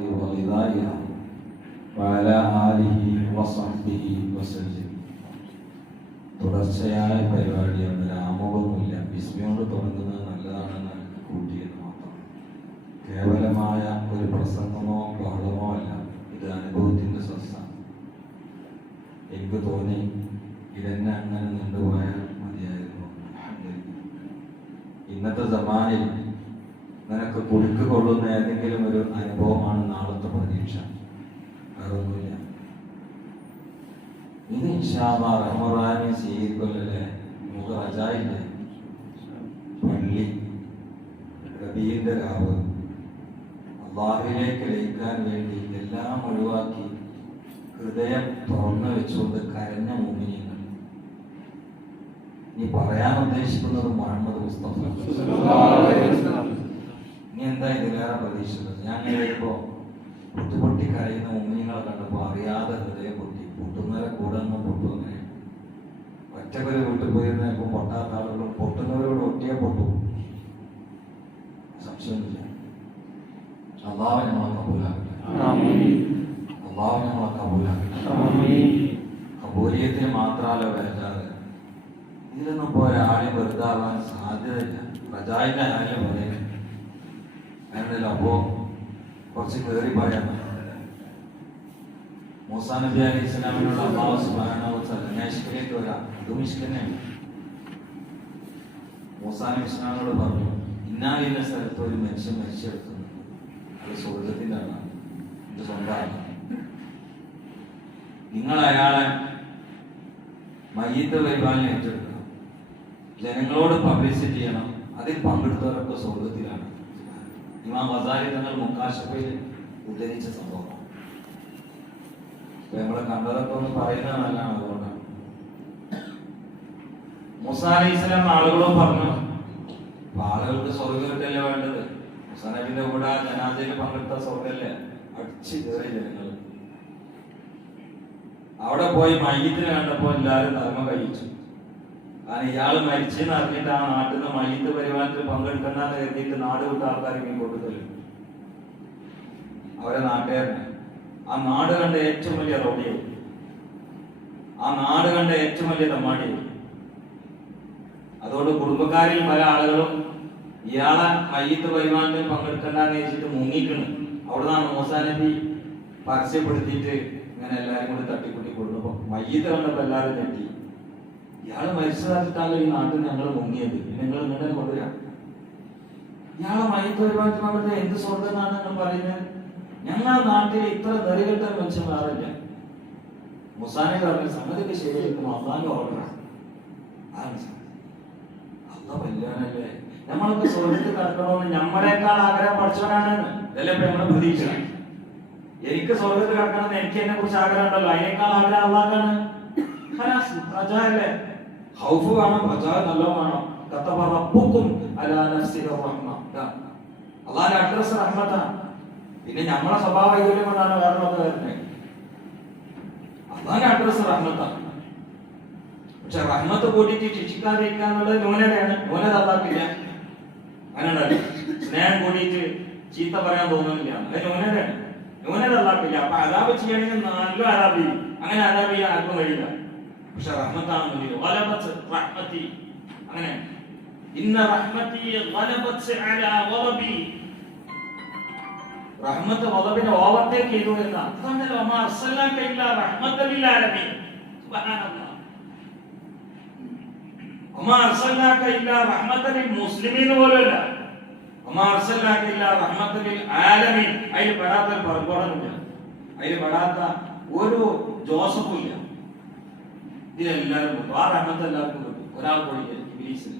ورضائها وعلى آله وصحبه وسلم. തുടർച്ചയായ പരിപാടിയാണ്, ആമുഖമില്ല. ബിസ്മിയോട് തുടങ്ങുന്നത് നല്ലതാണെന്ന് കൂട്ടിയെന്ന് മാത്രം. കേവലമായ ഒരു പ്രസംഗമോ ബഹളമോ അല്ല, ഇത് അനുഭവത്തിന്റെ സസ്സാണ്. എനിക്ക് തോന്നി ഇതെന്നെ അങ്ങനെ നീണ്ടുപോയാൽ മതിയായിരുന്നു. ഇന്നത്തെ സമാനിൽ നിനക്ക് കുടുക്ക് കൊള്ളുന്ന ഏതെങ്കിലും ഒരു അനുഭവമാണ് നാളത്തെ പ്രതീക്ഷ, അതൊന്നുമില്ല. ഇത് ഇൻഷാ അല്ലാഹ് റഹ്മാനെ സ്വീകരിക്കല്ലേ. നമുക്ക് റജായില്ലേ, പള്ളി റബീന്റെ രാവ് അള്ളാഹുവിലേക്ക് ലയിക്കാൻ വേണ്ടി എല്ലാം ഒഴിവാക്കി ഹൃദയം തുറന്നു വെച്ചുകൊണ്ട് കരഞ്ഞ മുഅ്മിനീങ്ങൾ. നീ പറയാൻ ഉദ്ദേശിക്കുന്നത് മുഹമ്മദ് മുസ്തഫ. നീ എന്താ ഇതിലേറെ പ്രതീക്ഷിച്ചത്? ഞാൻ കഴിയുമ്പോ പൊട്ടി കരയുന്ന മുഅ്മിനീങ്ങളെ കണ്ടപ്പോ അറിയാതെ ഹൃദയം പൊട്ടി. പൊട്ടുന്നവരെ കൂടെ ഒന്നും പൊട്ടുന്നേ. ഒറ്റക്കൊരു വീട്ടിൽ പോയിരുന്നപ്പോ പൊട്ടാത്ത ആളുകൾ പൊട്ടുന്നവരോട് ഒട്ടിയാ പൊട്ടും, സംശയമൊന്നുമില്ല. അള്ളാഹു നമ്മളെ കബൂലാക്കട്ടെ. അള്ളാഹു നമ്മളെ കബൂലാക്കട്ടെ. കബൂലിയത്തിന് മാത്രമല്ല വേണ്ടാതെ ഇതിലൊന്നും പോയ ആളെ വെറുതാവാൻ സാധ്യതയില്ല. റജായിന്റെ ആളെ പോലെ അങ്ങനെയല്ല. അപ്പോ കുറച്ച് കയറി പറയാൻ മൂസാ നബി അലൈഹി സ്വലാമിനോട് അല്ലാഹു സുബ്ഹാനഹു വ തആല ഇഷ്കിലേക്ക് വരാം, ഇതും ഇഷ്കന്നെയാണ്. മൂസാ നബി സ്വലാമിനോട് പറഞ്ഞു, ഇന്നാലിന്ന സ്ഥലത്ത് ഒരു മനുഷ്യൻ മരിച്ചെടുക്കുന്നു, അത് സ്വർഗത്തിന്റെ ആളാണ്, ഇത് സ്വന്തമാണ്. നിങ്ങൾ അയാളെ മയ്യിത്ത് പരിപാലനം ഏറ്റെടുക്കണം, ജനങ്ങളോട് പബ്ലിസിറ്റി ചെയ്യണം, അതിൽ പങ്കെടുത്തവരൊക്കെ സ്വർഗത്തിലാണ്. ഇമാം ഗസാലി തങ്ങൾ മുക്കാശഫയിൽ ഉദ്ധരിച്ച സംഭവമാണ്. നമ്മളെ കണ്ടതൊക്കെ ഒന്ന് പറയുന്നത് നല്ലതാണ്. അതുകൊണ്ടാണ് മൂസാ അലൈഹി സ്വലാം ആളുകളോട് പറഞ്ഞു, ആളുകൾക്ക് സ്വർഗ്ഗത്തിലല്ലേ വേണ്ടത്. മൂസാ നബിന്റെ കൂടെ ജനാസയിൽ പങ്കെടുത്ത സ്വർഗ്ഗല്ലേ, അടിച്ചു കയറി ജനങ്ങൾ. അവിടെ പോയി മയ്യിത്തിനെ കണ്ടപ്പോ എല്ലാവരും നർമ്മം കഴിച്ചു. കാരണം ഇയാള് മരിച്ചെന്ന് അറിഞ്ഞിട്ട് ആ നാട്ടിൽ നിന്ന് മയ്യിത്ത് പരിപാലനത്തിൽ പങ്കെടുക്കണ്ടെന്ന് കരുതിയിട്ട് നാട് വിട്ട ആൾക്കാർ ഇങ്ങോട്ട് തരും. അവരെ നാട്ടുകാരനെ ആ നാട് കണ്ട ഏറ്റവും വലിയ റോഡിയായി, ആ നാട് കണ്ട ഏറ്റവും വലിയ തമ്മാടിയായി. അതുകൊണ്ട് കുടുംബക്കാരിൽ പല ആളുകളും ഇയാളെ മയ്യിത്ത് പരിപാലനത്തിൽ പങ്കെടുക്കണ്ടെന്ന് വെച്ചിട്ട് മുങ്ങിക്കണം. അവിടുന്നാണ് മൂസാ നബി പരസ്യപ്പെടുത്തിയിട്ട് ഇങ്ങനെ എല്ലാരും കൂടി തട്ടിക്കൂട്ടി കൊണ്ടുപോ. മയ്യിത്ത് കണ്ടപ്പോ എല്ലാവരും ഞെട്ടി. ഇയാള് മരിച്ചതായിട്ടാണല്ലോ ഈ നാട്ടിൽ ഞങ്ങൾ മുങ്ങിയത്, നിങ്ങൾ ഇങ്ങനെ കൊണ്ടുവരാ. ഇയാളെ മയ്യിത്ത് പരിപാലനത്തിൽ പങ്കെടുത്ത എന്ത് സ്വർഗ്ഗം എന്നാണ് നിങ്ങൾ പറയുന്നത്? ഞങ്ങളുടെ നാട്ടിൽ ഇത്ര നെറികെട്ട മനുഷ്യന്മാരില്ല. മൂസാ നബി പറഞ്ഞ സംഗതിക്ക് ശരിയായിരിക്കും, അള്ളാന്റെ ഓർഡറാണ്. അള്ളാഹ് വല്യവനല്ലേ. നമ്മളൊക്കെ സ്വർഗത്തിൽ കിടക്കണമെന്ന് നമ്മളെക്കാൾ ആഗ്രഹം പഠിച്ചവനാണ്. ഇതല്ലേ ഇപ്പൊ നമ്മളെ പ്രതീക്ഷ. എനിക്ക് സ്വർഗത്തിൽ കിടക്കണമെന്ന് എനിക്ക് എന്നെ കുറിച്ച് ആഗ്രഹം ഉണ്ടല്ലോ, അതിനേക്കാൾ ആഗ്രഹം അള്ളാഹ്ക്കാണ്. റജാഅല്ലേ, ഖൗഫ് വേണം, റജാ നല്ലോണം വേണം. കതബ റബ്ബുക്കും അലാ നഫ്സിഹി റഹ്മ. അള്ളാഹുവിന്റെ അഡ്രസ് റഹ്മത്താണ്. പിന്നെ നമ്മളെ സ്വഭാവ വൈകല്യം കൊണ്ടാണ് വേറെ ഒക്കെ വരുന്നത്. അള്ളാഹുവിന്റെ അഡ്രസ് റഹ്മത്താണ്. പക്ഷെ റഹ്മത്ത് കൂട്ടിയിട്ട് ശിക്ഷിക്കാതിരിക്കുക എന്നുള്ളത് ന്യൂനതയാണ്. ന്യൂനത അള്ളാഹ്ക്കില്ല. അങ്ങനെ സ്നേഹം കൂട്ടിയിട്ട് ചീത്ത പറയാൻ തോന്നുന്നില്ല, അത് ന്യൂനതയാണ്. ന്യൂനത അള്ളാഹ്ക്കില്ല. അപ്പൊ അദാബ് ചെയ്യണമെങ്കിൽ നല്ല അദാബ് ചെയ്യും. അങ്ങനെ അദാബ് ചെയ്യാൻ ആർക്കും കഴിയില്ല. പക്ഷെ റഹ്മത്താണ് മുന്നിൽ. വലബത്ത് റഹ്മത്തി, അങ്ങനെ ഇന്ന റഹ്മത്തി വലബത്ത് അലാ വറബി. റഹ്മത്ത് വദബിനെ ഓവർടേക്ക് ചെയ്തു എന്നാണ്. അതാണല്ലോ വമാ അർസൽനാക ഇല്ലാ റഹ്മത്തൽ ലിൽ ആലമീൻ. സുബ്ഹാനല്ലാഹ്. വമാ അർസൽനാക ഇല്ലാ റഹ്മത്തൽ ലിൽ മുസ്ലിമീൻ പോലല്ല, വമാ അർസൽനാക ഇല്ലാ റഹ്മത്തൽ ലിൽ ആലമീൻ. അതിൽ പെടാത്ത ഒരു പറങ്കോടനുമില്ല, അതിൽ പെടാത്ത ഒരു ജോസഫും ഇല്ല. ഇതിലെല്ലാവരും കിട്ടും. ആ റഹ്മത്ത് എല്ലാവർക്കും കിട്ടും. ഒരാൾ പോയില്ല, ഇബ്ലീസിന്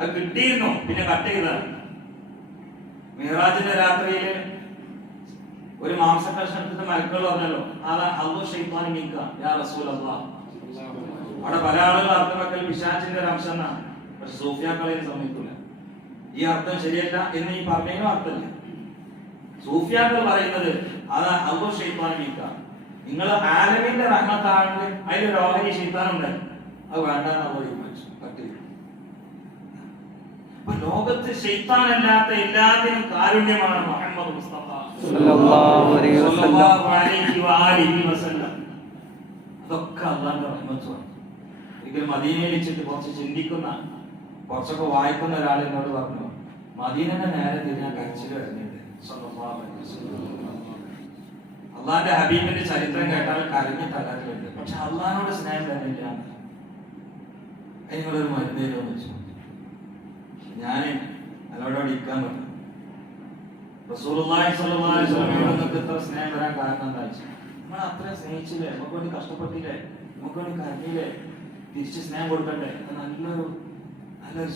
അത് കിട്ടിയിരുന്നു, പിന്നെ കട്ട് ചെയ്താണ്. മിഹ്റാജിന്റെ രാത്രിയില് ഒരു മാംസകഷ്ണത്തിന്റെ മലക്കുകൾ പറഞ്ഞല്ലോ, അവിടെ പല ആളുകൾ അർത്ഥം വെക്കൽ പിശാചിന്റെ ഒരു അംശം എന്നാണ്. പക്ഷെ സൂഫിയാക്കളെ സമ്മതിക്കില്ല. ഈ അർത്ഥം ശരിയല്ല എന്ന് ഈ പറഞ്ഞതിനും അർത്ഥമില്ല. സൂഫിയാക്കൾ പറയുന്നത് അത് അള്ളു ഷെയ്ത്താൻ മീക്ക, നിങ്ങൾ ആലമിന്റെ റഹ്മത്താണ്, അതിൽ ഓഹരി ഷെയ്ത്താനുണ്ട്, അത് വേണ്ടെന്ന് തീരുമാനിച്ചു. അപ്പൊ ലോകത്ത് ശൈത്താനല്ലാത്ത എല്ലാത്തിനും കാരുണ്യമാണ് മുഹമ്മദ് മുസ്തഫ സല്ലല്ലാഹു അലൈഹി വസല്ലം. അതൊക്കെ അള്ളാന്റെ റഹ്മത്താണ്. ഒരിക്കലും മദീനയിൽ വെച്ചിട്ട് കുറച്ച് ചിന്തിക്കുന്ന, കുറച്ചൊക്കെ വായിക്കുന്ന ഒരാൾ എന്നോട് പറഞ്ഞു, മദീനയുടെ നേരെ തിരിഞ്ഞാൽ കരച്ചിൽ വരുന്നുണ്ട്. അള്ളാന്റെ ഹബീബിന്റെ ചരിത്രം കേട്ടാൽ കരഞ്ഞ് തകർന്നുണ്ട്. പക്ഷെ അള്ളാഹിനോട് സ്നേഹം തന്നില്ല. അതിനോടൊരു മരുന്നേരോ എന്ന് വെച്ചു. ഞാന് അല്ലോടോട് ഇരിക്കാൻ പറഞ്ഞു. റസൂലുള്ളാഹി സ്വല്ലല്ലാഹു അലൈഹി വസല്ലമയോട് നിങ്ങൾക്ക് ഇത്ര സ്നേഹം വരാൻ കാരണം എന്താ വെച്ചാൽ നമ്മൾ അത്രയും സ്നേഹിച്ചില്ലേ, നമുക്ക് വേണ്ടി കഷ്ടപ്പെട്ടില്ലേ, നമുക്ക് വേണ്ടി കരഞ്ഞില്ലേ, തിരിച്ച് സ്നേഹം കൊടുക്കണ്ടേ? നല്ലൊരു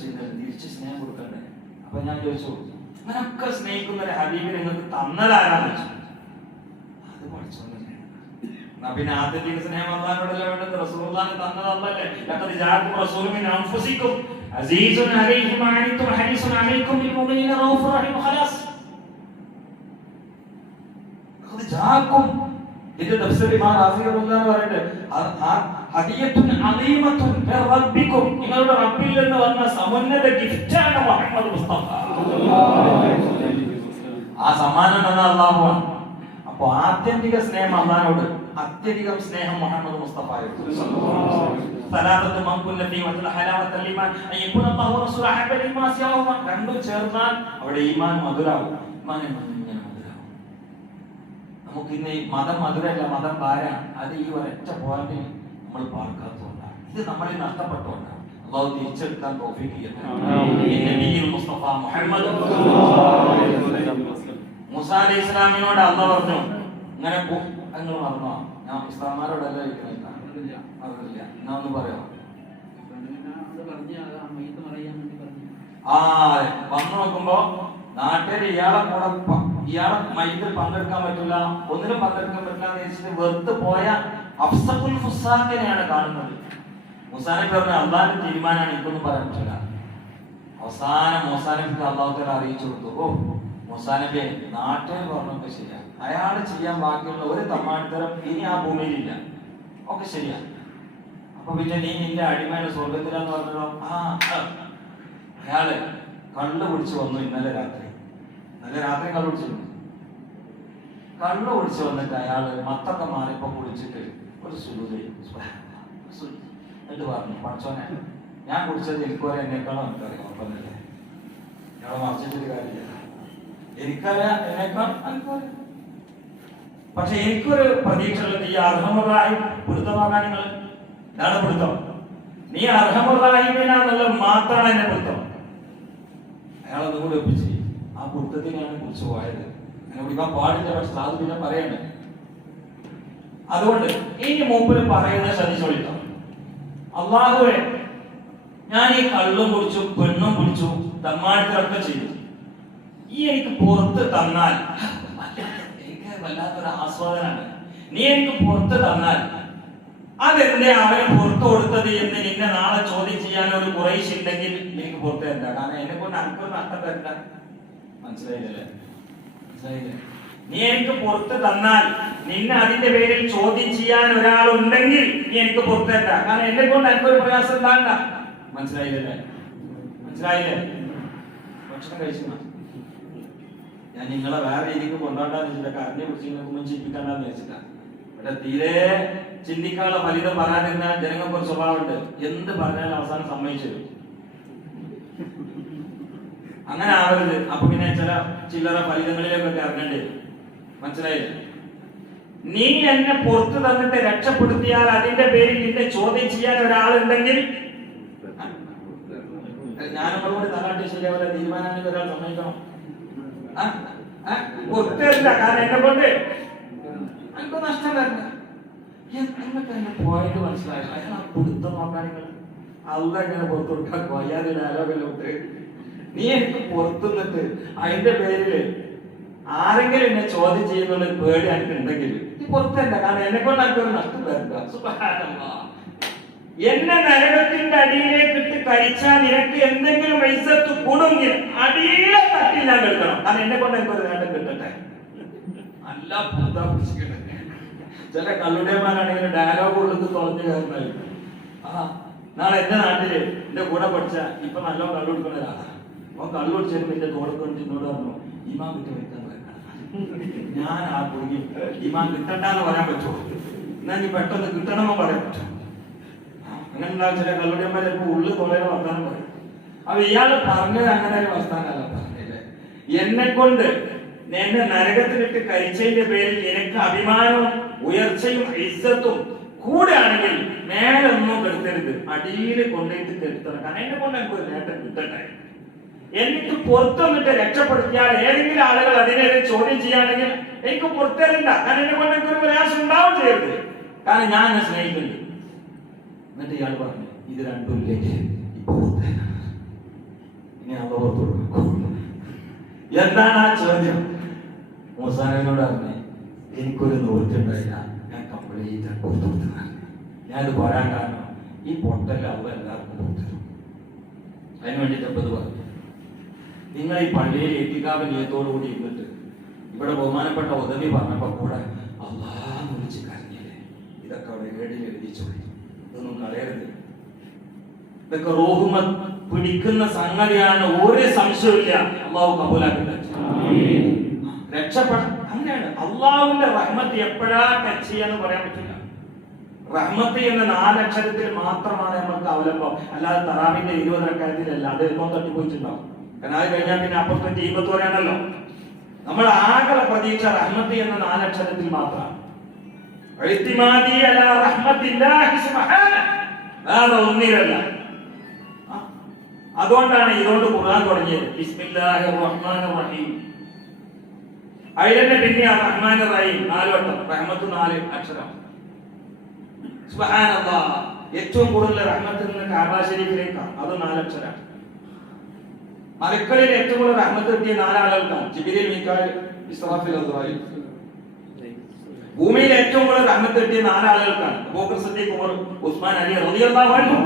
ചിന്തയാണ്, തിരിച്ച് സ്നേഹം കൊടുക്കണ്ടേ? അപ്പൊ ഞാൻ ചോദിച്ചു, അങ്ങനൊക്കെ സ്നേഹിക്കുന്ന ഒരു ഹബീബിനെ നിങ്ങൾക്ക് തന്നതാരാന്ന് വെച്ചു. അത് പഠിച്ചോണ്ടല്ലേ. എന്നാ പിന്നെ ആദ്യത്തെ സ്നേഹം അല്ലാഹുവോടല്ലേ വേണ്ടത്? റസൂലുള്ളാഹിനെ തന്നതല്ലേ. ലഖദ് ജാഅക്കും റസൂലുൻ മിൻ അൻഫുസിക്കും അസീസുൻ അലൈഹി മാ അനിത്തും ഹരീസുൻ അലൈക്കും ബിൽ മുഅ്മിനീന റഊഫുർ റഹീം. ഖലാസ്. ലഖദ് ജാഅക്കും ഇതിന്റെ തഫ്സീർ ഇമാം റാസി റളിയല്ലാഹു പറയുന്നുണ്ട്, ഹദിയത്തുൻ അദീമത്തുൻ മിർ റബ്ബിക്കും, നിങ്ങളുടെ റബ്ബിൽ നിന്ന് വന്ന സമുന്നത ഗിഫ്റ്റാണ് മുഹമ്മദ് മുസ്തഫ. ആ സമ്മാനം തന്ന അല്ലാഹുവാണ്. അപ്പോൾ ആത്യന്തിക സ്നേഹം അല്ലാഹുവോട്, അത്യധികം സ്നേഹം മുഹമ്മദ് മുസ്തഫയോട്. സലാത്തു മൻ കുന്ന ഫീ വതൽ ഹലാവത്തുൽ ഈമാൻ അയ്യകുന അല്ലാഹു റസൂലു അഹബ്ബ ലിമാ സിയാഹു. രണ്ടും ചേർന്നാൽ അവിടെ ഈമാൻ മധുരാവും. ഈമാൻ ഇങ്ങനെ മധുരാവും. നമുക്ക് ഇന്ന് മതം മധുരല്ല, മതം ഭാരാണ്. അത് ഈ ഒരൊറ്റ പോയിന്റിൽ നമ്മൾ പാർക്കാത്തതുകൊണ്ടാണ്. ഇത് നമ്മളിൽ നഷ്ടപ്പെട്ടുകൊണ്ടാണ്. അല്ലാഹു തിരിച്ചെടുക്കാൻ തൗഫീഖ് ചെയ്യട്ടെ. നബിയിൽ മുസ്തഫ മുഹമ്മദ് മൂസാ അലൈഹി ഇസ്ലാമിനോട് അല്ലാഹു പറഞ്ഞു, ഇങ്ങനെ നിങ്ങൾ മറന്നോ? ഞാൻ ഉസ്താദ്മാരോടല്ല ഇരിക്കുന്നത്. അറിയില്ല, എന്നാ ഒന്ന് പറയാം. വന്നു നോക്കുമ്പോ നാട്ടിൽ ഇയാളെ മയ്യിത്തിൽ പങ്കെടുക്കാൻ പറ്റില്ല, ഒന്നിനും പങ്കെടുക്കാൻ പറ്റില്ല എന്ന് വെച്ചിട്ട് വെറുതെ പോയ അഫ്സഖുൽ ഫുസാഖിനെയാണ് കാണുന്നത്. മൂസാ നബി പറഞ്ഞു, അള്ളാഹിന്റെ തീരുമാനമാണ്, എനിക്കൊന്നും പറയാൻ പറ്റില്ല. അവസാനം മൂസാ നബിക്ക് അള്ളാഹു തആല അറിയിച്ചു കൊടുത്തു, ഓ മൂസാ നബിയെ, നാട്ടിൽ പറഞ്ഞൊക്കെ ശരിയാ, അയാൾ ചെയ്യാൻ ബാക്കിയുള്ള ഒരു തമ്മാടിത്തരം ഇനി ആ ഭൂമിയിലില്ല, ഒക്കെ ശരിയാ. അപ്പൊ പിന്നെ നീ നിന്റെ അടിമയുടെ സ്വർഗത്തിലാന്ന് പറഞ്ഞോ? അയാള് കള്ളു കുടിച്ചു വന്നു ഇന്നലെ രാത്രി കള്ളു കുടിച്ചിരുന്നു. കള്ളു കുടിച്ചു വന്നിട്ട് അയാള് മത്തൊക്കെ മാറിയപ്പോ കുടിച്ചിട്ട് ഒരു സുലുദ് എന്നിട്ട് പറഞ്ഞു, പഠിച്ചോനെ, ഞാൻ കുടിച്ചത് എനിക്കോരെ എന്നേക്കാളും എനിക്കറിയാം, ഒപ്പന്നല്ലേ, ഞങ്ങളെ മറിച്ചിട്ടൊരു കാര്യമില്ല, എനിക്കറിയാം എന്നേക്കാൾ എനിക്കറിയാം. പക്ഷെ എനിക്കൊരു പ്രതീക്ഷ ഉള്ളത്, ഈ അർഹമുറായി പിടുത്തമാകാൻ നിങ്ങൾ ഇതാണ് പിടുത്തം. നീ അർഹമുറാഹിമീനാന്നുള്ളത് മാത്രമാണ് എന്നെ പിടുത്തം. അയാളൊന്നും കൂടി ഒപ്പിച്ച് ആ പിടുത്തത്തിനാണ് കുറിച്ച് പോയത്. അങ്ങനെ പിടിക്കാൻ പാടില്ല, പക്ഷെ അത് പിന്നെ പറയണ്ടേ. അതുകൊണ്ട് ഇനി മൂപ്പര് പറയുന്നത് ശ്രദ്ധിച്ചോളിട്ടോ. അല്ലാഹുവേ, ഞാൻ ഈ കള്ളും കുടിച്ചു, പെണ്ണും കുടിച്ചു, തമ്മാടിത്തരൊക്കെ ചെയ്തു, ഈ എനിക്ക് പുറത്ത് തന്നാൽ എനിക്ക് വല്ലാത്തൊരു ആസ്വാദനാണ്. നീ എനിക്ക് പുറത്ത് തന്നാൽ അതെന്തേ അവന് പുറത്തു കൊടുത്തത് എന്ന് നിന്നെ നാളെ ചോദ്യം ചെയ്യാൻ ഒരു കുറേശ്ശ് ഉണ്ടെങ്കിൽ എനിക്ക് പുറത്തു തരണ്ട. കാരണം എന്നെ കൊണ്ട് അനക്കൊരു നഷ്ടം തരണ്ട. മനസ്സിലായില്ലേ? നീ എനിക്ക് പുറത്ത് തന്നാൽ നിന്നെ അതിന്റെ പേരിൽ ചോദ്യം ചെയ്യാൻ ഒരാളുണ്ടെങ്കിൽ നീ എനിക്ക് പുറത്തു തരണ്ട. കാരണം എന്നെ കൊണ്ട് എനിക്കൊരു പ്രയാസം ഉണ്ടാകണ്ട. മനസ്സിലായില്ലേ? ഭക്ഷണം കഴിച്ചു ഞാൻ നിങ്ങളെ വേറെ രീതിക്ക് കൊണ്ടോണ്ടാന്ന് വെച്ചിട്ട് കരഞ്ഞെ കുറിച്ച് നിങ്ങൾക്ക് ചിന്തിക്കണ്ടെന്ന് വെച്ചിട്ടാ. പക്ഷെ തീരെ ചിന്തിക്കാനുള്ള ഫലിതം പറയാതിരുന്ന ജനങ്ങൾക്ക് ഒരു സ്വഭാവമുണ്ട്, എന്ത് പറഞ്ഞാലും അവസാനം സമ്മതിച്ചു. അങ്ങനെ ആവരുത്. അപ്പൊ പിന്നെ ചില്ലറ ഫലിതങ്ങളിലേക്കൊക്കെ ഇറങ്ങേണ്ടി വരും. മനസ്സിലായില്ലേ? നീ എന്നെ പുറത്തു തന്നിട്ട് രക്ഷപ്പെടുത്തിയാൽ അതിന്റെ പേരിൽ നിന്നെ ചോദ്യം ചെയ്യാൻ ഒരാളുണ്ടെങ്കിൽ ഞാനോട് തലാട്ടി ശരിയാവില്ല, തീരുമാനം ഒരാൾ സമ്മതിക്കണം. പുറത്തില്ല, കാരണം എന്നെ കൊണ്ട് എനിക്ക് നഷ്ടം വരില്ല. എന്നൊക്കെ എന്നെ പോയിട്ട് മനസ്സിലായി. അയാൾ ആ പിടുത്തം നോക്കാൻ അല്ല എങ്ങനെ പുറത്തു കൊടുക്കാൻ കൊയ്യാതെ ഡയലോഗല്ലോട്ട് നീ എനിക്ക് പുറത്തു നിന്നിട്ട് അതിന്റെ പേരില് ആരെങ്കിലും എന്നെ ചോദ്യം ചെയ്യുന്നുള്ള പേടി എനിക്ക് ഉണ്ടെങ്കിൽ നീ പുറത്തല്ല, കാരണം എന്നെ കൊണ്ട് എനിക്കൊരു നഷ്ടം വരില്ല. സുബ്ഹാനല്ലാഹ്. എന്നെ നരകത്തിന്റെ അടിയിലേക്ക് ഇട്ട് കരിച്ചാൽ നിനക്ക് എന്തെങ്കിലും വൈസത്ത് കൂടുമെങ്കിൽ അടിയിലെ തട്ടിൽ ഞാൻ എടുക്കണം. കാരണം എന്നെ കൊണ്ട് എനിക്കൊരു നേട്ടം കിട്ടട്ടെ. അല്ല പുറത്താ പിടിച്ചിട്ട് ചില കള്ളുടേമാരാണെങ്കിൽ ഡയലോഗ് ഉള്ളത് തുളഞ്ഞു കയറുന്നതായിരിക്കും. നാളെ എന്റെ നാട്ടില് എന്റെ കൂടെ പഠിച്ച ഇപ്പൊ നല്ല കള്ളു കൊടുക്കുന്ന ഒരാളാണ്. അവൻ കള്ളു കുടിച്ചതിന് പിന്നെ തോളൊക്കെ എന്നോട് പറഞ്ഞു ഇമാൻ വിട്ട് വെക്കാൻ ഞാൻ ആ കുടുങ്ങി. ഇമാൻ കിട്ടണ്ടെന്ന് പറയാൻ പറ്റുമോ? എന്നാ നീ പെട്ടെന്ന് കിട്ടണമെന്ന് പറയാൻ പറ്റും. അങ്ങനെ ചില കള്ളുടിയന്മാരെ ഇപ്പൊ ഉള്ളിൽ തോളയുടെ വർത്താനം പറയും. അപ്പൊ ഇയാള് പറഞ്ഞത് അങ്ങനെ ഒരു വർത്താനല്ല പറഞ്ഞില്ലേ, എന്നെ കൊണ്ട് എന്നെ നരകത്തിലിട്ട് കരിച്ചതിന്റെ പേരിൽ നിനക്ക് അഭിമാനവും ഉയർച്ചയും ഇസ്സത്തും കൂടെ ആണെങ്കിൽ മേലൊന്നും കെടുത്തരുത്, അടിയിൽ കൊണ്ടുപോയിട്ട് കെടുത്തണം. കാരണം എന്നെ കൊണ്ട് എനിക്ക് ഒരു നേട്ടം കിട്ടട്ടെ. എനിക്ക് പുറത്തുനിന്നിട്ട് രക്ഷപ്പെടുത്തിയാൽ ഏതെങ്കിലും ആളുകൾ അതിനെതിരെ ചോദ്യം ചെയ്യുകയാണെങ്കിൽ എനിക്ക് പുറത്തരണ്ട. കാരണം എന്നെ കൊണ്ട് എനിക്കൊരു പ്രയാസം ഉണ്ടാവും ചെയ്യരുത്. കാരണം ഞാൻ എന്നെ സ്നേഹിക്കുന്നുണ്ട്. എന്നിട്ട് ഇയാൾ പറഞ്ഞു ഇത് രണ്ടും ഇല്ലെങ്കിൽ ഇപ്പൊ ഇനി അത് പുറത്തു കൊടുക്കും. എന്താണ് ആ ചോദ്യം? മൂസാനോട് പറഞ്ഞേ എനിക്കൊരു നോട്ടുണ്ടായില്ല, ഞാൻ കംപ്ലീറ്റ് പുറത്തു കൊടുത്തതാണ്. ഞാനത് പറയാൻ കാരണം ഈ പൊട്ടല്ല അവ എല്ലാവർക്കും പുറത്തു. അതിന് വേണ്ടിയിട്ടപ്പത് പറഞ്ഞു, നിങ്ങൾ ഈ പള്ളിയിൽ എത്തിക്കാവ് നിയത്തോടുകൂടി ഇരുന്നിട്ട് ഇവിടെ ബഹുമാനപ്പെട്ട ഉദവി പറഞ്ഞപ്പോ കൂടെ അള്ളാഹ് വിളിച്ച് കരഞ്ഞില്ലേ, ഇതൊക്കെ അവിടെ ഏടിൽ എഴുതിച്ചോളി, ഇതൊന്നും കളയരുത്. ഇതൊക്കെ റൂഹുമ പിടിക്കുന്ന സംഗതിയാണ്, ഒരു സംശയമില്ല. അള്ളാഹു കബൂലാക്കി രക്ഷപ്പെടാൻ. അങ്ങനെയാണ് അള്ളാഹുവിന്റെ റഹ്മത്ത് എപ്പോഴാ ടച്ച് ചെയ്യാന്ന് പറയാൻ പറ്റില്ല. റഹ്മത്ത് എന്ന 4 അക്ഷരത്തിൽ മാത്രമാണ് നമുക്ക് അവലംബം, അല്ലാതെ തറാവിന്റെ 20 അക്കാര്യത്തിലല്ല. അത് എന്തോ തട്ടിപ്പോയിട്ടുണ്ടാവും. കാരണം അത് കഴിഞ്ഞാൽ പിന്നെ അപ്പുറത്തെ 20 വരെയാണല്ലോ. നമ്മൾ ആകെ പ്രതീക്ഷ റഹ്മത്ത് എന്ന 4 അക്ഷരത്തിൽ മാത്രമാണ്. ഒന്നിരല്ല. അതുകൊണ്ടാണ് ഇതുകൊണ്ട് ഖുർആൻ തുടങ്ങിയത് ബിസ്മില്ലാഹിർ റഹ്മാനിർ റഹീം. അതിലെന്നെ പിന്നെ റഹ്മാനിർ റഹീം 4 വട്ടം, റഹ്മത്ത് 4 അക്ഷരം. സുബ്ഹാനല്ലാഹ്. ഏറ്റവും കൂടുതൽ റഹ്മത്ത് നിന്ന് കഅബ ശരീഫിലേക്കാണ്, അത് 4 അക്ഷരം. മലക്കളിൽ ഏറ്റവും കൂടുതൽ റഹ്മത്ത് കിട്ടിയ 4 ആളുകൾക്കാണ്, ജിബ്രീൽ, മീകായിൽ, ഇസ്രാഫീൽ, അസ്റായീൽ. ഭൂമിയിൽ ഏറ്റവും കൂടുതൽ റഹ്മത്ത് കിട്ടിയ 4 ആളുകൾക്കാണ്, അബൂബക്കർ സിദ്ദീഖ്, ഉമർ, ഉസ്മാൻ, അലി റളിയല്ലാഹു അൻഹു.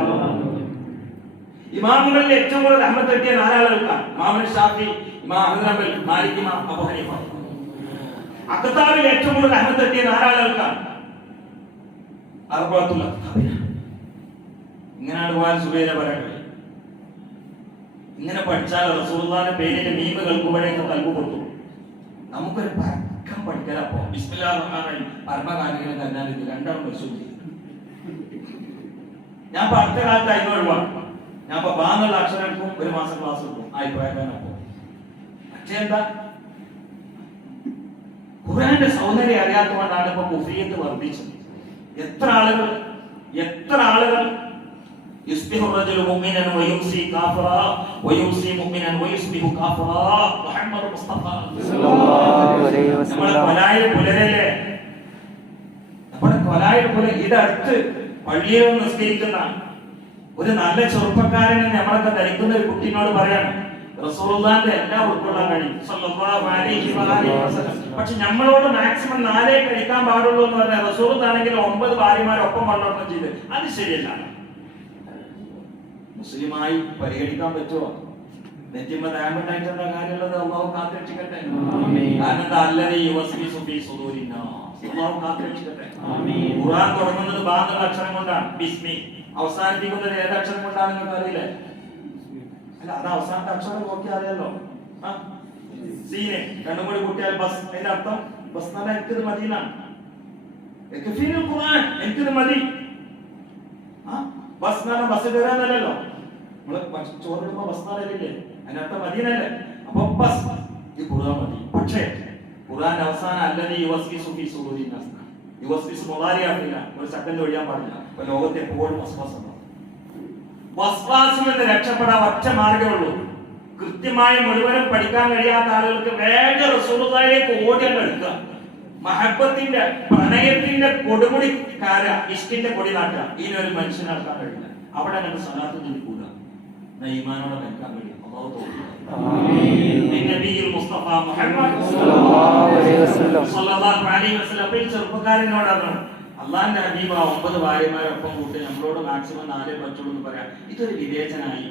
ഇമാമുകളിൽ ഏറ്റവും കൂടുതൽ റഹ്മത്ത് കിട്ടിയ 4 ആളുകൾക്കാണ്, ഇമാം ഷാഫി, ഇമാം അഹ്മദ് ഹംബൽ, മാലിക് ഇമാം, അബൂ ഹനീഫ. അഖ്താബിൽ ഏറ്റവും കൂടുതൽ റഹ്മത്ത് കിട്ടിയ 4 ആളുകൾക്കാണ്, അർബഅത്തുൽ അഖ്താബിന. ഇങ്ങനെയാണ് പോയാൽ സുബൈര പറയാൻ കഴിയും. ഇങ്ങനെ പഠിച്ചാൽ റസൂലുള്ളാഹിന്റെ പേരിന്റെ മീമ് കേൾക്കുമ്പോഴേക്ക് കൽബ് പൊട്ടും. നമുക്കൊരു പരക്കം പഠിക്കലപ്പോ ബിസ്മില്ലാഹിർ റഹ്മാനിർ റഹീം പരമകാലികളും കണ്ടാൽ ഇത് രണ്ടാളും പരിശോധിക്കും. ഞാൻ ഇപ്പൊ അടുത്ത കാലത്ത് അതിന് ഒഴിവാണ്. ഞാൻ ഇപ്പൊ ബാന്നുള്ള അക്ഷരം എടുക്കും, 1 മാസം ക്ലാസ് എടുക്കും, ആയിപ്പോയപ്പോ. പക്ഷേ എന്താ, ഖുർആന്റെ സൗന്ദര്യം അറിയാത്തതുകൊണ്ടാണ് ഇപ്പൊ കുഫ്രിയത്ത് വർദ്ധിച്ചത്. എത്ര ആളുകൾ يصبح الرجل مؤمنا ويمسي كافرا ويمسي مؤمنا ويصبح كافرا. محمد മുസ്തഫ സല്ലല്ലാഹു അലൈഹി വസല്ലം. നമ്മുടെ കൊലായിൽ പുലരല്ലേ, നമ്മുടെ കൊലായിൽ പുലർ. ഇതടുത്ത് പള്ളിയിൽ നിസ്കരിക്കുന്ന ഒരു നല്ല ചെറുപ്പക്കാരനെ നമ്മളൊക്കെ ധരിക്കുന്ന ഒരു കുട്ടിനോട് പറയാണ് റസൂലുള്ളാഹിന്റെ എല്ലാം ഉൾക്കൊള്ളാൻ കഴിയും സല്ലല്ലാഹു അലൈഹി വസല്ലം. പക്ഷെ നമ്മളോട് മാക്സിമം 4 കഴിക്കാൻ പാടുള്ളൂ എന്ന് പറഞ്ഞാൽ റസൂലുള്ളാഹിനെങ്കിലും 9 ഭാര്യമാരൊപ്പം വളർന്നു ചെയ്ത് അത് ശരിയല്ല. മുസ്ലിമായി പരിഗണിക്കാൻ പറ്റുമോ? നെറ്റിമ ദാമണ്ടായിട്ടുള്ള കാര്യമുള്ളത് അള്ളാഹു കാത്തിരക്ഷിക്കട്ടെ. കാരണം അല്ലദീ യുവസ്വിസു ഫീ സുദൂരിന്നാസ്. അള്ളാഹു കാത്തിരക്ഷിക്കട്ടെ. ഖുർആൻ തുടങ്ങുന്നത് ബാന്നുള്ള അക്ഷരം കൊണ്ടാണ്, ബിസ്മി. അവസാനിപ്പിക്കുന്നത് ഏത് അക്ഷരം കൊണ്ടാണ് നിങ്ങൾക്ക് അറിയില്ലേ? അല്ല, അത് അവസാനത്തെ അക്ഷരം നോക്കി അറിയാലോ. സീനെ രണ്ടും കൂടി കൂട്ടിയാൽ ബസ്. അതിന്റെ അർത്ഥം ബസ് നല്ല എനിക്കിത് മതിയിലാണ്. ഖുർആൻ എനിക്കിത് മതി. ബസ് എന്നാലും ബസ് കയറാന്നല്ലോ. നമ്മള് ചോറിടുമ്പോ ബസ് എന്നല്ലേ, അതിനർത്ഥം മദീനല്ലേ. അപ്പൊ ബസ് ഈ ഖുർആൻ മതി. പക്ഷേ ഖുർആൻ അവസാനം അല്ലദീ യുവസ്വിസു ഫീ സുദൂരിന്നാസ്. യുവസ്വിസ് മുളാരിയാക്കില്ല, ഒരു സെക്കൻഡ് ഒഴിയാൻ പാടില്ല. അപ്പൊ ലോകത്തെ എപ്പോഴും വസ്വാസം ഉണ്ടാവും. വസ്വാസിൽ നിന്ന് രക്ഷപ്പെടാൻ ഒറ്റ മാർഗ്ഗമേ ഉള്ളൂ. കൃത്യമായി മുഴുവനും പഠിക്കാൻ കഴിയാത്ത ആളുകൾക്ക് വേഗം റസൂലുള്ളാഹിലേക്ക് ഓടിയാണ് എടുക്കുക. മഹബത്തിന്റെ പ്രണയത്തിന്റെ കൊടുമുടി കാര, ഇഷ്ടിന്റെ കൊടി നാട്ടുക. ഇതിനൊരു മനുഷ്യനാക്കാൻ കഴിയില്ല. അവിടെ നമുക്ക് സലാത്ത് ജനിക്കൂല, ഈമാനോടെ നിൽക്കാൻ കഴിയും. അല്ലാഹു തൗഫീഖ്. നബിയിൽ മുസ്തഫ മുഹമ്മദ് സല്ലല്ലാഹു അലൈഹി വസല്ലം ചെറുപ്പക്കാരനോടാണ് അള്ളാന്റെ ഹബീബ 9 ഭാര്യമാരൊപ്പം കൂട്ടി നമ്മളോട് മാക്സിമം 4 പറ്റുള്ളൂ എന്ന് പറയാം. ഇതൊരു വിവേചനായി.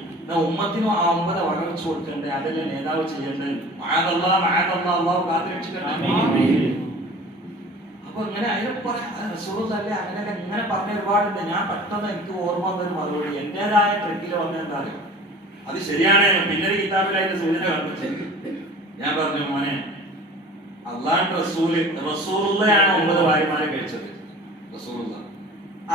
ഉമ്മത്തിനും ആ 9 വകവെച്ച് കൊടുക്കണ്ടേ, അതല്ലേ നേതാവ് ചെയ്യേണ്ടത്. അള്ളാഹു കാത്തുരക്ഷിക്കട്ടെ. അപ്പൊ ഇങ്ങനെ റസൂലുള്ളാഹി അങ്ങനെയൊക്കെ ഇങ്ങനെ പറഞ്ഞ ഒരുപാടുണ്ട്. ഞാൻ പെട്ടെന്ന് എനിക്ക് ഓർമ്മ വന്നൊരു മറുപടി എന്റേതായ ട്രിക്കിൽ വന്ന എന്താ അറിയാം, അത് ശരിയാണ്. പിന്നൊരു കിതാബിലായിട്ട് സൂചന കണ്ടിച്ചു. ഞാൻ പറഞ്ഞു, മോനെ, അള്ളാഹുവിന്റെ റസൂലുള്ളയാണ് 9 ഭാര്യമാരെ കഴിച്ചത്. റസൂലുള്ള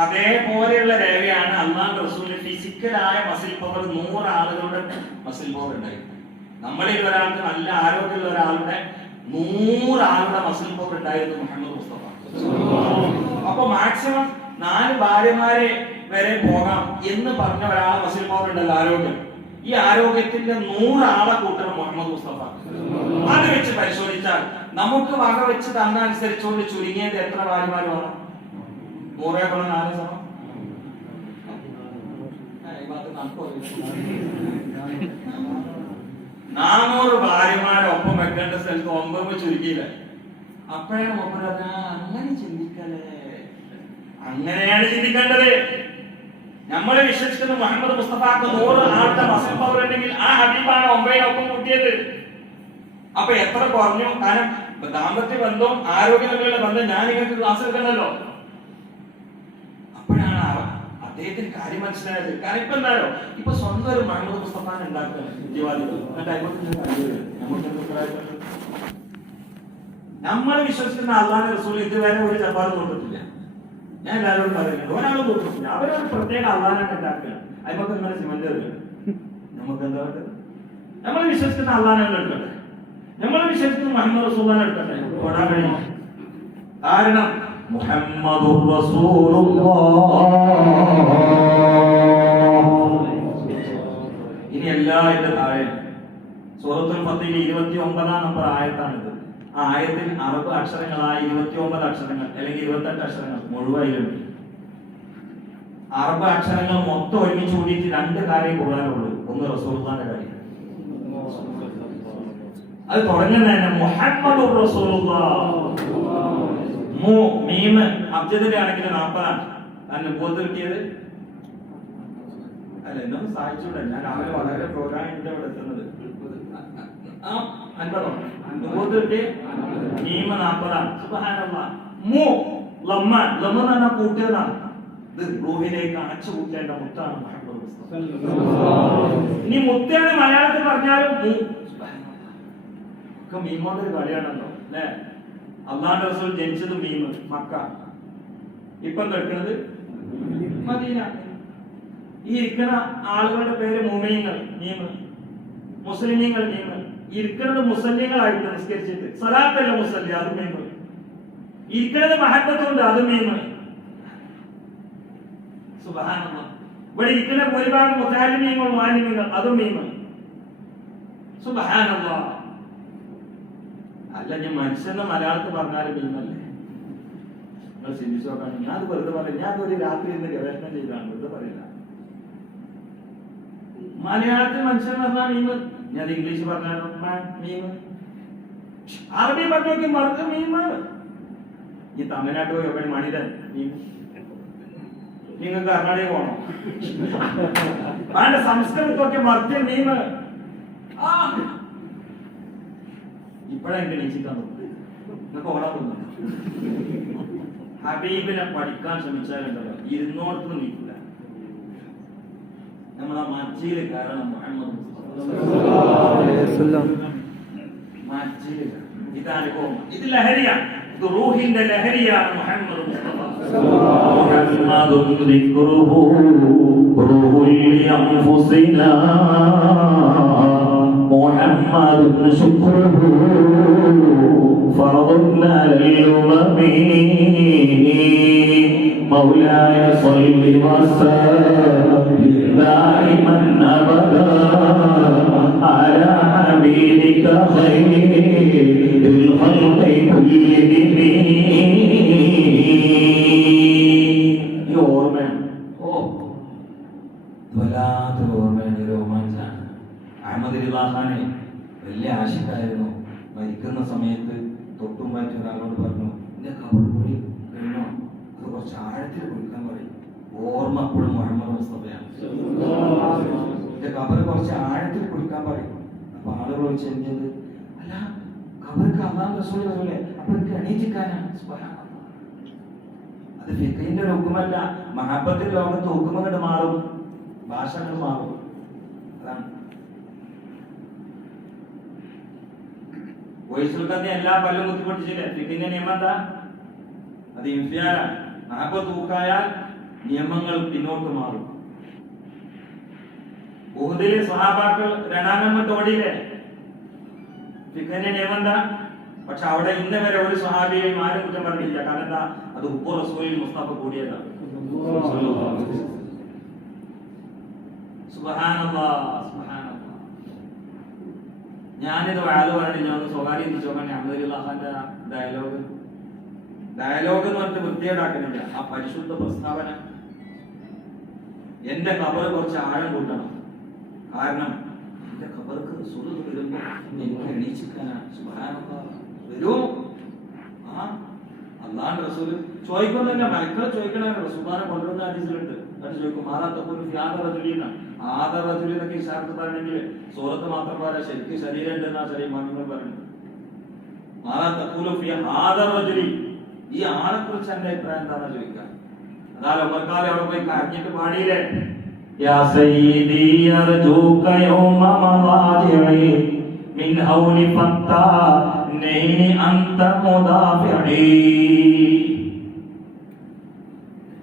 അതേപോലെയുള്ള രേഖയാണ് അള്ളാഹുവിന്റെ റസൂലിന് ഫിസിക്കലായ മസിൽ പവർ 100 ആളുകളുടെ മസിൽ പവർ ഉണ്ടായിരുന്നു. നമ്മളിൽ ഒരാൾക്ക് നല്ല ആരോഗ്യമുള്ള ഒരാളുടെ 100 ആളുടെ മസിൽ പവർ ഉണ്ടായിരുന്നു മുഹമ്മദ് മുസ്തഫ. അപ്പൊ മാക്സിമം 4 ഭാര്യമാരെ വരെ പോകാം എന്ന് പറഞ്ഞ ഒരാളെ മസിൽ പവർ ഉണ്ടല്ലോ, ആരോഗ്യം. ഈ ആരോഗ്യത്തിന്റെ 100 ആളെ കൂട്ടണം മുഹമ്മദ് മുസ്തഫ. അത് വെച്ച് പരിശോധിച്ചാൽ നമുക്ക് വക വെച്ച് തന്നനുസരിച്ചുകൊണ്ട് ചുരുങ്ങിയത് എത്ര ഭാര്യമാര് വേണം? 100 × 4 സമം 400 ഭാര്യമാരെ ഒപ്പം വെക്കേണ്ട സ്ഥലത്ത് 9 ചുരുക്കിയില്ല. അപ്പോഴാണ് അങ്ങനെ ചിന്തിക്കലേ, അങ്ങനെയാണ് ചിന്തിക്കേണ്ടത്. നമ്മൾ വിശ്വസിക്കുന്ന മുഹമ്മദ് മുസ്തഫാക്ക് 100 ആളുടെ മസിൽ പവർ ഉണ്ടെങ്കിൽ ആ ഹബീബാണ് 9 ഒപ്പം കൂട്ടിയത്. അപ്പൊ എത്ര കുറഞ്ഞു? കാരണം ദാമ്പത്യ ബന്ധവും ആരോഗ്യമുള്ള ബന്ധം ഞാൻ നിങ്ങൾക്ക് ക്ലാസ് എടുക്കണല്ലോ. അപ്പോഴാണ് അദ്ദേഹത്തിന് കാര്യം മനസ്സിലായത്. കാരണം ഇപ്പൊ എന്താണോ, ഇപ്പൊ സ്വന്തം ഒരു മുഹമ്മദ് മുസ്തഫാനെ ഉണ്ടാക്കുകയാണ് ജിവാദികൾ. നമ്മൾ വിശ്വസിക്കുന്ന അള്ളാഹുവിന്റെ റസൂൽ ഇതുവരെ ഒരു ചപ്പാത്ത് തൊട്ടിട്ടില്ല. ഞാൻ എല്ലാവരോടും പറയുന്നുണ്ട്, ഒരാളും തൊട്ടിട്ടില്ല. അവരൊരു പ്രത്യേക അള്ളാഹിനെ ഉണ്ടാക്കുകയാണ്. അതിനൊക്കെ ഇങ്ങനെ സിമന്റ് തരിക. നമുക്ക് എന്താ വേണ്ടത്? നമ്മൾ വിശ്വസിക്കുന്ന അള്ളാഹിനെ എടുക്കട്ടെ, നമ്മൾ വിശ്വസിക്കുന്ന മുഹമ്മദ് റസൂലിനെ എടുക്കട്ടെ. ഓടാൻ കഴിയുമോ? കാരണം മുഹമ്മദുർ റസൂലുള്ളാഹ്. ഇനി എല്ലാത്തിന്റെ താഴെ സൂറത്തുൽ ഫത്തഹിലെ 29 നമ്പർ ആയത്താണിത്. ആ ആയത്തിൽ അറബ് അക്ഷരങ്ങളായ 29 അക്ഷരങ്ങൾ അല്ലെങ്കിൽ 28 അക്ഷരങ്ങൾ മുഴുവനുണ്ട്. അറബ് അക്ഷരങ്ങൾ മൊത്തം ഒരുമിച്ച് കൂടിയിട്ട് 2 കാര്യം കൂടാനുള്ളൂ. ഒന്ന് റസൂലുള്ളാഹിന്റെ കാര്യം. അത് തുടങ്ങുന്നതന്നെ മുഹമ്മദുർ റസൂലുള്ളാഹ്. മീമ് അബ്ജദിന്റെ ആണെങ്കിൽ 40 ആണ്. നബുവത്ത് കിട്ടിയത് അല്ല, എന്നൊന്ന് സഹായിച്ചൂടെ? ഞാൻ രാവിലെ വളരെ പ്രോഗ്രാമിന്റെ അവിടെ എത്തുന്നത് 50 നബുവത്ത് കിട്ടി. മീമ് 40. സുബ്ഹാനല്ലാഹ്. ലമ്മ എന്ന് പറഞ്ഞാൽ കൂട്ടിയതാണ്. ഇത് റൂഹിലേക്ക് അടച്ചു കൂട്ടേണ്ട മുത്താണ് മുഹമ്മദ് മുസ്തഫ. ഇനി മുത്തേന്ന് മലയാളത്തിൽ പറഞ്ഞാലും മീമോണ്ടൊരു കളിയാണല്ലോ അല്ലേ? അള്ളാഹുവിന്റെ റസൂൽ ജനിച്ചത് മീമ് മക്ക, ഇപ്പം കേൾക്കുന്നത് മദീന. ഈ ഇരിക്കുന്ന ആളുകളുടെ പേര് മുഅ്മിനീങ്ങൾ മീമ്, മുസ്ലിമീങ്ങൾ മീമ്. ഇരിക്കുന്നത് മുസല്ലിങ്ങളായിട്ട് നിസ്കരിച്ചിട്ട് സലാത്തല്ല മുസല്ലി, അത് മീമ്. ഇരിക്കുന്നത് മഹബത്തുണ്ട്, അത് മീമ്. സുബ്ഹാനല്ലാഹ്. ഇവിടെ ഇരിക്കുന്ന ഭൂരിഭാഗം മുതഅല്ലിമീങ്ങൾ മുഅല്ലിമീങ്ങൾ, അതും മീമ്. സുബ്ഹാനല്ലാഹ്. അല്ല, ഞാൻ മനുഷ്യന്റെ മലയാളത്തിൽ പറഞ്ഞാലും മീമല്ലേ? നിങ്ങൾ ചിന്തിച്ചു നോക്കാൻ. ഞാൻ അത് വെറുതെ പറയില്ല. ഞാൻ ഒരു രാത്രി ഇന്ന് ഗവേഷണം ചെയ്താണ്, വെറുതെ പറയില്ല. മലയാളത്തിൽ മനുഷ്യൻ പറഞ്ഞാൽ മീമ്. ഞാൻ ഇംഗ്ലീഷ് പറഞ്ഞാലോ മീമ്. അറബി പറഞ്ഞു മറുത്ത് മീമ്. ഈ തമിഴ്നാട്ടിൽ പോയി എവിടെ മണിതൻ മീമ്. നിങ്ങൾക്ക് കർണാടക പോകണം, അതിന്റെ സംസ്കൃതത്തൊക്കെ മറുത്ത് മീമ്. ഇപ്പോഴെനിക്ക് നീച്ചിക്കാൻ തോന്നുന്നു. നിങ്ങൾക്ക് ഓടാൻ തോന്നുന്നു. ഹബീബിനെ പഠിക്കാൻ ശ്രമിച്ചാലുണ്ടല്ലോ, ഇരുന്നോടത്ത് നീക്കില്ല. നമ്മളെ മജ്ജിയിൽ കാരണം മുഹമ്മദ് മജ്ജിയിൽ ഇത് അനുഭവം, ഇത് ലഹരിയാണ്, ഇത് റൂഹിന്റെ ലഹരിയാണ് മുഹമ്മദ് മുസ്തഫ. മുഹമ്മദുൻ ദിക്റുഹു റൂഹുൽ ലിഅൻഫുസിനാ മുഹമ്മദുൻ ശുക്റുഹു ഫർദുൻ അലൽ ഉമമി മൗലായ സ്വല്ലി വസല്ലിം ദായിമൻ അബദാ അലാ ഹബീബിക ഖൈറിൽ ഖൽഖി കുല്ലിഹിം. ഈ ഓർമ്മയാണ്, വല്ലാത്തൊരു ഓർമ്മയാണ്, രോമാഞ്ചാണ്. അഹമ്മദ് റിളാഖാനെ വലിയ ആശിക്കായിരുന്നു. മരിക്കുന്ന സമയത്ത് തൊട്ടും മാറ്റി ഒരാളോട് പറഞ്ഞു, എന്റെ കബർ കുഴി കഴിഞ്ഞോ, അത് കുറച്ച് ആഴത്തിൽ കുഴിക്കാൻ പറയും. ഓർമ്മ എപ്പോഴും മുഹമ്മദ് മുസ്തഫയാണ്. എന്റെ കബർ കുറച്ച് ആഴത്തിൽ കുഴിക്കാൻ പറയും. അപ്പൊ ആളുകൾ വെച്ച് എന്ത്, അല്ല കബർക്ക് അല്ലാഹു റസൂൽ വരൂലേ, അപ്പൊ എനിക്ക് എണീറ്റിക്കാനാണ്. അത് ഫിഖിന്റെ ഒരു ഹുക്കുമല്ല, മഹബത്തിന്റെ ലോകത്ത് ഹുക്കുമങ്ങട് മാറും, ഭാഷകൾ മാറും. അതാണ് വയസ്സുൽക്കന്ന് എല്ലാ പല്ലും കുത്തിപ്പൊട്ടിച്ചില്ലേ? ഫിഖിന്റെ നിയമം എന്താ? അത് ഇൻഫിയാലാണ്. 40 തൂക്കായാൽ നിയമങ്ങൾ പിന്നോട്ട് മാറും. ഉഹുദിലെ സ്വഹാബാക്കൾ രണ്ടാമത്തെ ഓടിയില്ലേ? ഫിഖിന്റെ നിയമം എന്താ? പക്ഷെ അവിടെ ഇന്ന് വരെ ഒരു സ്വഹാബിയെയും ആരും കുറ്റം പറഞ്ഞില്ല. കാരണം എന്താ? അത് ഉപ്പു റസൂലിൽ മുസ്തഫ കൂടിയതാണ്. സുബ്ഹാനല്ലാഹ്, സുബ്ഹാനല്ലാഹ്. ഞാനിത് വാഴ പറഞ്ഞിട്ട് ഞാൻ സ്വകാര്യം ചോദിച്ചോക്കാൻ അഹമ്മദിന്റെ ഡയലോഗ് എന്ന് പറഞ്ഞിട്ട് വൃത്തിയേടാക്കുന്നില്ല. ആ പരിശുദ്ധ പ്രസ്താവന എന്റെ ഖബർ കുറച്ച് ആഴം കൂട്ടണം. കാരണം എന്റെ ഖബർക്ക് റസൂൽ വരുമ്പോ എനിക്ക് എണീച്ചിരിക്കാനാണ്. സുബ്ഹാനല്ലാഹ് വരും. ആ അല്ലാഹുവിന്റെ റസൂൽ ചോദിക്കുന്നില്ല, മലക്കൾ ചോദിക്കണ റസൂലിനെ കൊണ്ടുവന്ന ഹദീസിലുണ്ട്. അത് ചോദിക്കും ആദറജുലിനൊക്കെ ഇശാറത്ത് പറയണമെങ്കിൽ സൂറത്ത് മാത്രം പോരാ, ശരിക്കും ശരീരം ഉണ്ടെന്നാ ചെറിയ മാന്യങ്ങൾ പറയുന്നത്. ഈ ആളെ കുറിച്ച് എന്റെ അഭിപ്രായം എന്താണെന്ന് ചോദിക്കാം. അതായത് ഉമർക്കാലെ അവിടെ പോയി കരഞ്ഞിട്ട് പാടിയില്ലേ? യാ സയ്യിദി അർജൂക യൗമ മവാദിഇ മിൻ ഹൗലി ഫത്താ നൈനി അൻത മുദാഫിഇ.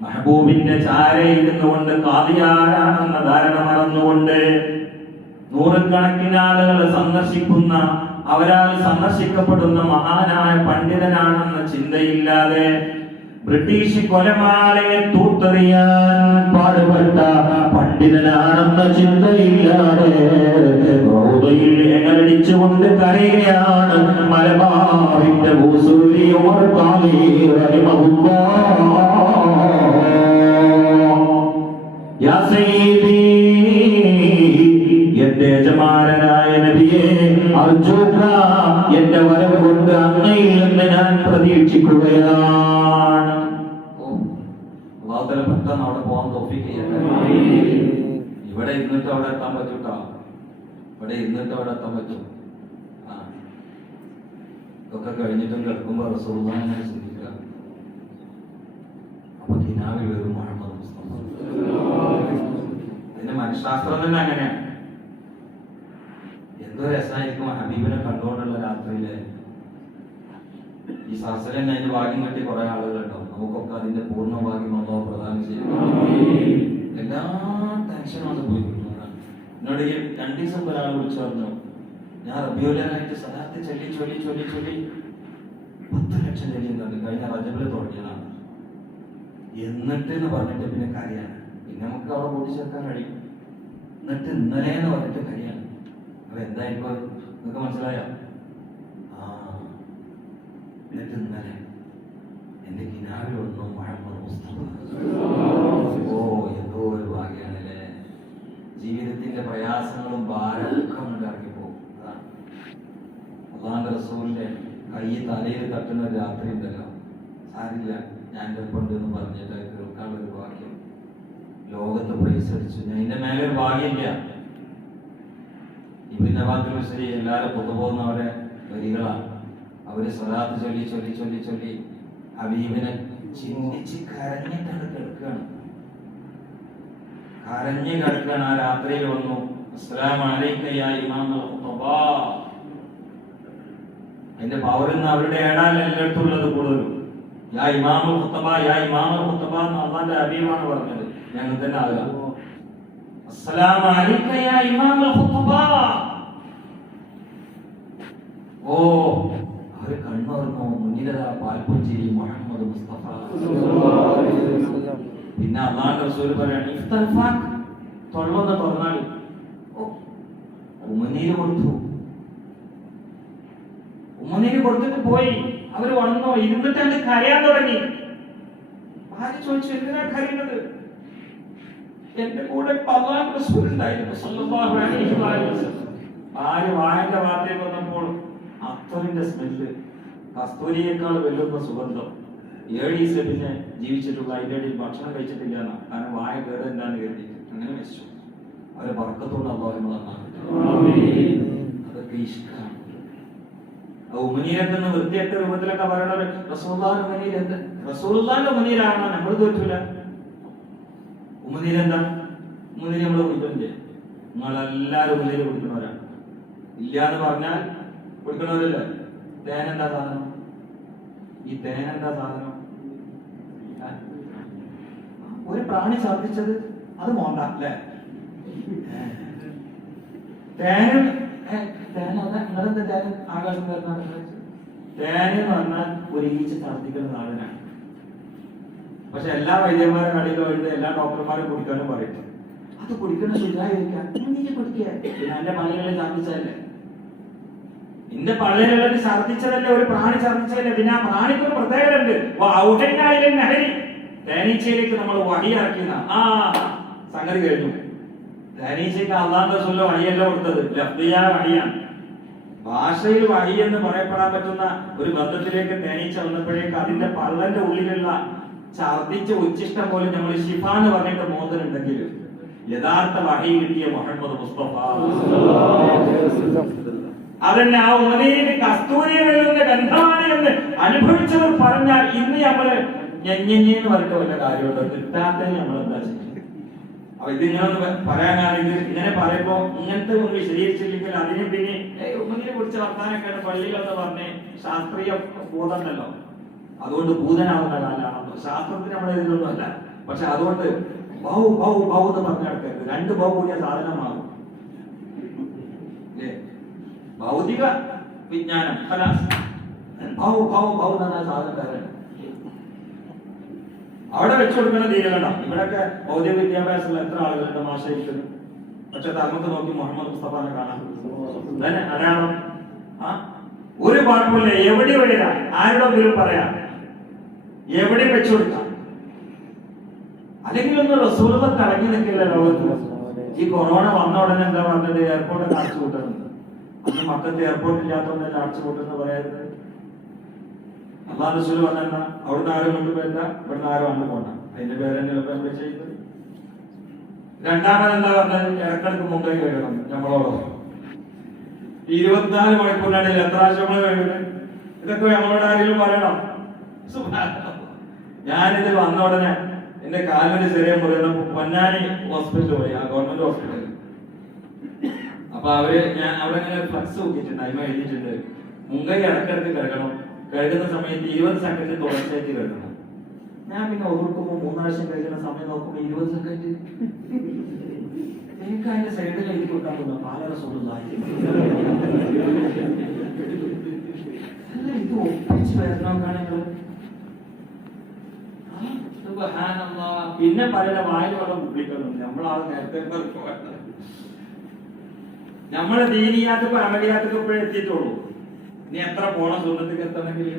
മെഹബൂബിന്റെ ചാരയിരുന്നുകൊണ്ട് ഖാദിയാരാണെന്ന ധാരണ മറന്നുകൊണ്ട് നൂറുകണക്കിന് ആളുകൾ സന്ദർശിക്കുന്ന, അവരാൽ സന്ദർശിക്കപ്പെടുന്ന മഹാനായ പണ്ഡിതനാണെന്ന ചിന്തയില്ലാതെ ബ്രിട്ടീഷ് കൊലമാലയെ തൂത്തെറിയാൻ പാടുപെട്ട പണ്ഡിതനാണെന്ന ചിന്തയില്ലാതെ റൗദയിൽ എങ്ങലടിച്ചുകൊണ്ട് കരയുകയാണ് മലബാറിന്റെ ബൂസൂരി ഉമർ ഖാദി റഹിമഹുല്ലാഹ്. യാ സയ്യിദി, എന്റെ യജമാനനായ നബിയെ, അർജൂക, എന്റെ വരവ് കൊണ്ട് അങ്ങയിൽ നിന്ന് ഞാൻ പ്രതീക്ഷിക്കുകയാണ്. അല്ലാഹുവിന്റെ പെട്ടെന്ന് അവിടെ പോകാൻ തൗഫീഖ് ചെയ്യട്ടെ. ഇവിടെ ഇരുന്നിട്ട് അവിടെ എത്താൻ പറ്റൂട്ടോ. ഇവിടെ ഇരുന്നിട്ട് അവിടെ എത്താൻ പറ്റും. ഇതൊക്കെ കഴിഞ്ഞിട്ടും കിടക്കുമ്പോ റസൂലുള്ളാഹിനെ ചിന്തിക്കുക. അപ്പൊ കിനാവിൽ വരും മുഹമ്മദ് മുസ്തഫ. ഇതിന്റെ മനഃശാസ്ത്രം തന്നെ അങ്ങനെയാണ്. എന്തോ രസമായിരിക്കും ഹബീബിനെ കണ്ടുകൊണ്ടുള്ള രാത്രിയില്. ഈ സദസ്സിൽ അതിന്റെ ഭാഗ്യം കിട്ടിയ കുറെ ആളുകളുണ്ടാവും. നമുക്കൊക്കെ അതിന്റെ പൂർണ്ണ ഭാഗ്യം ഒന്നോ പ്രദാനം ചെയ്യും. എല്ലാ ടെൻഷനും അത് പോയി കിട്ടുന്നതാണ്. എന്നോട് ഈ 2 ദിവസം ഒരാൾ വിളിച്ചു പറഞ്ഞു, ഞാൻ റബീഉൽ-അവ്വലായിട്ട് സലാത്ത് ചൊല്ലി 10 ലക്ഷം ചൊല്ലിയുന്നുണ്ട്. കഴിഞ്ഞ റജബിൽ തുടങ്ങിയതാണ്. എന്നിട്ട് എന്ന് പറഞ്ഞിട്ട് പിന്നെ കരയാണ്. പിന്നെ നമുക്ക് അവിടെ കൂട്ടിച്ചേർക്കാൻ കഴിയും. എന്നിട്ട് ഇന്നലെ എന്ന് പറഞ്ഞിട്ട് കരയാണ്. അപ്പൊ എന്തായിരിക്കും നിങ്ങൾക്ക് മനസ്സിലായോ? എന്നിട്ട് ഇന്നലെ എന്റെ കിനാവിൽ വന്നു മുഹമ്മദ് മുസ്തഫ. ഓ, എന്തോ ഒരു ഭാഗ്യാണല്ലേ. ജീവിതത്തിന്റെ പ്രയാസങ്ങളും ഭാരമൊക്കെ കൊണ്ട് ഇറങ്ങിപ്പോകും. അതാണ് അല്ലാഹുവിന്റെ റസൂലിന്റെ കൈ തലയിൽ തട്ടുന്ന ഒരു രാത്രി ഉണ്ടല്ലോ. സാരില്ല, ഞാൻ എന്റെ ഒപ്പുണ്ട് എന്ന് പറഞ്ഞിട്ട് കേൾക്കാനുള്ള ഒരു ഭാഗ്യം ലോകത്ത് പ്രൈസ് അടിച്ചു. ഞാൻ ഇതിന്റെ മേലെ ഒരു ഭാഗ്യമില്ല. ഇബ്നു നവാത്തുൽ മിസ്രി എല്ലാവരും കൊണ്ടുപോകുന്നവരെ വരികളാണ്. അവര് സ്വലാത്ത് ചൊല്ലി ഹബീബിനെ ചിന്തിച്ച് കരഞ്ഞിട്ടാണ് കിടക്കുകയാണ്. ആ രാത്രിയിൽ വന്നു, അസ്സലാമു അലൈക യാ ഇമാമുൽ ഖുത്ബാ. അതിന്റെ പവറിന്ന് അവരുടെ ഏടാൻ എല്ലായിടത്തുള്ളത് കൂടുതലും. യാ ഇമാമുൽ ഖുത്ബാ, യാ ഇമാമുൽ ഖുത്ബാ എന്ന് അല്ലാഹുവിന്റെ ഹബീബാണ് പറഞ്ഞത്. ഞങ്ങൾ തന്നെ ആകാം. അസ്സലാമു അലൈക യാ ഇമാമുൽ ഖുത്ബാ. ഓ, അവര് കണ്ണുറന്നു. മുന്നിലതാ പാൽപുഞ്ചിരി മുഹമ്മദ് മുസ്തഫ. പിന്നെ അല്ലാഹുവിന്റെ റസൂൽ പറയാണ്, ഇഫ്തൽഫാക്, തൊള്ളൊന്ന് തുറന്നാലും. ഉമ്മനീര് കൊടുത്തു. ഉമ്മനീര് കൊടുത്തിട്ട് പോയി. അവര് വന്നോ, ഇരുന്നിട്ട് അത് കരയാൻ തുടങ്ങി. ഭാര്യ ചോദിച്ചു, എന്തിനാ കരയുന്നത്? എന്റെ കൂടെ അല്ലാഹുവിന്റെ റസൂൽ ഉണ്ടായിരുന്നു സല്ലല്ലാഹു അലൈഹി വസല്ലം. ഭാര്യ വായന്റെ ഭാഗത്തേക്ക് വന്നപ്പോൾ അത്തറിന്റെ സ്മെല്ല്, കസ്തൂരിയേക്കാൾ വെല്ലുന്ന സുഗന്ധം. 7 ദിവസം പിന്നെ ജീവിച്ചിട്ടുള്ള അതിന്റെ ഇടയിൽ ഭക്ഷണം കഴിച്ചിട്ടില്ല എന്നാ. കാരണം വായ കേടെന്താന്ന് കരുതി അങ്ങനെ വെച്ചു. അവരെ ബർക്കത്തോട് അല്ലാഹു നന്നാക്കി. അതൊക്കെ ഇഷ്ടാണ്. ഉമ്മനീരൊക്കെ വൃത്തിയായിട്ട രൂപത്തിലൊക്കെ പറയണത് റസൂലുള്ളാഹിന്റെ ഉമ്മനീര് എന്ത്? റസൂലുള്ളാഹിന്റെ ഉമ്മനീരാണോ? നമ്മൾ തോറ്റൂല. ഉമ്മനീരെന്താ? ഉമ്മനീര് നമ്മൾ കുടിക്കുന്നില്ലേ? നിങ്ങളെല്ലാരും ഉമ്മനീര് കുടിക്കുന്നവരാണ്. ഇല്ല എന്ന് പറഞ്ഞാൽ കുടിക്കണവരല്ലേ? തേനെന്താ സാധനം? ഈ തേനെന്താ സാധനം? ഒരു പ്രാണി ഛർദ്ദിച്ചത് അത് മോണ്ട അല്ലേ? തേന് നിങ്ങളെന്താ തേന് ആകാശം വരുന്ന തേന് എന്ന് പറഞ്ഞാൽ ഒരു ഈച്ച ഛർദ്ദിക്കുന്ന സാധനമാണ്. പക്ഷെ എല്ലാ വൈദ്യന്മാരും കടയിൽ പോയിട്ട് എല്ലാ ഡോക്ടർമാരും കുടിക്കാനും പറയും അത് കുടിക്കുന്ന ശരിയായിരിക്കാം. കുടിക്കുക എന്റെ പള്ളികളിൽ ഛർദ്ദിച്ചതല്ലേ, നിന്റെ പള്ളികളിൽ ഛർദ്ദിച്ചതല്ലേ, ഒരു പ്രാണി ഛർദ്ദിച്ചതല്ലേ. പിന്നെ ആ പ്രാണിക്ക് ഒരു പ്രത്യേകത ഉണ്ട്. തേനീച്ചയിലേക്ക് നമ്മൾ വടിയിറക്കുന്ന സംഗതി കഴിഞ്ഞു. തേനീച്ചയ്ക്ക് അള്ളാഹുവിന്റെ റസൂൽ വഹിയല്ല കൊടുത്തത്, ലഫ്ദിയായ വഹിയാണ്. ഭാഷയിൽ വഹി എന്ന് പറയപ്പെടാൻ പറ്റുന്ന ഒരു ബന്ധത്തിലേക്ക് തേനീച്ച വന്നപ്പോഴേക്ക് അതിന്റെ പള്ളന്റെ ഉള്ളിലുള്ള ഛർദ്ദിച്ച ഉച്ചിഷ്ടം പോലും നമ്മൾ ഷിഫ എന്ന് പറഞ്ഞിട്ട് മോദനുണ്ടെങ്കിൽ യഥാർത്ഥ വഹി കിട്ടിയ മുഹമ്മദ് മുസ്തഫ അതന്നെ ആ ഉമനീന് കസ്തൂരി വെള്ളുന്ന ഗന്ധമാണ് എന്ന് അനുഭവിച്ചവർ പറഞ്ഞാൽ ഇന്ന് നമ്മള് ഞെഞ്ഞെന്ന് പറഞ്ഞിട്ട് വല്ല കാര്യമുണ്ടോ? കിട്ടാത്തതിന് നമ്മൾ എന്താ ചെയ്യുന്നത്? അപ്പൊ ഇതിങ്ങനെ പറയാനാണെങ്കിൽ ഇങ്ങനെ പറയുമ്പോ ഇങ്ങനത്തെ ഒന്ന് വിശദീകരിച്ചില്ലെങ്കിൽ അതിനെ പിന്നെ ഉമ്മനെ കുറിച്ച് വർത്താനൊക്കെയാണ് പള്ളികളെന്ന് പറഞ്ഞ് ശാസ്ത്രീയ ബോധമുണ്ടല്ലോ. അതുകൊണ്ട് ഭൂതനാവുന്ന കാലമാണല്ലോ. ശാസ്ത്രത്തിന് നമ്മുടെ ഇതിലൊന്നും അല്ല. പക്ഷെ അതുകൊണ്ട് ബഹു ബഹു ബഹു എന്ന് പറഞ്ഞു നടക്കരുത്. രണ്ട് ബഹു കൂടിയ സാധനമാകും. ഭൗതിക വിജ്ഞാനം ബഹു ബഹു ബഹു എന്ന് പറഞ്ഞ സാധനം വേറെ അവിടെ വെച്ചു കൊടുക്കുന്ന ദീനകണ്ട. ഇവിടെയൊക്കെ ഭൗതിക വിദ്യാഭ്യാസമുള്ള എത്ര ആളുകളുണ്ട് മാഷയിക്കുന്നത്. പക്ഷെ തർമ്മത്തെ നോക്കി മുഹമ്മദ് മുസ്തഫാനെ കാണാം. തന്നെ അടയാളം ഒരു കുഴപ്പമില്ല. എവിടെ വരിക ആരോടെങ്കിലും പറയാം, എവിടെ വെച്ചു കൊടുക്കാം. അല്ലെങ്കിൽ ഒന്ന് റസൂലത തടങ്ങി നിൽക്കില്ല ലോകത്ത്. ഈ കൊറോണ വന്ന ഉടനെ എന്താ പറഞ്ഞത്? എയർപോർട്ട് അടച്ചു കൂട്ടുന്നത്. അന്ന് മക്കത്ത് എയർപോർട്ട് ഇല്ലാത്തതുകൊണ്ടല്ല അടച്ചു കൂട്ടെന്ന് പറയരുത്. അള്ളാഹു റസൂൽ പറഞ്ഞാ അവിടുന്ന് ആരും കൊണ്ടുപോയില്ല, ഇവിടുന്ന് ആരും അന്ന് പോണ്ട. അതിന്റെ പേര് തന്നെയല്ലോ നമ്മൾ ചെയ്യുന്നത്. രണ്ടാമത് എന്താ പറഞ്ഞത്? ഇടക്കിടക്ക് മുമ്പേ കഴുകണം. നമ്മളോടോ 24 മണിക്കൂറിനിടയിൽ എത്ര ആവശ്യം കഴുകണം? ഇതൊക്കെ നമ്മളോട് ആരെങ്കിലും പറയണം? ഞാനിത് വന്ന ഉടനെ എന്റെ കാലിന് ചെറിയ മുറിയുന്ന പൊന്നാനി ഹോസ്പിറ്റലിൽ പോയി, ആ ഗവൺമെന്റ് ഹോസ്പിറ്റലിൽ. അപ്പൊ ഞാൻ അവിടെ ഇങ്ങനെ ഫ്ലക്സ് നോക്കിയിട്ടുണ്ട്. അതിമ എഴുതിയിട്ടുണ്ട് മുങ്കൈ ഇടക്കിടക്ക് കഴുകണം, കഴുകുന്ന സമയത്ത് 20 സെക്കൻഡ് തുടർച്ചയായിട്ട് കഴുകണം. ഞാൻ പിന്നെ ഓർക്കുമ്പോ 3 പ്രാവശ്യം കഴുകുന്ന സമയം നോക്കുമ്പോ 20 സെക്കൻഡ് എനിക്ക് അതിന്റെ സൈഡിൽ എഴുതി കൊടുക്കാൻ തോന്നുന്നു പാലറ സുഖമായി. ഇത് ഒപ്പിച്ച് വരണോക്കാണെങ്കിൽ പിന്നെ പറയുന്ന വായിൽ വെള്ളം കുടിക്കണം. നമ്മളാൾ നേരത്തെ നമ്മളെ ദീനിയാത്തക്കും അമലിയാത്തക്കും ഇപ്പോഴേ എത്തിയിട്ടുള്ളൂ. ഇനി എത്ര പോണം സുന്നത്തേക്ക് എത്തണമെങ്കിൽ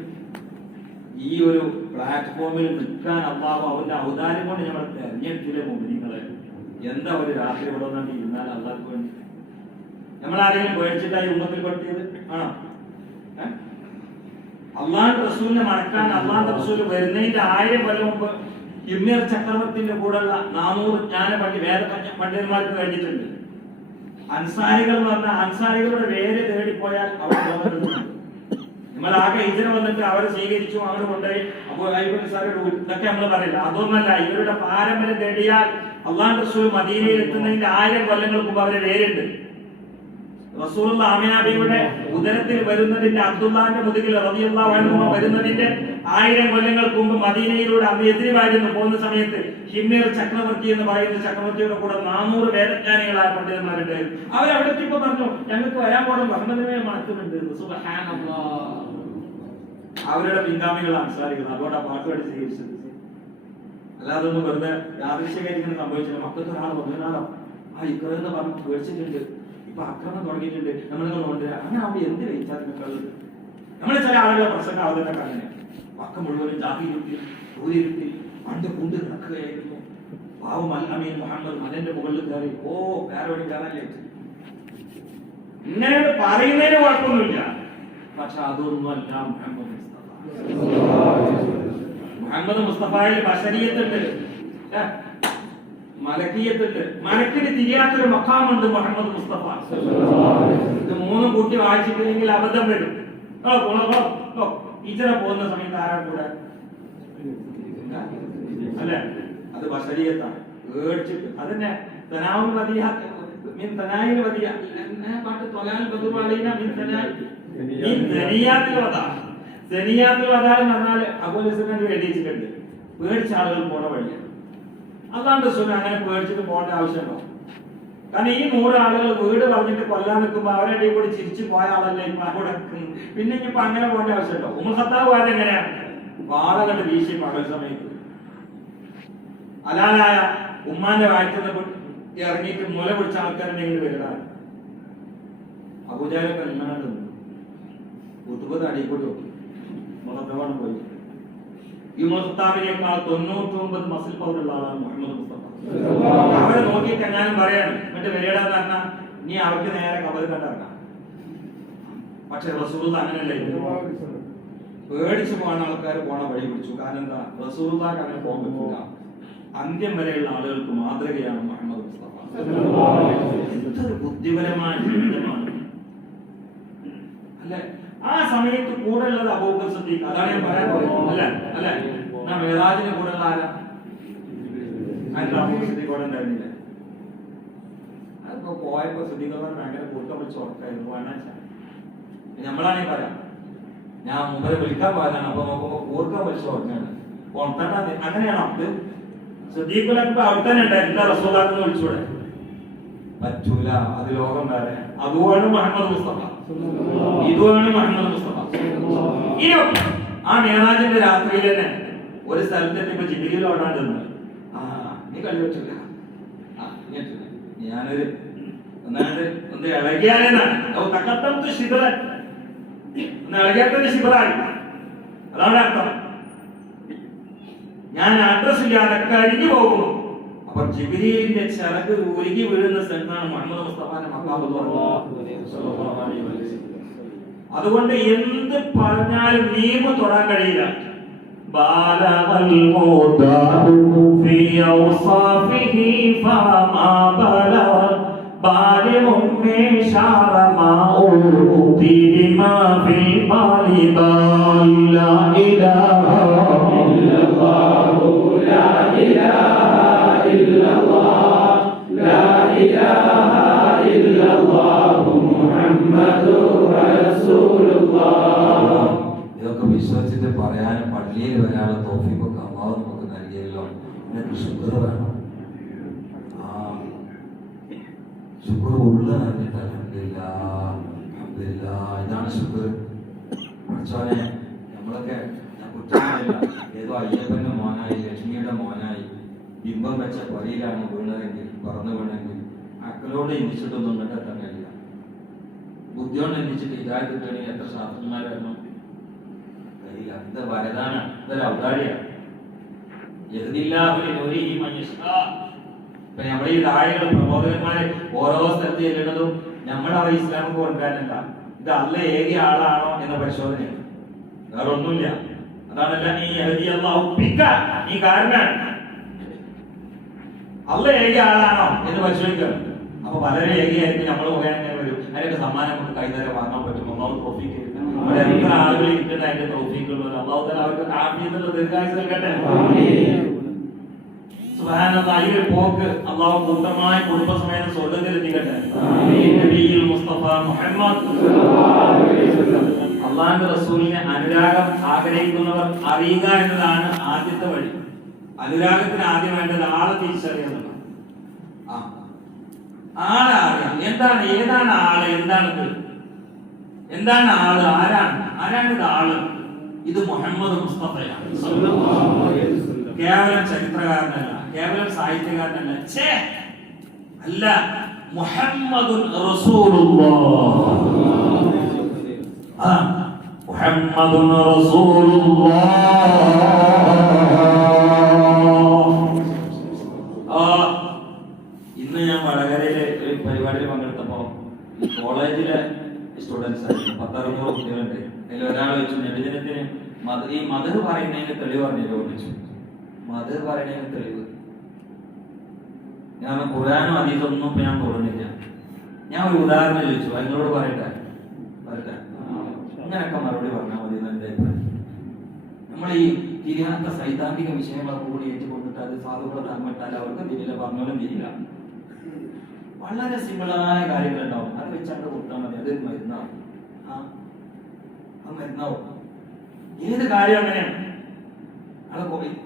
ഈ ഒരു പ്ലാറ്റ്ഫോമിൽ നിൽക്കാൻ അള്ളാഹു അവന്റെ ഔദാര്യം കൊണ്ട് ഞങ്ങൾ തെരഞ്ഞെടുത്തില്ലേ മുമ്പിങ്ങളെ. എന്താ ഒരു രാത്രി ഇവിടെ വന്നിട്ട് ഇരുന്നാൽ അള്ളാഹ്ക്ക് വേണ്ടി നമ്മളാരെങ്കിലും പേടിച്ചിട്ടായി ഉമ്മത്തിൽ പെട്ടിയത് ആണോ? അള്ളാഹുന്റെ റസൂലിനെ മറക്കാൻ അള്ളാഹുന്റെ റസൂൽ വരുന്നതിന്റെ 1000 കൊല്ലം മുമ്പ് ഹിമ്യർ ചക്രവർത്തിന്റെ കൂടെയുള്ള 400 ജ്ഞാന വേദ പണ്ഡിതന്മാർക്ക് കഴിഞ്ഞിട്ടുണ്ട്. അൻസാരികൾ എന്ന് പറഞ്ഞാൽ അൻസാരികളുടെ വേര് തേടിപ്പോയാൽ അവർ നമ്മൾ ആകെ ഹിജ്റ വന്നിട്ട് അവരെ സ്വീകരിച്ചു, അവർ കൊണ്ടുപോയി അപ്പോൾ ഇതൊക്കെ നമ്മൾ പറയില്ല. അതൊന്നല്ല, ഇവരുടെ പാരമ്പര്യം തേടിയാൽ അള്ളാഹുന്റെ റസൂൽ മദീനയിൽ എത്തുന്നതിന്റെ 1000 കൊല്ലങ്ങൾക്ക് മുമ്പ് അവരെ വേരുണ്ട്. റസൂലുള്ള ആമിനാബിയുടെ ഉദരത്തിൽ വരുന്നതിന്റെ അബ്ദുല്ലാന്റെ മുതുകിൽ റളിയല്ലാഹു അൻഹു വരുന്നതിന്റെ 1000 കൊല്ലങ്ങൾക്ക് മുമ്പ് മദീനയിലൂടെ അന്ന് എതിരിവായിരുന്നു പോകുന്ന സമയത്ത് ഹിമ്യർ ചക്രവർത്തി എന്ന് പറയുന്ന ചക്രവർത്തിയുടെ കൂടെ 400 വേദജ്ഞാനികളായ പണ്ഡിതന്മാരുണ്ട്. അവരവിടെ ഇപ്പൊ പറഞ്ഞു ഞങ്ങൾക്ക് വരാൻ പോലും മുഹമ്മദിനെ മണക്കുന്നുണ്ട്. സുബ്ഹാനല്ലാഹ്. അവരുടെ പിൻഗാമികൾ അൻസാരികൾ. അതുകൊണ്ട് ആ പാട്ട് പാടി സ്വീകരിച്ചത്. അല്ലാതെ ഒന്നും വെറുതെ യാദൃശ്ചികമായിട്ട് സംഭവിച്ചില്ല. മക്കൾക്ക് ഒരാൾ വന്നാലോ ആ ഇക്കറെന്ന് പറഞ്ഞ് പേടിച്ചിട്ടുണ്ട്, ഇപ്പൊ ആക്രമണം തുടങ്ങിയിട്ടുണ്ട്, നമ്മളിങ്ങനെ കൊണ്ടുവരാ. അങ്ങനെ അവിടെ എന്ത് കഴിച്ചാൽ നമ്മളെ ചില ആളുകളെ പ്രസംഗം അവതന്നെ അങ്ങനെ പക്ക മുഴുവനും ജാതി ഇരുത്തി ഊരിരുത്തി പണ്ട് കൊണ്ട് കിടക്കുകയായിരുന്നു. പാവം അമീൻ മുഹമ്മദ് മലന്റെ മുകളിൽ കയറി പേരോടി കയറാനേ ഇങ്ങനെ പറയുന്നതിന് കുഴപ്പമൊന്നുമില്ല. പക്ഷെ അതൊന്നുമല്ല മുഹമ്മദ് മുസ്തഫയിൽ ബശരീയത്തുണ്ട്, മലക്കീയത്തുണ്ട്. മലക്കിന് തിരിയാത്തൊരു മഖാമുണ്ട് മുഹമ്മദ് മുസ്തഫ. ഇത് 3 കൂട്ടി വായിച്ചിട്ടില്ലെങ്കിൽ അബദ്ധം വരും. ടീച്ചറെ പോകുന്ന സമയത്ത് ആരാ കൂടെ അല്ലെ? അത് ബശരീയത്താണ്. പേടിച്ചിട്ട് അതന്നെ തനാവുൽ മദിയ മിൻ തനായിൽ മദിയ പാട്ട് തൊലാൽ ബദുർ അലൈന മിൻ തനായി ഈ സെനിയാത്തിൽ വധാ എന്ന് പറഞ്ഞാൽ അബൂലഹബിനെ എഴുതിയിട്ടുണ്ട്, പേടിച്ച ആളുകൾ പോണ വഴിയാണ്. അല്ലാണ്ട് സുന അങ്ങനെ പേടിച്ചിട്ട് പോകേണ്ട ആവശ്യമുണ്ടോ? കാരണം ഈ 100 ആളുകൾ വീട് പറഞ്ഞിട്ട് കൊല്ലാൻ നിൽക്കുമ്പോൾ അവരുടെ ഇടയിൽ കൂടി ചിരിച്ചു പോയ ആളല്ലേ ഇപ്പൊ അവിടെ പിന്നെ ഇനിയിപ്പോ അങ്ങനെ പോകേണ്ട ആവശ്യമുണ്ടോ? ഉമർ ഖത്താബ് പോയത് എങ്ങനെയാണ്? വാളകണ്ട് വീശി പകൽ സമയത്ത് അലാലായ ഉമ്മാന്റെ വായത്തുനിന്ന് ഇറങ്ങിയിട്ട് മുല പിടിച്ച ആൾക്കാരെ ഇങ്ങോട്ട് വരികയാണ്. അബൂജാലൊക്കെ നിന്നാണ്ട് കുത്തുബത്ത് അടിക്കൂടി നോക്കി മുഖത്തോടെ പോയി. ഈ മുഖത്താബിനേക്കാൾ 99 മസിൽ പൗരുള്ള ആളാണ് മുഹമ്മദ് മുസ്തഫ. അവരെ നോക്കിയിട്ട് ഞാനും പറയാണ്, എന്നിട്ട് വരികയെന്ന് പറഞ്ഞാൽ നീ അവർക്ക് നേരെ കബർ കണ്ടിറങ്ങാം. പക്ഷെ റസൂൽ അങ്ങനെയല്ലേ, പേടിച്ചു പോകുന്ന ആൾക്കാർ പോണ വഴി പിടിച്ചു. കാരണം എന്താ, റസൂലുള്ളാഹിക്ക് അങ്ങനെ പോകാൻ പറ്റില്ല. അന്ത്യം വരെയുള്ള ആളുകൾക്ക് മാതൃകയാണ് മുഹമ്മദ് മുസ്തഫ. ഇതൊരു ബുദ്ധിപരമായ ജീവിതമാണ് അല്ലെ? ആ സമയത്ത് കൂടെ ഉള്ളത് അബൂബക്കർ സിദ്ദീഖ്. അതാണ് ഞാൻ പറയാൻ പോകുന്നത്. അല്ലെ മേറാജിന്റെ കൂടെ ഉള്ള ആരാ? അബൂബക്കർ സിദ്ദീഖ് കൂടെ ഉണ്ടായിരുന്നില്ല. അതിപ്പോ പോയപ്പോ സിദ്ദീഖ് ഭയങ്കര കൂട്ടം വിളിച്ച് ഉറക്കായിരുന്നു. നമ്മളാണെങ്കിൽ പറയാം, ഞാൻ മുമ്പേ വിളിക്കാൻ പോയതാണ്, അപ്പൊ നോക്കുമ്പോ കൂർക്കം വിളിച്ച് ഉറക്കാണ്. അങ്ങനെയാണോ? അത് സിദ്ദീഖുലൊക്കെ അവിടെ തന്നെ ഉണ്ടായിരുന്നു. റസൂലുള്ളാഹിനെ വിളിച്ചൂടെ? പറ്റൂല, അത് ലോകം വേറെ. അതുമാണ് മുഹമ്മദ് മുസ്തഫ, ഇതുമാണ് മുഹമ്മദ് മുസ്തഫ. ഇനി ആ മേറാജിന്റെ രാത്രിയിൽ തന്നെ ഒരു സ്ഥലത്തെത്തിയപ്പോ ജിബ്രീൽ ഓടാണ്ട് നിന്ന്, നീ കളി പറ്റില്ല, ഞാനൊരു ഒന്ന് ഇളകിയാലെന്നാണ് ശിബിറൻ, ഒന്ന് ഇളകിയാൽ ശിബിറായി. അതാണ് അർത്ഥം. ഞാൻ അഡ്രസ് ഇല്ലാതെ കരിഞ്ഞു പോകും. അപ്പൊ ജിബ്രീലിന്റെ ചിറക് ഉരുകി വീഴുന്ന സ്ഥലത്താണ് മുഹമ്മദ് മുസ്തഫാന്റെ മഖാം. അതുകൊണ്ട് എന്ത് പറഞ്ഞാലും നീമ തൊടാൻ കഴിയില്ല. ഇതൊക്കെ വിശ്വസിച്ചിട്ട് പറയാനും പള്ളിയിൽ വരാനുള്ള തൗഫീഖൊക്കെ അല്ലാഹു നമുക്ക് നൽകിയല്ലോ. നിനക്ക് ശുക്ർ വേണം. ശുക്ർ ഉള്ള അറിഞ്ഞിട്ട് അൽഹംദുലില്ലാഹ് ഇതാണ് ശുക്ർ. പഠിച്ചോനെ, നമ്മളൊക്കെ കുറ്റമില്ല, ഏതോ അയ്യപ്പന്റെ മോനായി ലക്ഷ്മിയുടെ മോനായി ബിംബം വെച്ച പടിയിലാണ് വീണതെങ്കിൽ പറന്നു വീണെങ്കിൽ അക്കളോട് ചിന്തിച്ചിട്ടൊന്നും കണ്ടെത്താൻ കഴിയില്ല. ബുദ്ധിയോട് ചിന്തിച്ചിട്ട് ഹിദായത്ത് കിട്ടണമെങ്കിൽ എത്ര ശാസ്ത്രജ്ഞന്മാർ വരണം? കഴിയില്ല. ഇത് വരദാനാണ്, ഇതൊരു ഔദാര്യാണ്. ഇപ്പൊ നമ്മുടെ ഈ ദാഴികൾ പ്രബോധകന്മാരെ ഓരോ സ്ഥലത്ത് ചെല്ലുന്നതും നമ്മുടെ അവർ ഇസ്ലാമിക്ക് കൊണ്ടുവരാനല്ല, ഇത് അല്ല ഏകിയ ആളാണോ എന്ന പരിശോധനയാണ്, വേറെ ഒന്നുമില്ല. അതാണല്ല നീ കാരണമാണ് അല്ല ഏകിയ ആളാണോ എന്ന് പരിശോധിക്കണം. അപ്പൊ വളരെ ഏകിയായിരിക്കും നമ്മൾ മുഖേന വരും. അതിനൊക്കെ സമ്മാനം കൊണ്ട് കൈതരെ വാങ്ങാൻ പറ്റും. ഒന്നാമത് ട്രോഫിക്ക് അവിടെ എത്ര ആളുകൾ ഇരിക്കുന്ന അതിന്റെ ട്രോഫിക്കുള്ളത് അള്ളാഹു തആല അവർക്ക് ആഫിയത്തുള്ള ദീർഘായുസ്സ് നൽകട്ടെ. സുബ്ഹാനല്ലാഹ്, ഈ പോക്ക് അള്ളാഹു പൂർണ്ണമായ കുടുംബസമേതം സ്വർഗ്ഗത്തിൽ എത്തിക്കട്ടെ. നബിയിൽ മുസ്തഫ മുഹമ്മദ് അള്ളാഹുവിന്റെ റസൂലിനെ അനുരാഗം ആഗ്രഹിക്കുന്നവർ അറിയുക എന്നതാണ് ആദ്യത്തെ വഴി. അനുരാഗത്തിന് ആദ്യം വേണ്ടത് ആളെ തിരിച്ചറിയുന്നത്. ആളെ അറിയാം. എന്താണ്, ഏതാണ് ആള്, എന്താണിത്, എന്താണ് ആള്, ആരാണിത് ആള്? ഇത് മുഹമ്മദ് മുസ്തഫയാണ്. കേവലം ചരിത്രകാരനല്ല, കേവലം സാഹിത്യകാരനല്ല, അല്ല, മുഹമ്മദുൻ റസൂലുള്ളാഹ്. മുഹമ്മദുൻ റസൂലുള്ളാഹ്. ഇന്ന് ഞാൻ വടകരയിലെ ഒരു പരിപാടിയിൽ പങ്കെടുത്തപ്പോ കോളേജിലെ സ്റ്റുഡൻസ് 10-600 കുട്ടികളുണ്ട്. അതിൽ ഒരാൾ വെച്ചു നബിദിനത്തിന് ഈ മദർ പറയുന്നതിന് തെളിവ് പറഞ്ഞിട്ട് ഓർമ്മിച്ചു. മദർ പറയുന്നതിന് തെളിവ് ഞാൻ ഖുർആനും ഹദീസൊന്നും ഇപ്പൊ ഞാൻ തോന്നുന്നില്ല. ഞാൻ ഒരു ഉദാഹരണം ചോദിച്ചു, അതിനോട് പറയട്ടെ അങ്ങനെയൊക്കെ മറുപടി പറഞ്ഞാൽ മതി എന്നെ അഭിപ്രായം. നമ്മൾ ഈ തിരിയാത്ത സൈദ്ധാന്തിക വിഷയങ്ങളൊക്കെ കൂടി ഏറ്റുകൊണ്ടിട്ട് അത് സാധുക്കളെ തമ്മിട്ടാൽ അവർക്ക് തിരിയില്ല, പറഞ്ഞോലും തിരിയില്ല. വളരെ സിമ്പിളായ കാര്യങ്ങളുണ്ടാവും, അത് വെച്ചാണ്ട് കൊടുത്താൽ മതി, അത് മരുന്നാവും. മരുന്നാവും. ഏത് കാര്യം അങ്ങനെയാണ്.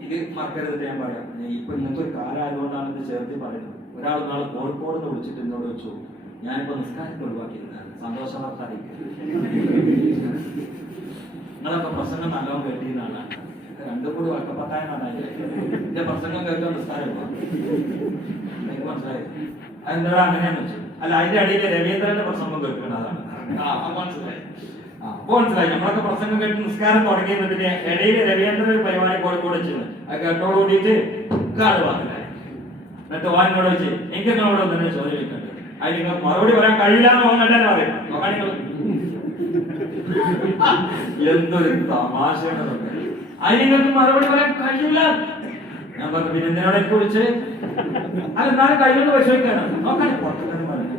ഇത് മറക്കരുത്. ഞാൻ പറയാം, ഇപ്പൊ ഇന്നത്തെ ഒരു കാലമായതുകൊണ്ടാണ് ഇത് ചേർത്ത് പറയുന്നത്. ഒരാൾ നാളെ കോഴിക്കോട് നിന്ന് വിളിച്ചിട്ട് എന്നോട് വെച്ചു, ഞാനിപ്പോ നിസ്കാരത്തെ ഒഴിവാക്കിയിരുന്നത് സന്തോഷ വാർത്ത അറിയിക്കും, നിങ്ങളൊക്കെ പ്രസംഗം നല്ലോണം കേട്ടിരുന്നാണ്, രണ്ടും കൂടി വക്കപ്പത്തായെന്നാണ് എന്റെ പ്രസംഗം കേട്ടോ നിസ്കാരം എനിക്ക് മനസ്സിലായത്. അതെന്താ അങ്ങനെയാന്ന് വെച്ചു. അല്ല, അതിന്റെ അടിയിൽ രവീന്ദ്രന്റെ പ്രസംഗം കേൾക്കണം, അതാണ് മനസ്സിലായി. അപ്പൊ മനസ്സിലായി, നമ്മളൊക്കെ പ്രസംഗം കേട്ട് നിസ്കാരം തുടങ്ങിയതിന്റെ ഇടയിൽ രവീന്ദ്രൻ ഒരു പരിപാടി കോഴിക്കോട് വെച്ചിരുന്നു. അത് കേട്ടോട് കൂടിയിട്ട് കാട് വാക്കിലായി. എന്നിട്ട് വാങ്ങിനോട് വെച്ച് എനിക്ക് നിങ്ങളോട് തന്നെ ചോദ്യം വെക്കണ്ട്, അതിന് നിങ്ങൾ മറുപടി പറയാൻ കഴിയില്ല എന്ന് വാങ്ങണ്ടെന്ന് പറയും. എന്തൊരു തമാശയാണ്. അതിന് നിങ്ങൾക്ക് മറുപടി പറയാൻ കഴിയില്ല. ഞാൻ പറഞ്ഞു, പിന്നെ എന്തിനോടെ കുറിച്ച് അത് എന്നാലും കഴിയുമെന്ന് പരിശോധിക്കാണ്. നോക്കാൻ പൊട്ടത്തരം പറഞ്ഞു,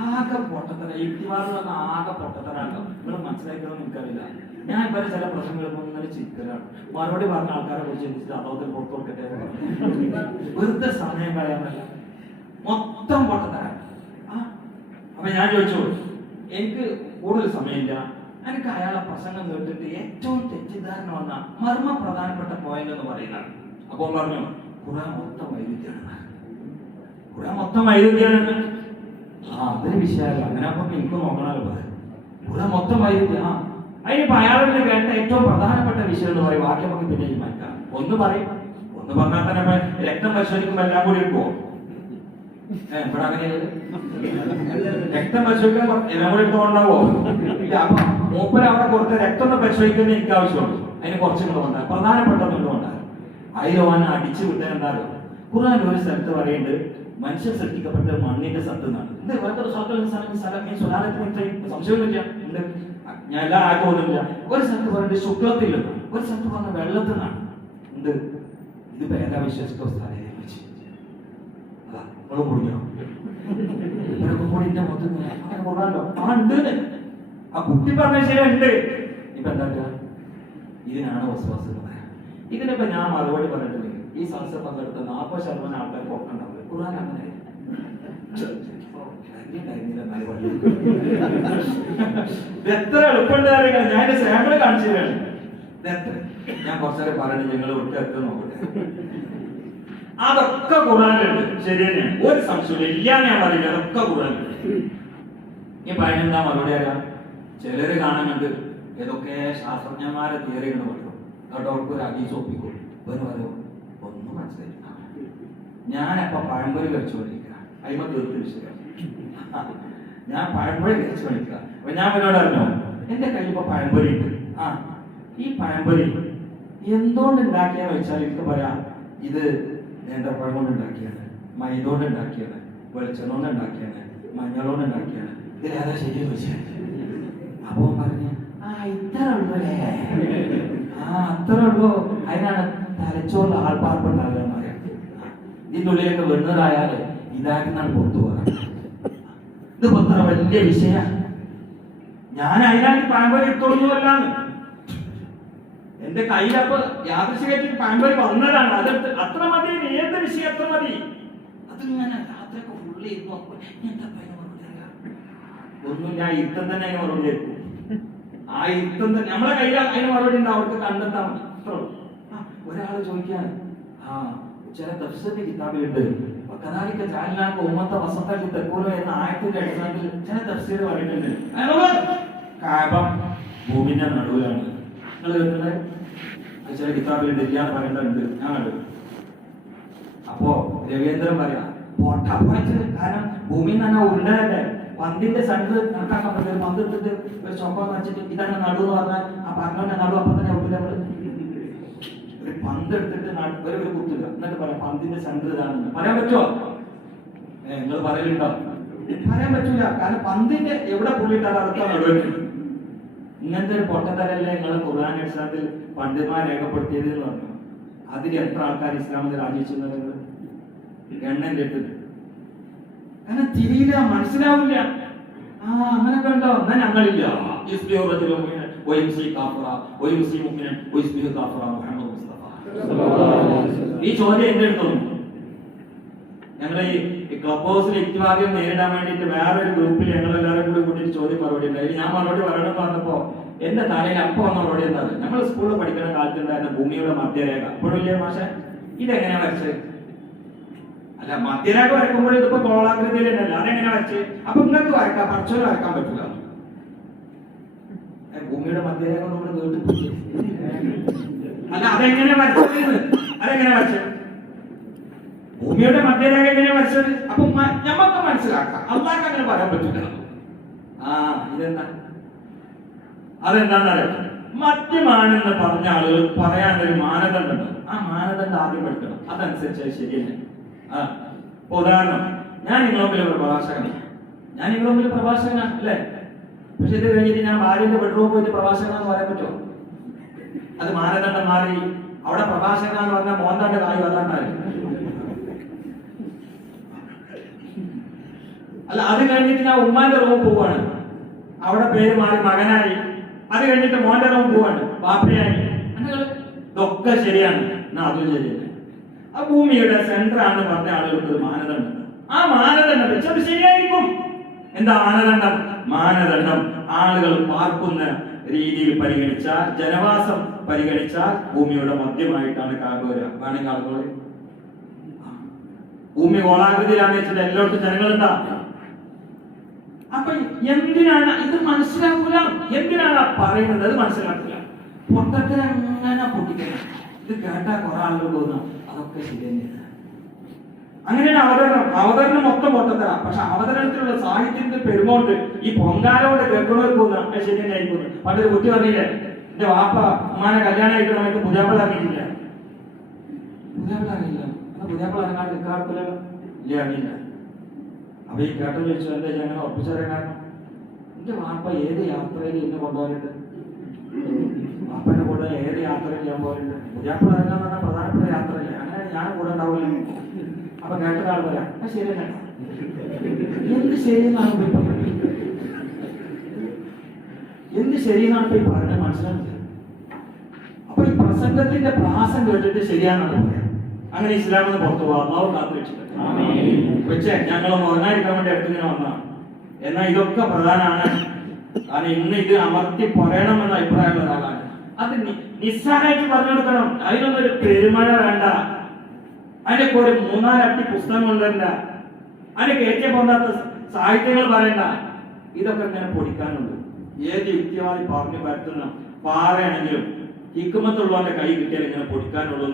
ആകെ പൊട്ടത്തരം. യുക്തിവാദം പറഞ്ഞ ആകെ പൊട്ടത്തരാണല്ലോ. നിങ്ങൾ മനസ്സിലാക്കണമെന്ന് എനിക്കറിയില്ല. ഞാൻ ഇവരെ ചില പ്രശ്നങ്ങളൊന്നും ഇങ്ങനെ ചിക്കലാണ്. മറുപടി പറഞ്ഞ ആൾക്കാരെ കുറിച്ച് ചിന്തിച്ചിട്ട് അതോത്തിൽ പുറത്തു കൊടുക്കട്ടെ, വെറുതെ സമയം കളയാനല്ല, മൊത്തം പൊട്ടത്തരാണ്. അപ്പൊ ഞാൻ ചോദിച്ചു, എനിക്ക് കൂടുതൽ സമയമില്ല, എനിക്ക് അയാളെ പ്രസംഗം കേട്ടിട്ട് ഏറ്റവും തെറ്റിദ്ധാരണ വന്ന മർമ്മ പ്രധാനപ്പെട്ട പോയിന്റ് എന്ന് പറയുന്നതാണ്. അപ്പൊ പറഞ്ഞു, ഖുർആൻ മൊത്തം വൈരുദ്ധ്യമാണ്, ഖുർആൻ മൊത്തം വൈരുദ്ധ്യമാണ്. അതൊരു വിഷയമല്ല, അങ്ങനെ അപ്പൊ എനിക്ക് നോക്കണമല്ലോ. ഖുർആൻ മൊത്തം വൈരുദ്ധ്യം. അതിനിപ്പോ അയാളുടെ കേട്ട ഏറ്റവും പ്രധാനപ്പെട്ട വിഷയം എന്ന് പറയും, വാക്യം നമുക്ക് പിന്നെ മാറ്റാം. ഒന്ന് പറയും, ഒന്ന് പറഞ്ഞാൽ തന്നെ രക്തം പരിശോധിക്കുമ്പോ എല്ലാം കൂടി എടുക്കുമോ? ഇവിടെ അങ്ങനെ രക്തം പരിശോധിക്കാൻ എല്ലാം കൂടി എടുത്തോണ്ടാവോ? അപ്പൊ മൂപ്പര് അവിടെ കൊടുത്ത രക്തം ഒന്ന് പരിശോധിക്കുന്ന എനിക്ക് ആവശ്യമുള്ളൂ. അതിന് കുറച്ചും കൂടെ ഉണ്ടാകും, പ്രധാനപ്പെട്ടൊന്നും ഉണ്ടാകും. അതിലോനെ അടിച്ചു വിട്ടാൽ എന്താകും? ഖുർആൻ ഒരു സ്ഥലത്ത് പറയുന്നുണ്ട്, മനുഷ്യൻ സൃഷ്ടിക്കപ്പെട്ട മണ്ണിന്റെ സത്ത് എന്നാണ്. സംശയമൊന്നുമില്ല, ഞാൻ എല്ലാ ആഗ്രഹമൊന്നുമില്ല. ഒരു സ്ഥലത്ത് പറയുന്നത് ശുക്ലത്തിൽ നിന്നാണ്, ഒരു സ്ഥലത്ത് പറഞ്ഞ വെള്ളത്തിൽ നിന്നാണ്. എന്ത് ഇത് ഏതാ വിശ്വസിക്കോ സ്ഥലം മുടിഞ്ഞോ കൂടിന്റെ മൊത്തം അങ്ങനെ കൊള്ളാലോ. ഉണ്ട്, ആ കുട്ടി പറഞ്ഞ ശരിയുണ്ട്. ഇപ്പൊ എന്താ ഇതിനാണ് വസ്വാസം എന്ന് പറയാം. ഇതിനിപ്പോ ഞാൻ മറുപടി പറഞ്ഞിട്ടില്ലെങ്കിൽ ഈ സംസ്ഥ പങ്കെടുത്ത 40% ആൾക്കാർ പോക്കണ്ടാവില്ല. ഖുർആൻ അങ്ങനെ എത്ര എളുപ്പമുണ്ട്. ഞാൻ എന്റെ സാമ്പിള് കാണിച്ചു തരാണ്. ഞാൻ കുറച്ചേരം പറയണേ, ഞങ്ങൾ ഒട്ടും എത്ര നോക്കട്ടെ. അതൊക്കെ ഖുർആനിലുണ്ട്, ശരി തന്നെയാണ്, ഒരു സംശയമില്ല. ഇല്ല ഞാൻ പറയില്ല, അതൊക്കെ ഖുർആനിലുണ്ട്. ഈ പറയുന്ന മറുപടി അറിയാം. ചിലര് കാണുന്നുണ്ട് ഏതൊക്കെ ശാസ്ത്രജ്ഞന്മാരെ തിയറികൾ പറയും, എന്നിട്ട് അവർക്ക് ഒരു അകീസ് ഒപ്പിക്കും. ഇവര് പറയും ഒന്നും മനസ്സിലായില്ല. ഞാനപ്പൊ പഴംപൊരി കഴിച്ചുകൊണ്ടിരിക്കുക, അതിമ തീർത്ത് വിഷയം. ഞാൻ പഴംപൊരി കഴിച്ചുകൊണ്ടിരിക്കുക. അപ്പൊ ഞാൻ എന്നോട് അറിഞ്ഞോ, എന്റെ കയ്യിൽ ഇപ്പൊ പഴംപൊരി ഉണ്ട്. ഈ പഴംപൊരി എന്തുകൊണ്ട് ഉണ്ടാക്കിയെന്ന് വെച്ചാൽ എനിക്ക് പറയാം, ഇത് നേന്ത്രപ്പഴം കൊണ്ട് ഉണ്ടാക്കിയാണ്, മൈദ കൊണ്ട് ഉണ്ടാക്കിയാണ്, വെളിച്ചെണ്ണ കൊണ്ട് ഉണ്ടാക്കിയാണ്, മഞ്ഞളോണ്ട് ഉണ്ടാക്കിയാണ്. ഇതിലേതാ ശരിയെന്ന് വെച്ചാൽ അപ്പൊ പറഞ്ഞു, ഇത്ര ഉള്ളൂല്ലേ, അത്ര ഉള്ളൂ. അതിനാണ് തലച്ചോറിൽ ആൾപ്പാർപ്പുണ്ടാകുക എന്ന് പറയാം. ഇതിന്റെ ഉള്ളിലൊക്കെ വെണ്ണറായാല് ഇതാക്കുന്നാണ് പുറത്തു പോകാം. ഇത് അത്ര വലിയ വിഷയമാണ്. ഞാൻ അതിനാണ് പഴംപൊരി ഇട്ടൊന്നുമല്ലാന്ന്. എന്റെ കയ്യിലപ്പോ യാദൃശ്ചികമായിട്ട് പഴംപൊരി വന്നതാണ്. അത് അത്ര മതി, ഏത് വിഷയം അത്ര മതി. അതിങ്ങനെ രാത്രിയൊക്കെ ഫുള്ള് ഇരുന്നു ഒന്നും ഞാൻ ഇരുത്തം തന്നെ അതിന് മറുപടി എടുക്കും. ആ ഇരുത്തം തന്നെ നമ്മളെ കയ്യിൽ അതിന് മറുപടി ഉണ്ട്, അവർക്ക് കണ്ടെത്താൻ മതി. ഒരാള് ചോദിക്കാണ്, ചില തഫ്സീറിന്റെ കിതാബിലുണ്ട് കദാലിക ജഅൽനാക ഉമ്മത വസതൻ തകൂന എന്ന ആയത്തിന്റെ അടിസ്ഥാനത്തിൽ ചില തഫ്സീർ പറയുന്നുണ്ട് കഅബ ഭൂമിന്റെ നടുവിലാണ്. നിങ്ങൾ കേട്ടില്ലേ? ചില കിതാബിലുണ്ട്, ഇല്ല പറയുന്നുണ്ട്, ഞാൻ കണ്ടു. അപ്പോ രവീന്ദ്രൻ പറയാ കാരണം ഭൂമി തന്നെ ഉരുണ്ടല്ലേ, പന്തിന്റെ സെന്റർ കണക്കാക്കാൻ പറ്റില്ല. പന്ത് എടുത്തിട്ട് ഒരു ചൊപ്പം വെച്ചിട്ട് ഇതാണ് നടു എന്ന് പറഞ്ഞാൽ ആ പറഞ്ഞ നടു അപ്പൊ തന്നെ ഔട്ടില്ല. നമ്മള് ഒരു പന്ത് എടുത്തിട്ട് ഒരു കുത്തുക, എന്നിട്ട് പറയാം പന്തിന്റെ സെന്റർ ഇതാണെന്ന് പറയാൻ പറ്റുമോ? നിങ്ങൾ പറയലുണ്ടോ? പറയാൻ പറ്റൂല. കാരണം പന്തിന്റെ എവിടെ പുള്ളിയിട്ടാൽ അതൊക്കെ നടുവെക്കും. ഇങ്ങനത്തെ ഒരു പൊട്ടത്തരല്ലേ നിങ്ങൾ ഖുർആൻ അടിസ്ഥാനത്തിൽ പണ്ഡിതന്മാർ രേഖപ്പെടുത്തിയത് എന്ന് പറഞ്ഞു. അതിൽ എത്ര ആൾക്കാർ ഇസ്ലാമിൽ രാജിവെച്ചത്? എണ്ണന്റെ ഇട്ടിട്ട് അങ്ങനെ തിരിയില്ല, മനസ്സിലാവില്ല. അങ്ങനൊക്കെ ഉണ്ടോ? എന്നാ ഞങ്ങളില്ല. ഈ ചോദ്യം എന്റെ അടുത്തു ഞങ്ങൾ ഈ ക്ലബ് ഹൗസിൽ ഇക്തിവാദിയം നേരിടാൻ വേണ്ടിയിട്ട് വേറൊരു ഗ്രൂപ്പിൽ ഞങ്ങൾ എല്ലാവരും കൂടി സംബന്ധിച്ച് ചോദ്യം മറുപടി ഉണ്ടായി. ഞാൻ മറുപടി പറയണം പറഞ്ഞപ്പോ എന്റെ തലയിൽ അപ്പൊ വന്ന മറുപടി എന്താണ്, നമ്മൾ സ്കൂളിൽ പഠിക്കുന്ന കാലത്തുണ്ടായിരുന്ന ഭൂമിയുടെ മധ്യരേഖ ഇപ്പോഴില്ലേ മാഷെ, ഇതെങ്ങനെ വരച്ചത്? അല്ല, മധ്യരേഖ വരക്കുമ്പോൾ ഇതിപ്പോ ഗോളാകൃതിയിൽ തന്നെയല്ല, അതെങ്ങനെ വരച്ച്? അപ്പൊ നിങ്ങൾക്ക് വരക്കാം, പഠിച്ചവര് വരക്കാൻ പറ്റില്ല. ഭൂമിയുടെ മധ്യരേഖ നമ്മൾ കേട്ടിട്ടില്ല. അല്ല, അതെങ്ങനെ വരച്ചത്? അതെങ്ങനെ വരച്ചത്? ഭൂമിയുടെ മധ്യരേഖ എങ്ങനെ വരച്ചത്? അപ്പൊ ഞമ്മക്ക് മനസ്സിലാക്കാം, അള്ളാഹ്ക്ക് അങ്ങനെ പറയാൻ പറ്റില്ല. ഇതെന്താ, അതെന്താന്നറിയാം, മദ്യമാണെന്ന് പറഞ്ഞ ആളുകൾ പറയാനൊരു മാനദണ്ഡമുണ്ട്. ആ മാനദണ്ഡം ആദ്യം പഠിക്കണം, അതനുസരിച്ച് ശരിയല്ല. ഉദാഹരണം, ഞാൻ നിങ്ങളുടെ മുമ്പിൽ ഒരു പ്രഭാഷകനാണ് അല്ലേ? പക്ഷെ ഇത് കഴിഞ്ഞിട്ട് ഞാൻ ഭാര്യന്റെ ബെഡ്റൂമിൽ പോയിട്ട് പ്രഭാഷകനാന്ന് പറയാൻ പറ്റുമോ? അത് മാനദണ്ഡം മാറി. അവിടെ പ്രഭാഷകനാന്ന് പറഞ്ഞാൽ മോന്താണ്ട് കായ് വല്ലാണ്ടായി. അല്ല, അത് കഴിഞ്ഞിട്ട് ഞാൻ ഉമ്മാന്റെ റൂമിൽ പോവാണ്, അവിടെ പേര് മാറി മകനായി. അത് കഴിഞ്ഞിട്ട് മോന്റെ റൂമിൽ പോവാണ്, ബാപ്പയായി. ഇതൊക്കെ ശരിയാണ്, എന്നാ അതും ശരിയല്ല. ആ ഭൂമിയുടെ സെന്റർ ആണ് പറഞ്ഞ ആളുകൾക്ക് ഒരു മാനദണ്ഡം. ആ മാനദണ്ഡം വെച്ചത് ശരിയായിരിക്കും. എന്താ മാനദണ്ഡം? മാനദണ്ഡം ആളുകൾ പാർക്കുന്ന രീതിയിൽ പരിഗണിച്ചാൽ, ജനവാസം പരിഗണിച്ചാൽ ഭൂമിയുടെ മധ്യമായിട്ടാണ് കാബ വരിക. വേണമെങ്കിൽ ആളുകൾ ഭൂമി ഗോളാകൃതിയിലാന്ന് വെച്ചിട്ട് എല്ലായിടത്തും ജനങ്ങളുണ്ടാ. അപ്പൊ എന്തിനാണ് ഇത് മനസ്സിലാക്കൂല? എന്തിനാണ് പറയുന്നത്? അത് മനസ്സിലാക്കില്ല. പൊട്ടത്തിലങ്ങനെ പൊട്ടിക്കണം. ഇത് കേട്ടാ കുറെ ആളുകൾ തോന്നാം അതൊക്കെ ശരി തന്നെയാണ്. അങ്ങനെയാണ് അവതരണം മൊത്തം പൊട്ടത്തരാ. പക്ഷെ അവതരണത്തിലുള്ള സാഹിത്യത്തിന്റെ പെരുമോട്ട് ഈ പൊങ്കാലോട് കേൾക്കുന്നവർക്ക് തോന്നാം ശരി തന്നെ ആയിരിക്കും. പണ്ടൊരു കുട്ടി പറഞ്ഞില്ലേ, എന്റെ വാപ്പ ഉമ്മാനെ കല്യാണം കഴിക്കണമെങ്കിൽ പുതിയാപ്പിള ഇറങ്ങിയിട്ടില്ല. പുതിയാപ്പിള ഇറങ്ങാണ്ട് നിൽക്കാറില്ലല്ലോ. ഇല്ല, അറിയില്ല. അപ്പൊ ഈ കേട്ടോ ചോദിച്ചു, എന്താ അങ്ങനെ ഉറപ്പിച്ചറിയാൻ കാരണം? എന്റെ വാപ്പ ഏത് യാത്രയിൽ ഇന്ന് കൊണ്ടുപോകാറുണ്ട്, വാപ്പന്റെ കൂടെ ഏത് യാത്രയിൽ ഞാൻ പോകാറുണ്ട്. പുതിയാപ്പിള ഇറങ്ങാന്ന് പറഞ്ഞാൽ പ്രധാനപ്പെട്ട യാത്രയല്ലേ, അങ്ങനെ ഞാൻ കൂടെ ഉണ്ടാവില്ല. അപ്പൊ കേട്ട ആൾ പറയാം ശരി തന്നെ. എന്ത് ശരിയെന്നാണ് പോയി പറഞ്ഞത്? എന്ത് ശരിയെന്നാണ് പോയി പറഞ്ഞത്? മനസ്സിലാക്കില്ല. അപ്പൊ ഈ പ്രസംഗത്തിന്റെ പ്രാസം കേട്ടിട്ട് ശരിയാണെന്ന് പറയാം. അങ്ങനെ ഇസ്ലാമെന്ന് പുറത്തു പോകാം. അള്ളാഹു കാത്തുരക്ഷിക്കട്ടെ. പക്ഷേ ഞങ്ങൾ മുതലായിരിക്കാൻ വേണ്ടി അടുത്തിങ്ങനെ വന്നതാണ്. എന്നാൽ ഇതൊക്കെ പ്രധാനമാണ്. കാരണം ഇന്ന് ഇത് അമർത്തി പറയണമെന്ന അഭിപ്രായമുള്ള ഒരാളാണ്. അത് നിസ്സാരമായിട്ട് പറഞ്ഞു കൊടുക്കണം. അതിനൊന്നും ഒരു പെരുമഴ വേണ്ട. അതിനൊക്കെ ഒരു 3-4 അട്ടി പുസ്തകം കൊണ്ടുവരണ്ട. അതിനൊക്കെ ഏറ്റവും പോകാത്ത സാഹിത്യങ്ങൾ പറയണ്ട. ഇതൊക്കെ ഇങ്ങനെ പൊടിക്കാനുണ്ട്. ഏത് യുക്തിവാദി പറഞ്ഞു പരത്തുന്ന പാറയാണെങ്കിലും ഹിക്മത്തുള്ളവന്റെ കൈ കിട്ടിയാൽ ഇങ്ങനെ പൊടിക്കാനുള്ളൂ.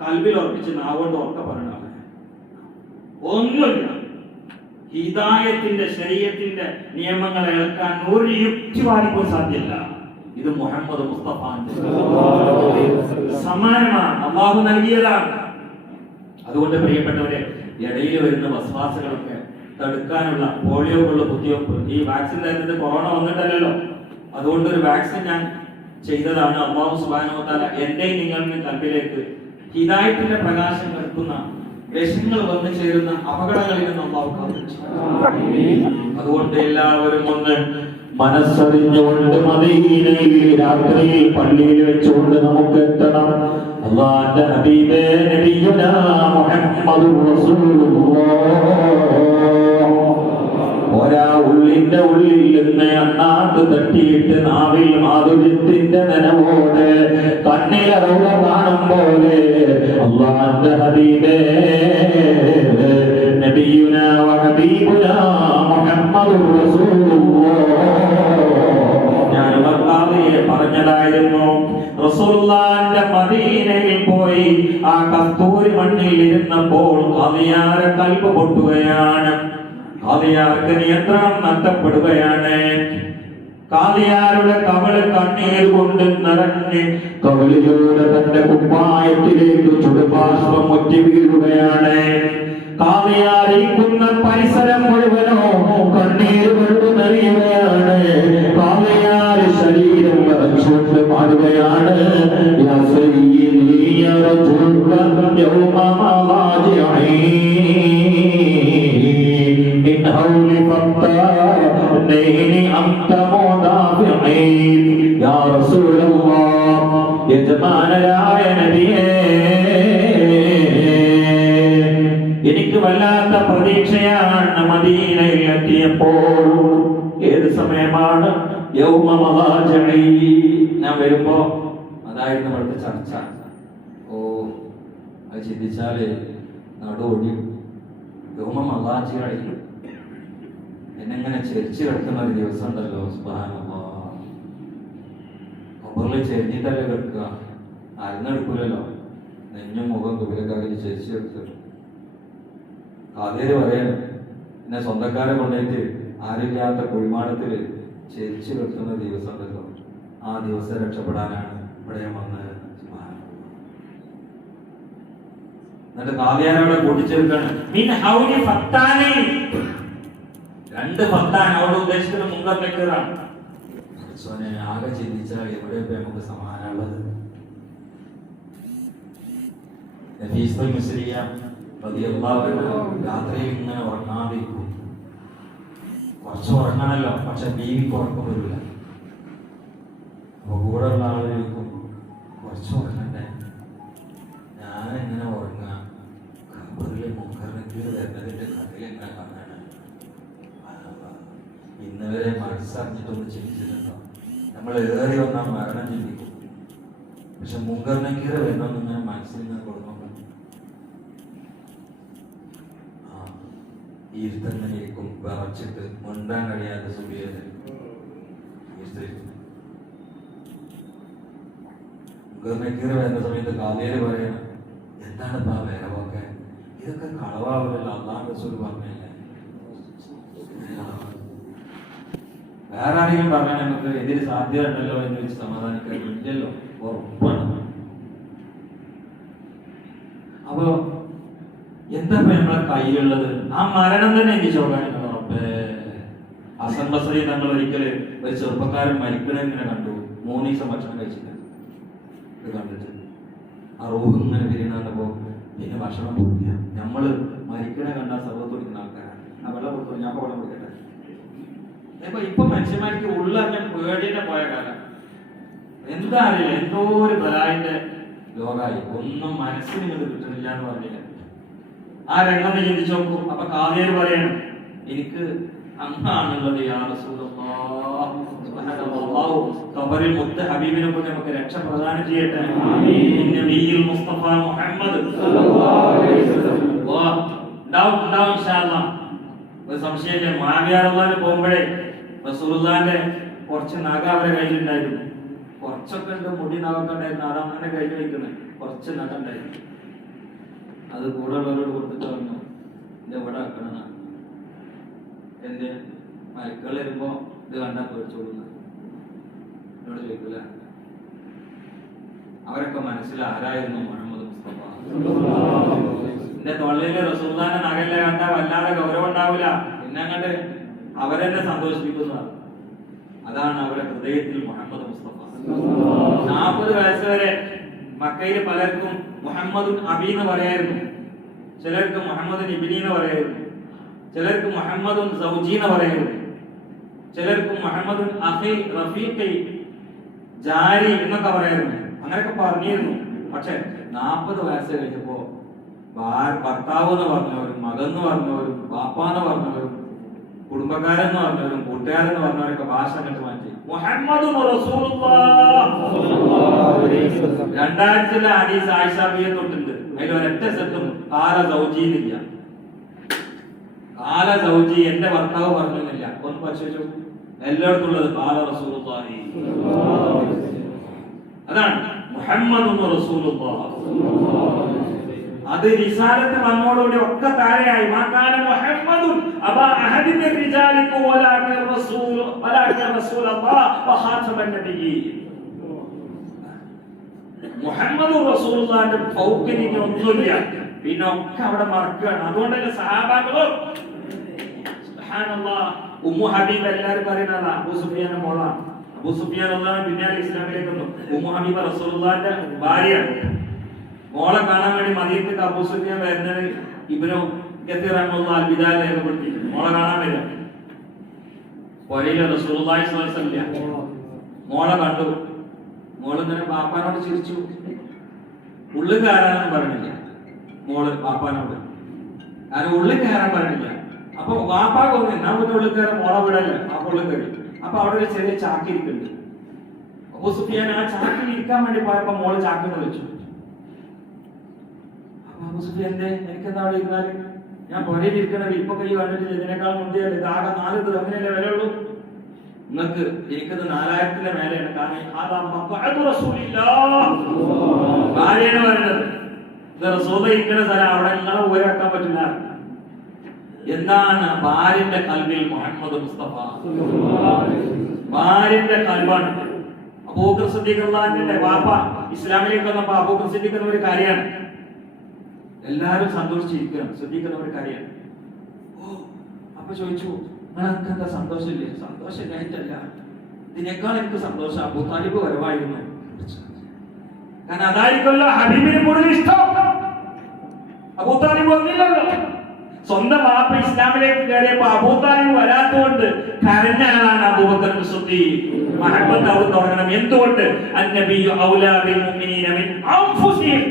കൽവിൽ ഉറപ്പിച്ച് നാവുകൊണ്ട് ഉറക്കെ പറയണ ഒന്നുമില്ല. ഹിദായത്തിന്റെ ശരീഅത്തിന്റെ നിയമങ്ങളെ ഏൽക്കാൻ ഒരു യുക്തിവാദിക്കും സാധ്യമല്ല. ഇത് മുഹമ്മദ് മുസ്തഫാന്റെ സമ്മാനമാണ്, അള്ളാഹു നൽകിയതാണ്. അതുകൊണ്ട് പ്രിയപ്പെട്ടവരെ, ഇടയിൽ വരുന്ന വസ്വാസുകളൊക്കെ തടുക്കാനുള്ള പോളിയോക്കുള്ള കുത്തിവെപ്പ്, ഈ വാക്സിൻ തരുന്നത് കൊറോണ വന്നിട്ടല്ലോ, അതുകൊണ്ടൊരു വാക്സിൻ ഞാൻ ചെയ്തതാണ്. അല്ലാഹു സുബ്ഹാനഹു വ തആല എന്റെയും നിങ്ങളുടെ കൽബിലേക്ക് ഹിദായത്തിന്റെ പ്രകാശം നൽകുന്ന വിഷങ്ങൾ വന്നു ചേരുന്ന അപകടങ്ങളിൽ നിന്ന് അല്ലാഹു കാത്തുരക്ഷിക്കട്ടെ. അതുകൊണ്ട് എല്ലാവരും ഒന്ന് മനസ്സറിഞ്ഞുകൊണ്ട് മദീനയിൽ രാത്രിയിൽ പള്ളിയിൽ വെച്ചുകൊണ്ട് നമുക്ക് എത്തണം. അല്ലാഹുവിന്റെ ഹബീബേ നബിയുനാ മുഹമ്മദുർ റസൂലുള്ളാഹ് ഒരാ ഉള്ളിന്റെ ഉള്ളിൽ നിന്ന് അണ്ണാട്ട് തട്ടിയിട്ട് നാവിൽ മാധുര്യത്തിന്റെ നനവോടെ കണ്ണിലറവ കാണും പോലെ അല്ലാഹുവിന്റെ ഹബീബേ നബിയുനാ വഹബീബുനാ മുഹമ്മദുർ റസൂലുള്ളാഹ് ഞാൻ മക്കാവിയെ പറഞ്ഞതായിരുന്നു. റസൂലുള്ളാഹിന്റെ മദീനയിൽ പോയി ആ കസ്തൂരി മണ്ണിൽ ഇരുന്നപ്പോൾ ഖാദിയാരെ കൽബ് പൊട്ടുകയാണ്. ഖാദിയാർക്ക് നിയന്ത്രണം നഷ്ടപ്പെടുകയാണ്. ഖാദിയാരുടെ കവള് കണ്ണീർ കൊണ്ട് നിറഞ്ഞ് കവളിലൂടെ തന്റെ കുപ്പായത്തിലേക്ക് ചുടുബാഷ്പം മുറ്റി വീഴുകയാണ്. ഖാദിയാരിക്കുന്ന പരിസരം മുഴുവനോ കണ്ണീർ കൊണ്ട് നിറയുകയാണ്. ഖാദിയാര് ശരീരം വിറച്ചുകൊണ്ട് പാടുകയാണ്. യാ സയ്യിദി യാ റസൂല യൗമ മവാജിഇ ഇൻ ഹൗലി ഫത്തനൈനി അൻത മുദാഫിഇ യാ റസൂലല്ലാഹ് യജമാനരായ നബിയേ, എനിക്ക് വല്ലാത്ത പ്രതീക്ഷയാണ് മദീനയിൽ എത്തിയപ്പോൾ. ഏത് സമയമാണ്? യൗമ മളാജിഇ. ഞാൻ വരുമ്പോ അതായിരുന്നു ഇവിടുത്തെ ചർച്ച. ഓ, അത് ചിന്തിച്ചാല് നടു ഒടിയും. യൗമ മളാജിഇ, എന്നെങ്ങനെ ചെരിച്ചു കിടക്കുന്ന ഒരു ദിവസം ഉണ്ടല്ലോ. സുബ്ഹാനല്ലാഹ്, ഖബറിൽ ചെരിഞ്ഞിട്ടല്ലേ കിടക്കുക, അരന്നെടുക്കൂലല്ലോ. നെഞ്ഞും മുഖം കുപിലക്കാക്കി ചെരിച്ചു കിടക്കുക. അതേര് പറയാണ്, എന്നെ സ്വന്തക്കാരെ കൊണ്ടേറ്റ് ആരില്ലാത്ത കുഴിമാടത്തില് ചെരിച്ചു കിടക്കുന്ന ദിവസം ഉണ്ടല്ലോ. ആ ദിവസം രക്ഷപ്പെടാനാണ് ഇവിടെ ഞാൻ വന്നത്. എന്നിട്ട് കാവ്യാനവിടെ കൂട്ടിച്ചേർക്കാണ്. രണ്ട് ഫത്താൻ അവിടെ ഉദ്ദേശിക്കുന്ന മുമ്പ് വെക്കറാണ്. ആകെ ചിന്തിച്ചാൽ എവിടെയൊക്കെ നമുക്ക് സമാനമുള്ളത്. രാത്രിയിൽ ഇങ്ങനെ ഉറങ്ങാതിരിക്കും. കുറച്ച് ഉറങ്ങണല്ലോ, പക്ഷെ ബീവിക്ക് ഉറക്കം വരില്ല. അപ്പൊ കൂടെ ഉള്ള ആളുകൾക്കും കുറച്ച് ഉറങ്ങണ്ടേ, ഞാനെങ്ങനെ ഉറങ്ങാം? ഖബറിലെ മുഖർനക്കീർ വരുന്നതിന്റെ കഥയിൽ എങ്ങനെ കാണാനാണ്? ഇന്ന് വരെ മനസ്സറിഞ്ഞിട്ടൊന്ന് ചിന്തിച്ചിട്ടുണ്ടോ? നമ്മൾ ഏറി വന്നാൽ മരണം ചിന്തിക്കും, പക്ഷെ മുഖർനക്കീർ വരുന്നൊന്നും ഞാൻ മനസ്സിൽ നിന്ന് കൊടുക്കുമ്പോൾ ഇരുത്തങ്ങനെ ഇരിക്കും, വിറച്ചിട്ട് മുണ്ടാൻ കഴിയാത്ത സുബിയത് മുഖർനക്കീർ വരുന്ന സമയത്ത് കാതേര് പറയണം, എന്താണ് ഇപ്പൊ ആ വിരവൊക്കെ? ഇതൊക്കെ കളവാവില്ലല്ലോ, അള്ളാഹു റസൂൽ പറഞ്ഞല്ലേ. വേറെ ആരെങ്കിലും പറഞ്ഞാൽ നമുക്ക് എതിര് സാധ്യത ഉണ്ടല്ലോ എന്ന് വെച്ച് സമാധാനിക്കാൻ ഇല്ലല്ലോ, ഉറപ്പാണ്. അപ്പൊ എന്താ നമ്മളെ കയ്യിലുള്ളത്? ആ മരണം തന്നെ എനിക്ക് ചോദിക്കാൻ ഉറപ്പേ. ഹസൻ ബസ്രി തങ്ങൾ ഒരിക്കല് ഒരു ചെറുപ്പക്കാരൻ മരിക്കണെങ്ങനെ കണ്ടു. 3 ദിവസം ഭക്ഷണം കഴിച്ചിട്ട് ഇത് കണ്ടിട്ട് ആ റൂഹ് ഇങ്ങനെ പിരിയണപ്പോ പിന്നെ ഭക്ഷണം പോകില്ല. നമ്മള് മരിക്കണെ കണ്ടാൽ സർവ്വത്ത് കൊടുക്കുന്ന ആൾക്കാരാണ്. ആ വെള്ളം കൊടുത്തു, ഞാൻ വെള്ളം കൊടുക്കട്ടെ. ഇപ്പൊ മനുഷ്യന്മാർക്ക് ഉള്ളറിഞ്ഞ പേടിയുടെ പോയ കാലം. എന്താ അറിയില്ല, എന്തോ ഒരു ബലായിന്റെ ലോകായി. ഒന്നും മനസ്സിന് ഇത് കിട്ടണില്ല എന്ന് പറഞ്ഞില്ല. ആ രംഗം ചിന്തിച്ചു നോക്കൂ. അപ്പൊ കാതേര് പറയണം, എനിക്ക് അന്നാണുള്ളത് യാ റസൂലല്ലാഹ്. സുബ്ഹാനല്ലാഹ്, ഖബറിൽ മുത്ത് ഹബീബിനെ കൊണ്ട് നമുക്ക് രക്ഷ പ്രദാനം ചെയ്യട്ടെ. നബിയിൽ മുസ്തഫ മുഹമ്മദ് സല്ലല്ലാഹു അലൈഹി വസല്ലം. ഉണ്ടാവും ഇൻഷാ അല്ലാഹ്. ഒരു സംശയമില്ല. മാവിയാറുള്ളാന് പോകുമ്പോഴേ റസൂലുള്ളാന്റെ കുറച്ച് നഖ അവരെ കയ്യിലുണ്ടായിരുന്നു. കുറച്ചൊക്കെ ഉണ്ട്, മുടി നഖമൊക്കെ ഉണ്ടായിരുന്നു. അത് അങ്ങനെ കഴിഞ്ഞു വയ്ക്കുന്നത് കുറച്ച് നഖം ഉണ്ടായിരുന്നു. അത് കൂടെ ഉള്ളവരോട് കൊടുത്തിട്ട് പറഞ്ഞു, ഇത് എവിടെ വെക്കണം? എന്റെ മരക്കൾ വരുമ്പോ ഇത് കണ്ടാ പേടിച്ചോളുന്ന എന്നോട് ചോദിക്കൂല. അവരൊക്കെ മനസ്സിൽ ആരായിരുന്നു മുഹമ്മദ് മുസ്തഫ. എന്റെ തൊള്ളയില് റസൂലുള്ളാന്റെ നഖല്ലേ കണ്ടാ വല്ലാതെ ഗൗരവം ഉണ്ടാവില്ല. പിന്നെ അങ്ങോട്ട് അവരെന്നെ സന്തോഷിപ്പിക്കുന്നതാണ്. അതാണ് അവരുടെ ഹൃദയത്തിൽ മുഹമ്മദ് മുസ്തഫ. 40 വയസ്സ് വരെ മക്കയിൽ പലർക്കും മുഹമ്മദുൻ അബി എന്ന് പറയായിരുന്നു, ചിലർക്ക് മുഹമ്മദുൻ ഇബ്നി എന്ന് പറയായിരുന്നു, ചിലർക്ക് മുഹമ്മദുൻ സൗജി എന്ന് പറയായിരുന്നു, ചിലർക്ക് മുഹമ്മദുൻ അഖി റഫീഖി ജാരി എന്നൊക്കെ പറയായിരുന്നു. അങ്ങനെയൊക്കെ പറഞ്ഞിരുന്നു. പക്ഷെ 40 വയസ്സ് കഴിഞ്ഞപ്പോ ഭർത്താവ് എന്ന് പറഞ്ഞവരും, മകൻ എന്ന് പറഞ്ഞവരും, ബാപ്പാന്ന് പറഞ്ഞവരും, കുടുംബക്കാരെന്ന് പറഞ്ഞവരും, കൂട്ടുകാരെന്ന് പറഞ്ഞവരൊക്കെ ഭാഷ കണ്ടു മാറ്റി. മുഹമ്മദുൻ റസൂലുള്ളാഹ് 2000 ഹദീസ് ആയിഷ ബിയെ തൊട്ടുണ്ട്. അതിൽ ഒരൊറ്റ സെറ്റും കാല സൗജി എന്നില്ല. കാല സൗജി എന്റെ ഭർത്താവ് പറഞ്ഞില്ല. ഒന്ന് പരിശോധിച്ചു, എല്ലായിടത്തും ഉള്ളത് കാല റസൂലുള്ളാഹി. അതാണ് മുഹമ്മദുൻ റസൂലുള്ളാഹ്. അത് റിസാലത്ത് വന്നതോടുകൂടി ഒക്കെ താഴെയായി. മാകാന മുഹമ്മദുൻ അബാ അഹദിൻ മിർ റിജാലിക്കും വലാകിൻ റസൂലുള്ളാഹ് വഖാതമൻ നബിയ്യീൻ. മുഹമ്മദുർ റസൂലുള്ളാഹിന്റെ ഫൗക്കിന് ഒന്നുമില്ല. പിന്നെ ഒക്കെ അവിടെ മറക്കുകയാണ്. അതുകൊണ്ടല്ലേ സഹാബാക്കളും സുബ്ഹാനല്ലാഹ് ഉമ്മു ഹബീബ എല്ലാവരും പറയുന്നതാണ് അബൂ സുഫിയാന്റെ മോളാണ്. അബൂ സുഫിയാൻ അള്ളാഹു പിന്നാലെ ഇസ്ലാമിലേക്ക് വന്നു. ഉമ്മു ഹബീബ റസൂലുള്ളാഹിന്റെ ഭാര്യയാണ്. മോളെ കാണാൻ വേണ്ടി മദീനത്തേക്ക് അബൂ സുഫിയാൻ വരുന്നത് ഇബ്നു കസീർ റഹ്മത്തുള്ളാഹി അൽബിദായ രേഖപ്പെടുത്തി. മോളെ കാണാൻ വരിക. പൊരയിലെ റസൂലുള്ളാഹി സ്വല്ലല്ലാഹു അലൈഹി വസല്ലം മോളെ കണ്ടു. മോള് ഇങ്ങനെ ബാപ്പാനോട് ചിരിച്ചു. ഉള്ളിൽ കയറാനൊന്നും പറഞ്ഞില്ല മോള് ബാപ്പാനോട്. കാരണം ഉള്ളിൽ കയറാൻ പറഞ്ഞില്ല. അപ്പൊ വാപ്പാക്ക് ഒന്ന് എന്നാ പിന്നെ ഉള്ളിൽ കയറി മോളെ വിടല്ലേ ആ ഉള്ളിൽ കയറി. അപ്പൊ അവിടെ ഒരു ചെറിയ ചാക്കിരിക്കുന്നുണ്ട്. അബൂ സുഫിയാൻ ആ ചാക്കിൽ ഇരിക്കാൻ വേണ്ടി പോയപ്പോ മോള് ചാക്കിന്ന് വെച്ചു. അപ്പൊ അബൂ സുഫിയാൻ എന്തേ എനിക്കെന്താ അവിടെ ഇരുന്നാല് ഞാൻ പുറയിൽ ഇരിക്കണത് ഇപ്പൊ കൈ കണ്ടിട്ടില്ല, ഇതിനേക്കാൾ മുന്തിയല്ലേ, ഇത് ആകെ 4 അങ്ങനെയല്ലേ വിലയുള്ളൂ. നിങ്ങൾക്ക് എനിക്കത് 4000ന്റെ മേലെയാണ്. ഭാര്യയാണ് പറയുന്നത്, ഇത് റസൂൽ ഇരിക്കുന്ന സ്ഥലം, അവിടെ നിങ്ങളെ ഊരാക്കാൻ പറ്റില്ല. എന്താണ് ഭാര്യന്റെ കൽവിൽ മുഹമ്മദ് മുസ്തഫ, ഭാര്യന്റെ കൽവാണ്. അബൂബക്കർ സിദ്ദീഖ് റളിയല്ലാഹുവിന്റെ വാപ്പ ഇസ്ലാമിലേക്ക് വന്നപ്പോ അബൂബക്കർ സിദ്ദീഖ് എന്ന ഒരു കാര്യമാണ് എല്ലാരും സന്തോഷിച്ചിരിക്കണം. സിദ്ദീഖ് ഒരു കാര്യമാണ്. അപ്പൊ ചോദിച്ചു, നിങ്ങൾക്ക് എന്താ സന്തോഷമില്ലേ? സന്തോഷമില്ലായിട്ടല്ല, ഇതിനേക്കാൾ എനിക്ക് സന്തോഷം അബൂ താലിബ് വരവായിരുന്നു. കാരണം അതായിരിക്കുമല്ലോ ഹബീബിന് കൂടുതൽ ഇഷ്ടം. അബൂ താലിബ് വന്നില്ലല്ലോ. സ്വന്തം വാപ്പ ഇസ്ലാമിലേക്ക് കയറിയപ്പോ അബൂ താലിബ് വരാത്തതുകൊണ്ട് കരഞ്ഞ ആളാണ് അബൂബക്കർ സിദ്ദീഖ്. മഹബ്ബത്ത് അവിടെ തുടങ്ങണം. എന്തുകൊണ്ട്? അന്നബിയു ഔലാ ബിൽ മുഅ്മിനീന മിൻ അൻഫുസിഹിം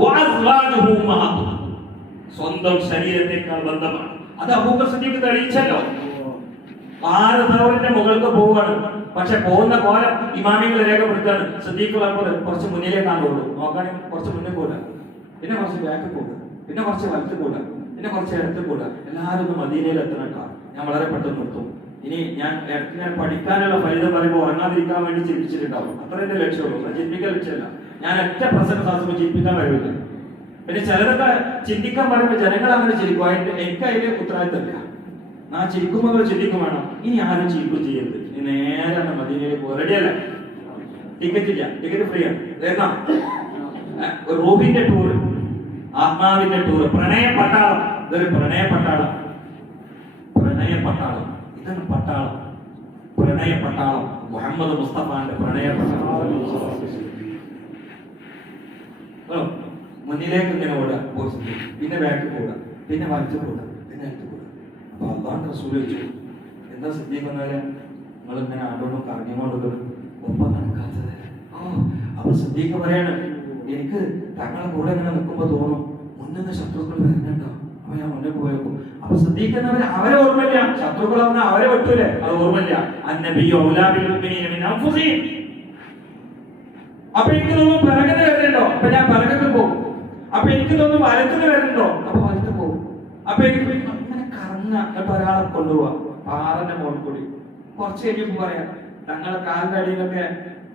വഅസ്വാജുഹു ഉമ്മഹാത്തുഹും. സ്വന്തം ശരീരത്തേക്കാൾ ബന്ധമാണ്. അത് അബൂബക്കർ സിദ്ദീഖ് തെളിയിച്ചല്ലോ. 6 തവറിന്റെ മുകൾക്ക് പോവുകയാണ്. പക്ഷെ പോകുന്ന കോലം ഇമാമികൾ രേഖപ്പെടുത്താണ്. സിദ്ദീഖ് കുറച്ച് മുന്നിലേക്കാണുള്ളൂ. നോക്കുകയാണെങ്കിൽ കുറച്ച് മുന്നിൽ കൂടാ, പിന്നെ കുറച്ച് ബാക്ക് കൂടാ, പിന്നെ കുറച്ച് വലത്ത് കൂടാ, പിന്നെ കുറച്ച് ഇടത്ത് കൂടാ. എല്ലാവരും ഒന്ന് മദീനയിൽ എത്തണട്ടോ. ഞാൻ വളരെ പെട്ടെന്ന് നിർത്തും. ഇനി ഞാൻ ഇടയ്ക്ക് ഞാൻ പഠിക്കാനുള്ള ഫലിതം പറയുമ്പോൾ ഉറങ്ങാതിരിക്കാൻ വേണ്ടി ചിന്തിച്ചിട്ടുണ്ടാവും. അത്ര എന്റെ ലക്ഷ്യമുള്ളൂ, ചിന്തിക്കാൻ ലക്ഷ്യമല്ല. ഞാൻ ഒറ്റ പ്രസംഗ ശാസ്ത്രം ചിന്തിക്കാൻ കഴിയില്ല. പിന്നെ ചിലരൊക്കെ ചിന്തിക്കാൻ പറയുമ്പോൾ ജനങ്ങൾ അങ്ങനെ ചിരിക്കും. എനിക്ക് അതിന്റെ ഉത്തരവാദിത്തമില്ല. ഞാൻ ചിരിക്കുമ്പോൾ ചിന്തിക്കും വേണം. ഇനി ആരും ചിരിക്കും ചെയ്യരുത്. ഇനി നേരെ മദീനയിലേക്ക് പോകും. റെഡിയല്ല? ടിക്കറ്റ് ഇല്ല, ടിക്കറ്റ് ഫ്രീ ആണ്. റൂഹിന്റെ ടൂർ, ആത്മാവിന്റെ ടൂർ, പ്രണയ പട്ടാളം. ഇതൊരു പ്രണയ പട്ടാളം, പ്രണയ പട്ടാളം. ഇതാണ് പട്ടാളം, പ്രണയ പട്ടാളം. മുഹമ്മദ് മുസ്തഫാന്റെ പ്രണയ പട്ടാളം. മുന്നിലേക്ക് ഇങ്ങനെ ഓടുക, പിന്നെ ബാക്ക് പോവുക, പിന്നെ വലത്ത് പോവുക, പിന്നെ അടുത്ത് പോവുക. അപ്പൊ അള്ളാഹുവിന്റെ റസൂൽ ചോദിച്ചു, എന്താ സിദ്ദീഖ് എന്നാല് നിങ്ങൾ ഇങ്ങനെ ആരോടും കറങ്ങിക്കൊണ്ട് ഒപ്പം നടക്കാത്തത്? അപ്പൊ സിദ്ദീഖ് പറയാണ്, എനിക്ക് തങ്ങളെ കൂടെ ഇങ്ങനെ നിൽക്കുമ്പോ തോന്നും മുന്നിന്ന് ശത്രുക്കൾ വരുന്നുണ്ടോ. അപ്പൊ ഞാൻ മുന്നേ പോയപ്പോ അപ്പൊ സിദ്ദീഖ് എന്നവര് അവരെ ഓർമ്മയില്ല, ശത്രുക്കൾ അവരെ വെട്ടൂലേ, അത് ഓർമ്മയില്ല. അന്നബിയ്യു ഔലാ ബിൽ മുഅ്മിനീന മിൻ അൻഫുസിഹിം. അപ്പൊ എനിക്ക് തോന്നുന്നു പിറകത്ത് വരുന്നുണ്ടോ, അപ്പൊ ഞാൻ പിറകത്ത് പോകും. അപ്പൊ എനിക്ക് തോന്നുന്നു വലത്തിന് വരുന്നുണ്ടോ, അപ്പൊ വലത്ത് പോകും. അപ്പൊ എനിക്ക് അങ്ങനെ കറങ്ങ ഒരാളെ കൊണ്ടുപോവാ പാറന്റെ മുകളിൽ കൂടി. കുറച്ച് കഴിഞ്ഞപ്പോ പറയാം, തങ്ങളുടെ കാലിന്റെ അടിയിലൊക്കെ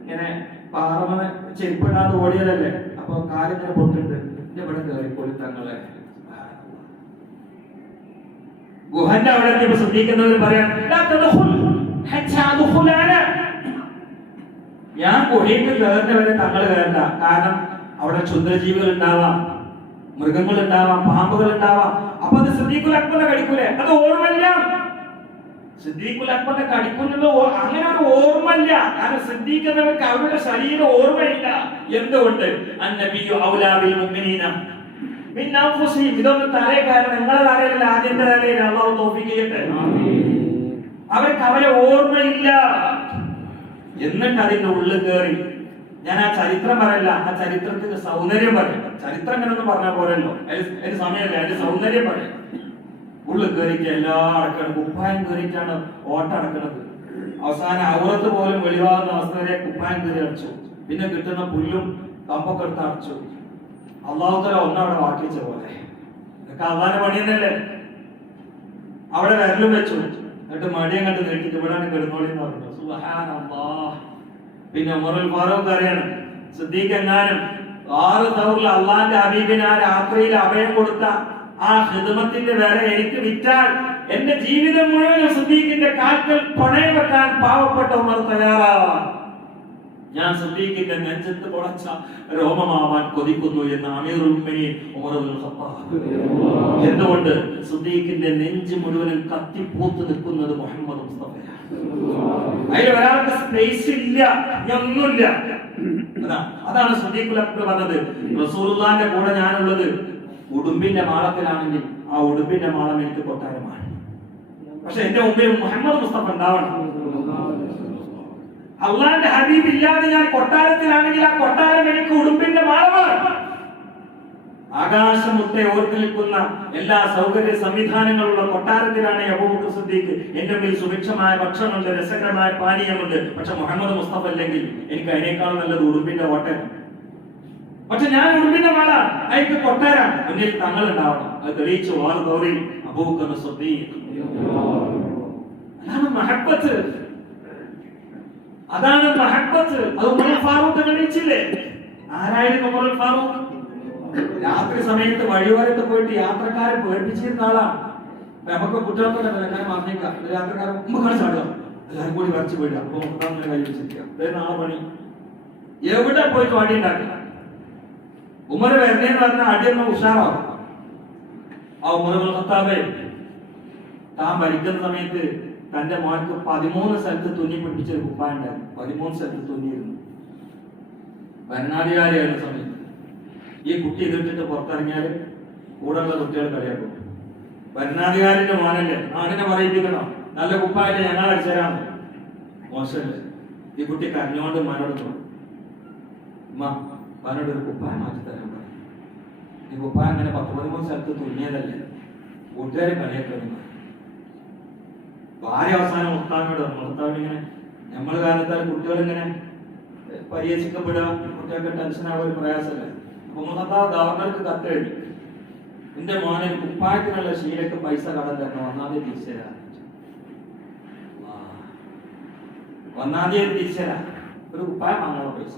ഇങ്ങനെ പാറമ ചെരുപ്പിടാതെ ഓടിയതല്ലേ, അപ്പൊ കാലിങ്ങനെ പൊട്ടുണ്ട്. എന്റെ ഇവിടെ കയറിപ്പോയി തങ്ങളെ ഗുഹന്റെ അവിടെ എത്തിയപ്പോ ശ്രദ്ധിക്കുന്നവർ പറയാൻ, ഞാൻ ഗുഹയ്ക്ക് കയറുന്നവരെ തങ്ങൾ കയറണ്ട. കാരണം അവിടെ ക്ഷുദ്രജീവികൾ ഉണ്ടാവാം, മൃഗങ്ങൾ ഉണ്ടാവാം, പാമ്പുകൾ ഉണ്ടാവാം. അപ്പൊ അത് സിദ്ദീഖുൽ അക്ബറിനെ കടിക്കൂലേ, അത് ഓർമ്മയില്ല. സിദ്ദീഖുൽ അക്ബറിനെ കടിക്കുന്നത് അങ്ങനെ ഒരു ഓർമ്മയില്ല. കാരണം സിദ്ദീഖ് എന്നവർക്ക് അവരുടെ ശരീരം ഓർമ്മയില്ല. എന്തുകൊണ്ട്? അന്നബിയ്യു ഔലാ ബിൽ മുഅ്മിനീന മിൻ അൻഫുസിഹിം. ഇതൊന്നും തലേ കാരണം നിങ്ങളുടെ തലയിലല്ല, ആദ്യത്തെ തലയിൽ. അല്ലാഹു തൗഫീഖ് ചെയ്യട്ടെ. അവർക്ക് അവരെ ഓർമ്മയില്ല. എന്നിട്ട് അതിന്റെ ഉള്ളിൽ കയറി. ഞാൻ ആ ചരിത്രം പറയല്ല, ആ ചരിത്രത്തിന്റെ സൗന്ദര്യം പറയാം. ചരിത്രം ഇങ്ങനൊന്നും പറഞ്ഞാൽ പോരല്ലോ, അതിന് സമയമല്ല, അതിന്റെ സൗന്ദര്യം പറയാം. ഉള്ളിൽ കയറിയിട്ട് എല്ലാം അടക്കണം, കുപ്പായം കയറിയിട്ടാണ് ഓട്ടം അടക്കുന്നത്. അവസാനം ഔറത്ത് പോലും വെളിവാകുന്ന അവസ്ഥ വരെ കുപ്പായം കയറി അടച്ചു. പിന്നെ കിട്ടുന്ന പുല്ലും കമ്പൊക്കെ എടുത്ത് അടച്ചു. അള്ളാഹുതആല ഒന്നവിടെ വാക്കിച്ച പോലെ. ഇതൊക്കെ അള്ളാന്റെ പണി തന്നെയല്ലേ. അവിടെ വിരലും വെച്ചു, എന്നിട്ട് മടിയും കണ്ട് നീട്ടിട്ട് ഇവിടെ കിടന്നോളി എന്ന് പറഞ്ഞു. സുബ്ഹാനല്ലാഹ്. പിന്നെ ഉമറുൽ ഫാറൂഖ് അറിയാണ്, സിദ്ദീഖ് എങ്ങാനും 6 തവറിൽ അള്ളാന്റെ ഹബീബിന് ആ രാത്രിയിൽ അഭയം കൊടുത്ത ആ ഖിദ്മത്തിന്റെ വില എനിക്ക് വിറ്റാൽ എന്റെ ജീവിതം മുഴുവൻ സിദ്ദീഖിന്റെ കാൽക്കൽ പണയം വെക്കാൻ പാവപ്പെട്ട ഉമർ തയ്യാറാവാൻ. ഞാൻ സിദ്ദീഖിന്റെ നെഞ്ചത്ത് കുളച്ച രോമമാവാൻ കൊതിക്കുന്നു എന്ന് അമീറുൽ മുഅ്മിനീൻ ഉമർ ഇബ്നുൽ ഖത്താബ്. എന്തുകൊണ്ട്? സിദ്ദീഖിന്റെ നെഞ്ച് മുഴുവനും കത്തിപ്പൂത്ത് നിൽക്കുന്നത് മുഹമ്മദ് മുസ്തഫയാണ്. അതിൽ ഒരാൾക്ക് സ്പേസ് ഇല്ല, ഒന്നുമില്ല. അതാണ് സിദ്ദീഖുൽ അക്ബർ പറഞ്ഞത്, റസൂലുള്ളാഹിന്റെ കൂടെ ഞാനുള്ളത് ഉടുമ്പിന്റെ മാളത്തിലാണെങ്കിൽ ആ ഉടുമ്പിന്റെ മാളം എനിക്ക് കൊട്ടാരമാണ്. പക്ഷെ എന്റെ മുമ്പിൽ മുഹമ്മദ് മുസ്തഫ ഉണ്ടാവണം. അള്ളാന്റെ ഹബീബ് ഇല്ലാതെ ഞാൻ കൊട്ടാരത്തിലാണെങ്കിൽ ആ കൊട്ടാരം എനിക്ക് ഉടുമ്പിന്റെ മാളമാണ്. ആകാശമുട്ടെ ഓർത്ത് നിൽക്കുന്ന എല്ലാ സൗകര്യ സംവിധാനങ്ങളുള്ള കൊട്ടാരത്തിലാണ് അബൂബക്കർ സിദ്ദീഖ്. എന്റെ മുന്നിൽ സുഭിക്ഷമായ ഭക്ഷണമുണ്ട്, രസകരമായ പാനീയമുണ്ട്. പക്ഷെ മുഹമ്മദ് മുസ്തഫ അല്ലെങ്കിൽ എനിക്ക് അതിനേക്കാൾ നല്ലത് ഉടുമ്പിന്റെ ഓട്ടം. പക്ഷെ ഞാൻ ഉടുമ്പിന്റെ മാല, അതിക്ക് കൊട്ടാരാണ്. മുന്നിൽ തങ്ങൾ ഉണ്ടാവണം. അത് തെളിയിച്ചു വാൾ തോറി അബൂബക്കർ സിദ്ദീഖ്. അതാണ് മഹബത്ത്, അതാണ് മഹബത്ത്. അത് ഉമർ ഫാറൂഖ് തെളിയിച്ചില്ലേ? ആരായിരുന്നു ഉമർ ഫാറൂഖ്? രാത്രി സമയത്ത് വഴിയോരത്ത് പോയിട്ട് യാത്രക്കാരെ പേടിപ്പിച്ചിരുന്ന ആളാണ്. നമുക്ക് കുട്ടികൾക്കൊക്കെ നിലക്കാൻ മാറിയേക്കാം. യാത്രക്കാരെ മുമ്പാണ് ചാടുക, എല്ലാവരും കൂടി വരച്ചു പോയിടുക. അപ്പൊ മുഖാങ്ങനെ കൈ വെച്ചിരിക്കുക. നാളെ പണി എവിടെ പോയിട്ട് അടി ഉണ്ടാക്കുക. ഉമർ വരുന്നേന്ന് പറഞ്ഞ അടിയൊന്നും ഉഷാറാവും. ആ ഉമർ ഇബ്നുൽ ഖത്താബ് താൻ ഭരിക്കുന്ന സമയത്ത് തന്റെ മോൾക്ക് 13 സ്ഥലത്ത് തുന്നി പിടിപ്പിച്ചൊരു കുപ്പായുണ്ടായിരുന്നു. 13 സ്ഥലത്ത് തുന്നിയിരുന്നു. ഭരണാധികാരിയായിരുന്ന സമയത്ത് ഈ കുട്ടി ഇതിട്ടിട്ട് പുറത്തിറങ്ങിയാല് കൂടെയുള്ള കുട്ടികൾ കളിയാക്കും. ഭരണാധികാരിന്റെ മോനല്ലേ, അങ്ങനെ പറയിപ്പിക്കണം. നല്ല കുപ്പായല്ലേ, ഞങ്ങൾ അടിച്ചേരാണ്. മോശമല്ലേ? ഈ കുട്ടി കരഞ്ഞുകൊണ്ട് മനോട് മനോട് ഒരു കുപ്പായ മാറ്റി തരാൻ പറയും. ഈ കുപ്പായ അങ്ങനെ 13 സ്ഥലത്ത് തുന്നിയതല്ലേ, കൂട്ടുകാരെ കളിയാക്കണം. ഭാര്യ അവസാനം മുത്താവിനിങ്ങനെ നമ്മൾ കാലത്താൽ കുട്ടികൾ ഇങ്ങനെ പരിഹസിക്കപ്പെടുക, കുട്ടികൾക്ക് ടെൻഷനാവുക ഒരു പ്രയാസമല്ലേ. അപ്പൊ ഗവർണർക്ക് കത്ത് എഴുതി, എന്റെ മോനെ കുപ്പായത്തിനുള്ള ശീലക്ക് പൈസ കടം തരണം, 1-ാം തീയതി തിരിച്ചുതരാം. 1-ാം തീയതി തിരിച്ചുതരാം, ഒരു കുപ്പായം വാങ്ങാനുള്ള പൈസ.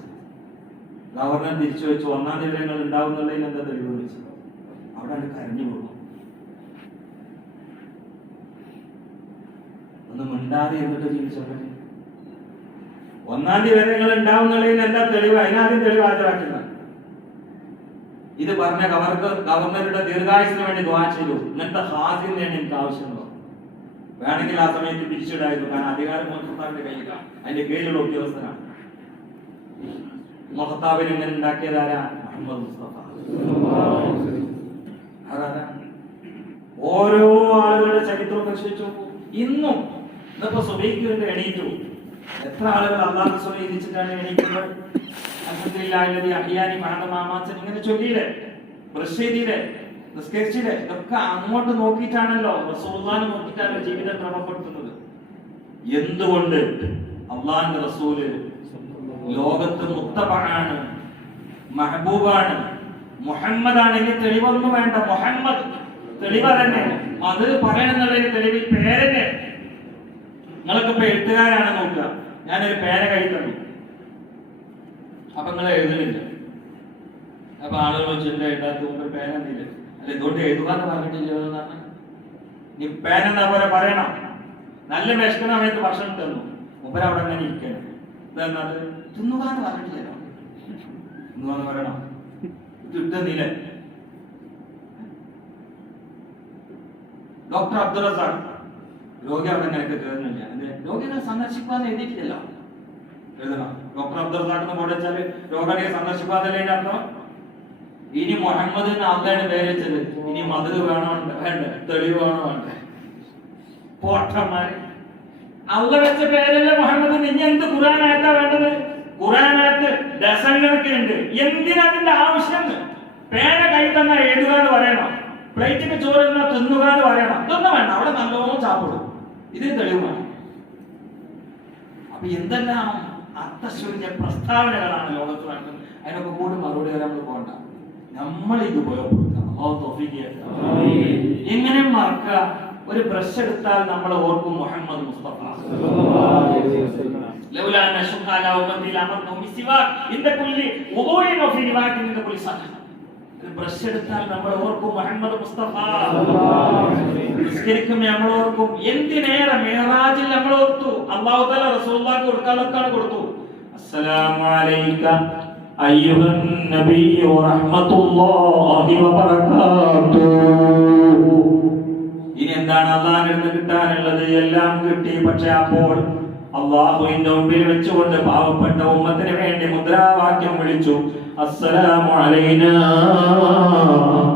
ഗവർണർ തിരിച്ചു വെച്ചു. 1-ാം തീയതി നിങ്ങൾ ഉണ്ടാവുന്നുള്ളതിന് എന്താ തെളിവ് വെച്ചു? അവിടെ കരഞ്ഞു പോകും. ഒന്ന് മിണ്ടാതെ എന്നിട്ട് ജീവിച്ചോട്ടെ. 1-ാം തീയതി വരെ നിങ്ങൾ ഉണ്ടാവുന്നുള്ളതിന് എന്താ തെളിവ്? അതിനാദ്യം തെളിവ് ഹാജരാക്കുന്നത്. ഇത് പറഞ്ഞ ഗവർണറുടെ ദീർഘായുസിന് വേണ്ടി ദുആ ചെയ്തു. ഇങ്ങനത്തെ ഹാസിറിനെയാണ് എനിക്ക് ആവശ്യമുള്ളത്. വേണമെങ്കിൽ ആ സമയത്ത് പിരിച്ചിടായിരുന്നു. കാരണം അധികാരം മുഖത്താവിന്റെ കയ്യിലാണ്, അതിന്റെ കീഴിലുള്ള ഉദ്യോഗസ്ഥനാണ്. മുഖത്താവിന് ഇങ്ങനെ ഉണ്ടാക്കിയതാരാ? മുഹമ്മദ് മുസ്തഫ. അതാരാ? ഓരോ ആളുകളുടെ ചരിത്രം പരിശോധിച്ചു. ഇന്നും ഇന്നിപ്പോ സുബൈക്ക് വേണ്ടി എണീറ്റു. എത്ര ആളുകൾ അല്ലാഹു റസൂലിനെ ഇരിച്ചിട്ടാണ് എണീക്കുന്നത്? ഇങ്ങനെ ചൊല്ലിയില്ലേ, ബ്രഷ് ചെയ്തില്ലേ, നിസ്കരിച്ചില്ലേ? ഇതൊക്കെ അങ്ങോട്ട് നോക്കിയിട്ടാണല്ലോ, റസൂലുള്ളാഹിനെ നോക്കിയിട്ടാണല്ലോ ജീവിതം ക്രമപ്പെടുത്തുന്നത്. എന്തുകൊണ്ട്? അള്ളാഹിന്റെ റസൂല് ലോകത്ത് മുത്തബഅാണ്, മഹബൂബാണ്, മുഹമ്മദാണ്. ഇനി തെളിവൊന്നും വേണ്ട, മുഹമ്മദ് തെളിവ തന്നെ. അത് പറയണമെന്നുള്ളതിന് തെളിവ് പേരന്നെ. നിങ്ങളൊക്കെ ഇപ്പൊ എഴുത്തുകാരാണ് നോക്കുക. ഞാനൊരു പേര കഴിക്കുന്നു, അപ്പൊ നിങ്ങൾ എഴുതുന്നില്ല. അപ്പൊ ആളുകൾ വെച്ചിട്ട് എഴുതാത്ത പേരെന്തില്ല, അല്ല എന്തുകൊണ്ട് എഴുതുകാന്ന് പറഞ്ഞിട്ടില്ല. നീ പേരെന്താ പോലെ പറയണം. നല്ല വിശക്കുന്ന സമയത്ത് ഭക്ഷണം തന്നു, മുമ്പ് അവിടെ അങ്ങനെ ഇരിക്കണം. ഇതെന്നത് തിന്നുകാന്ന് പറഞ്ഞിട്ടില്ലല്ലോ, തിന്നുകാന്ന് പറയണം. കിട്ടുന്നില്ല. ഡോക്ടർ അബ്ദുൾ റസാഖ് രോഗി അവിടെ നിനക്ക് കയറുന്നില്ല, രോഗികളെ സന്ദർശിക്കാന്ന് എഴുതിയിട്ടില്ലല്ലോ, എഴുതണം. ഡോക്ടർ അബ്ദുൾ റസാഖിന് കൊണ്ട് വെച്ചാല് രോഗിയെ സന്ദർശിക്കാതല്ലേ അർത്ഥം. ഇനി മുഹമ്മദ് അള്ളയുടെ പേര് വെച്ചത്, ഇനി മധുര വേണോ വേണ്ട, തെളിവ് വേണോ വേണ്ട? പോട്ടന്മാര് അള്ള വെച്ച പേരല്ലേ മുഹമ്മദ്. ഇനി എന്ത് ഖുർആനായത്താ വേണ്ടത്? ഖുർആനായത്ത് ഡസൻ കണക്കിനുണ്ട്. എന്തിനതിന്റെ ആവശ്യം? പേന കൈ തന്ന എഴുതുക എന്ന് പറയണം, പ്ലേറ്റിന് ചോറ് തന്ന തിന്നുക എന്ന് പറയണം. ഇതൊന്നും വേണ്ട, അവിടെ നല്ലോണം ചാപ്പിടും. ഇതിന് തെളിവ് വേണം. അപ്പൊ എന്തെല്ലാം അർത്ഥശൂന്യ പ്രസ്താവനകളാണ് ലോകത്ത് നടക്കുന്നത്. അതിനൊക്കെ കൂടി മറുപടി വരാൻ നമ്മൾ പോകണ്ട. നമ്മൾ ഇത് ഉപയോഗപ്പെടുത്തണം. എങ്ങനെ മറക്കുക? ഒരു ബ്രഷ് എടുത്താൽ നമ്മൾ ഓർക്കും മുഹമ്മദ് മുസ്തഫ. ബ്രഷ് എടുത്താൽ നമ്മൾ ഓർക്കും മുഹമ്മദ് മുസ്തഫ. നിസ്കരിക്കും നമ്മൾ ഓർക്കും. എന്തിനേറെ മിഅ്റാജിൽ നമ്മൾ ഓർത്തു. അല്ലാഹു തആല റസൂലുള്ളാഹിക്ക് കൊടുക്കാനൊക്കെ കൊടുത്തു. അസ്സലാമു അലൈക അയ്യുഹൻ നബിയ്യു റഹ്മത്തുള്ളാഹി വബറകാതുഹു. ഇനി എന്താണ് അല്ലാഹുവിൽ നിന്ന് കിട്ടാനുള്ളത്? എല്ലാം കിട്ടി. പക്ഷെ അപ്പോൾ അല്ലാഹുവിന്റെ മുമ്പിൽ വെച്ചുകൊണ്ട് പാവപ്പെട്ട ഉമ്മത്തിന് വേണ്ടി മുദ്രാവാക്യം വിളിച്ചു, അസ്സലാമു അലൈനാ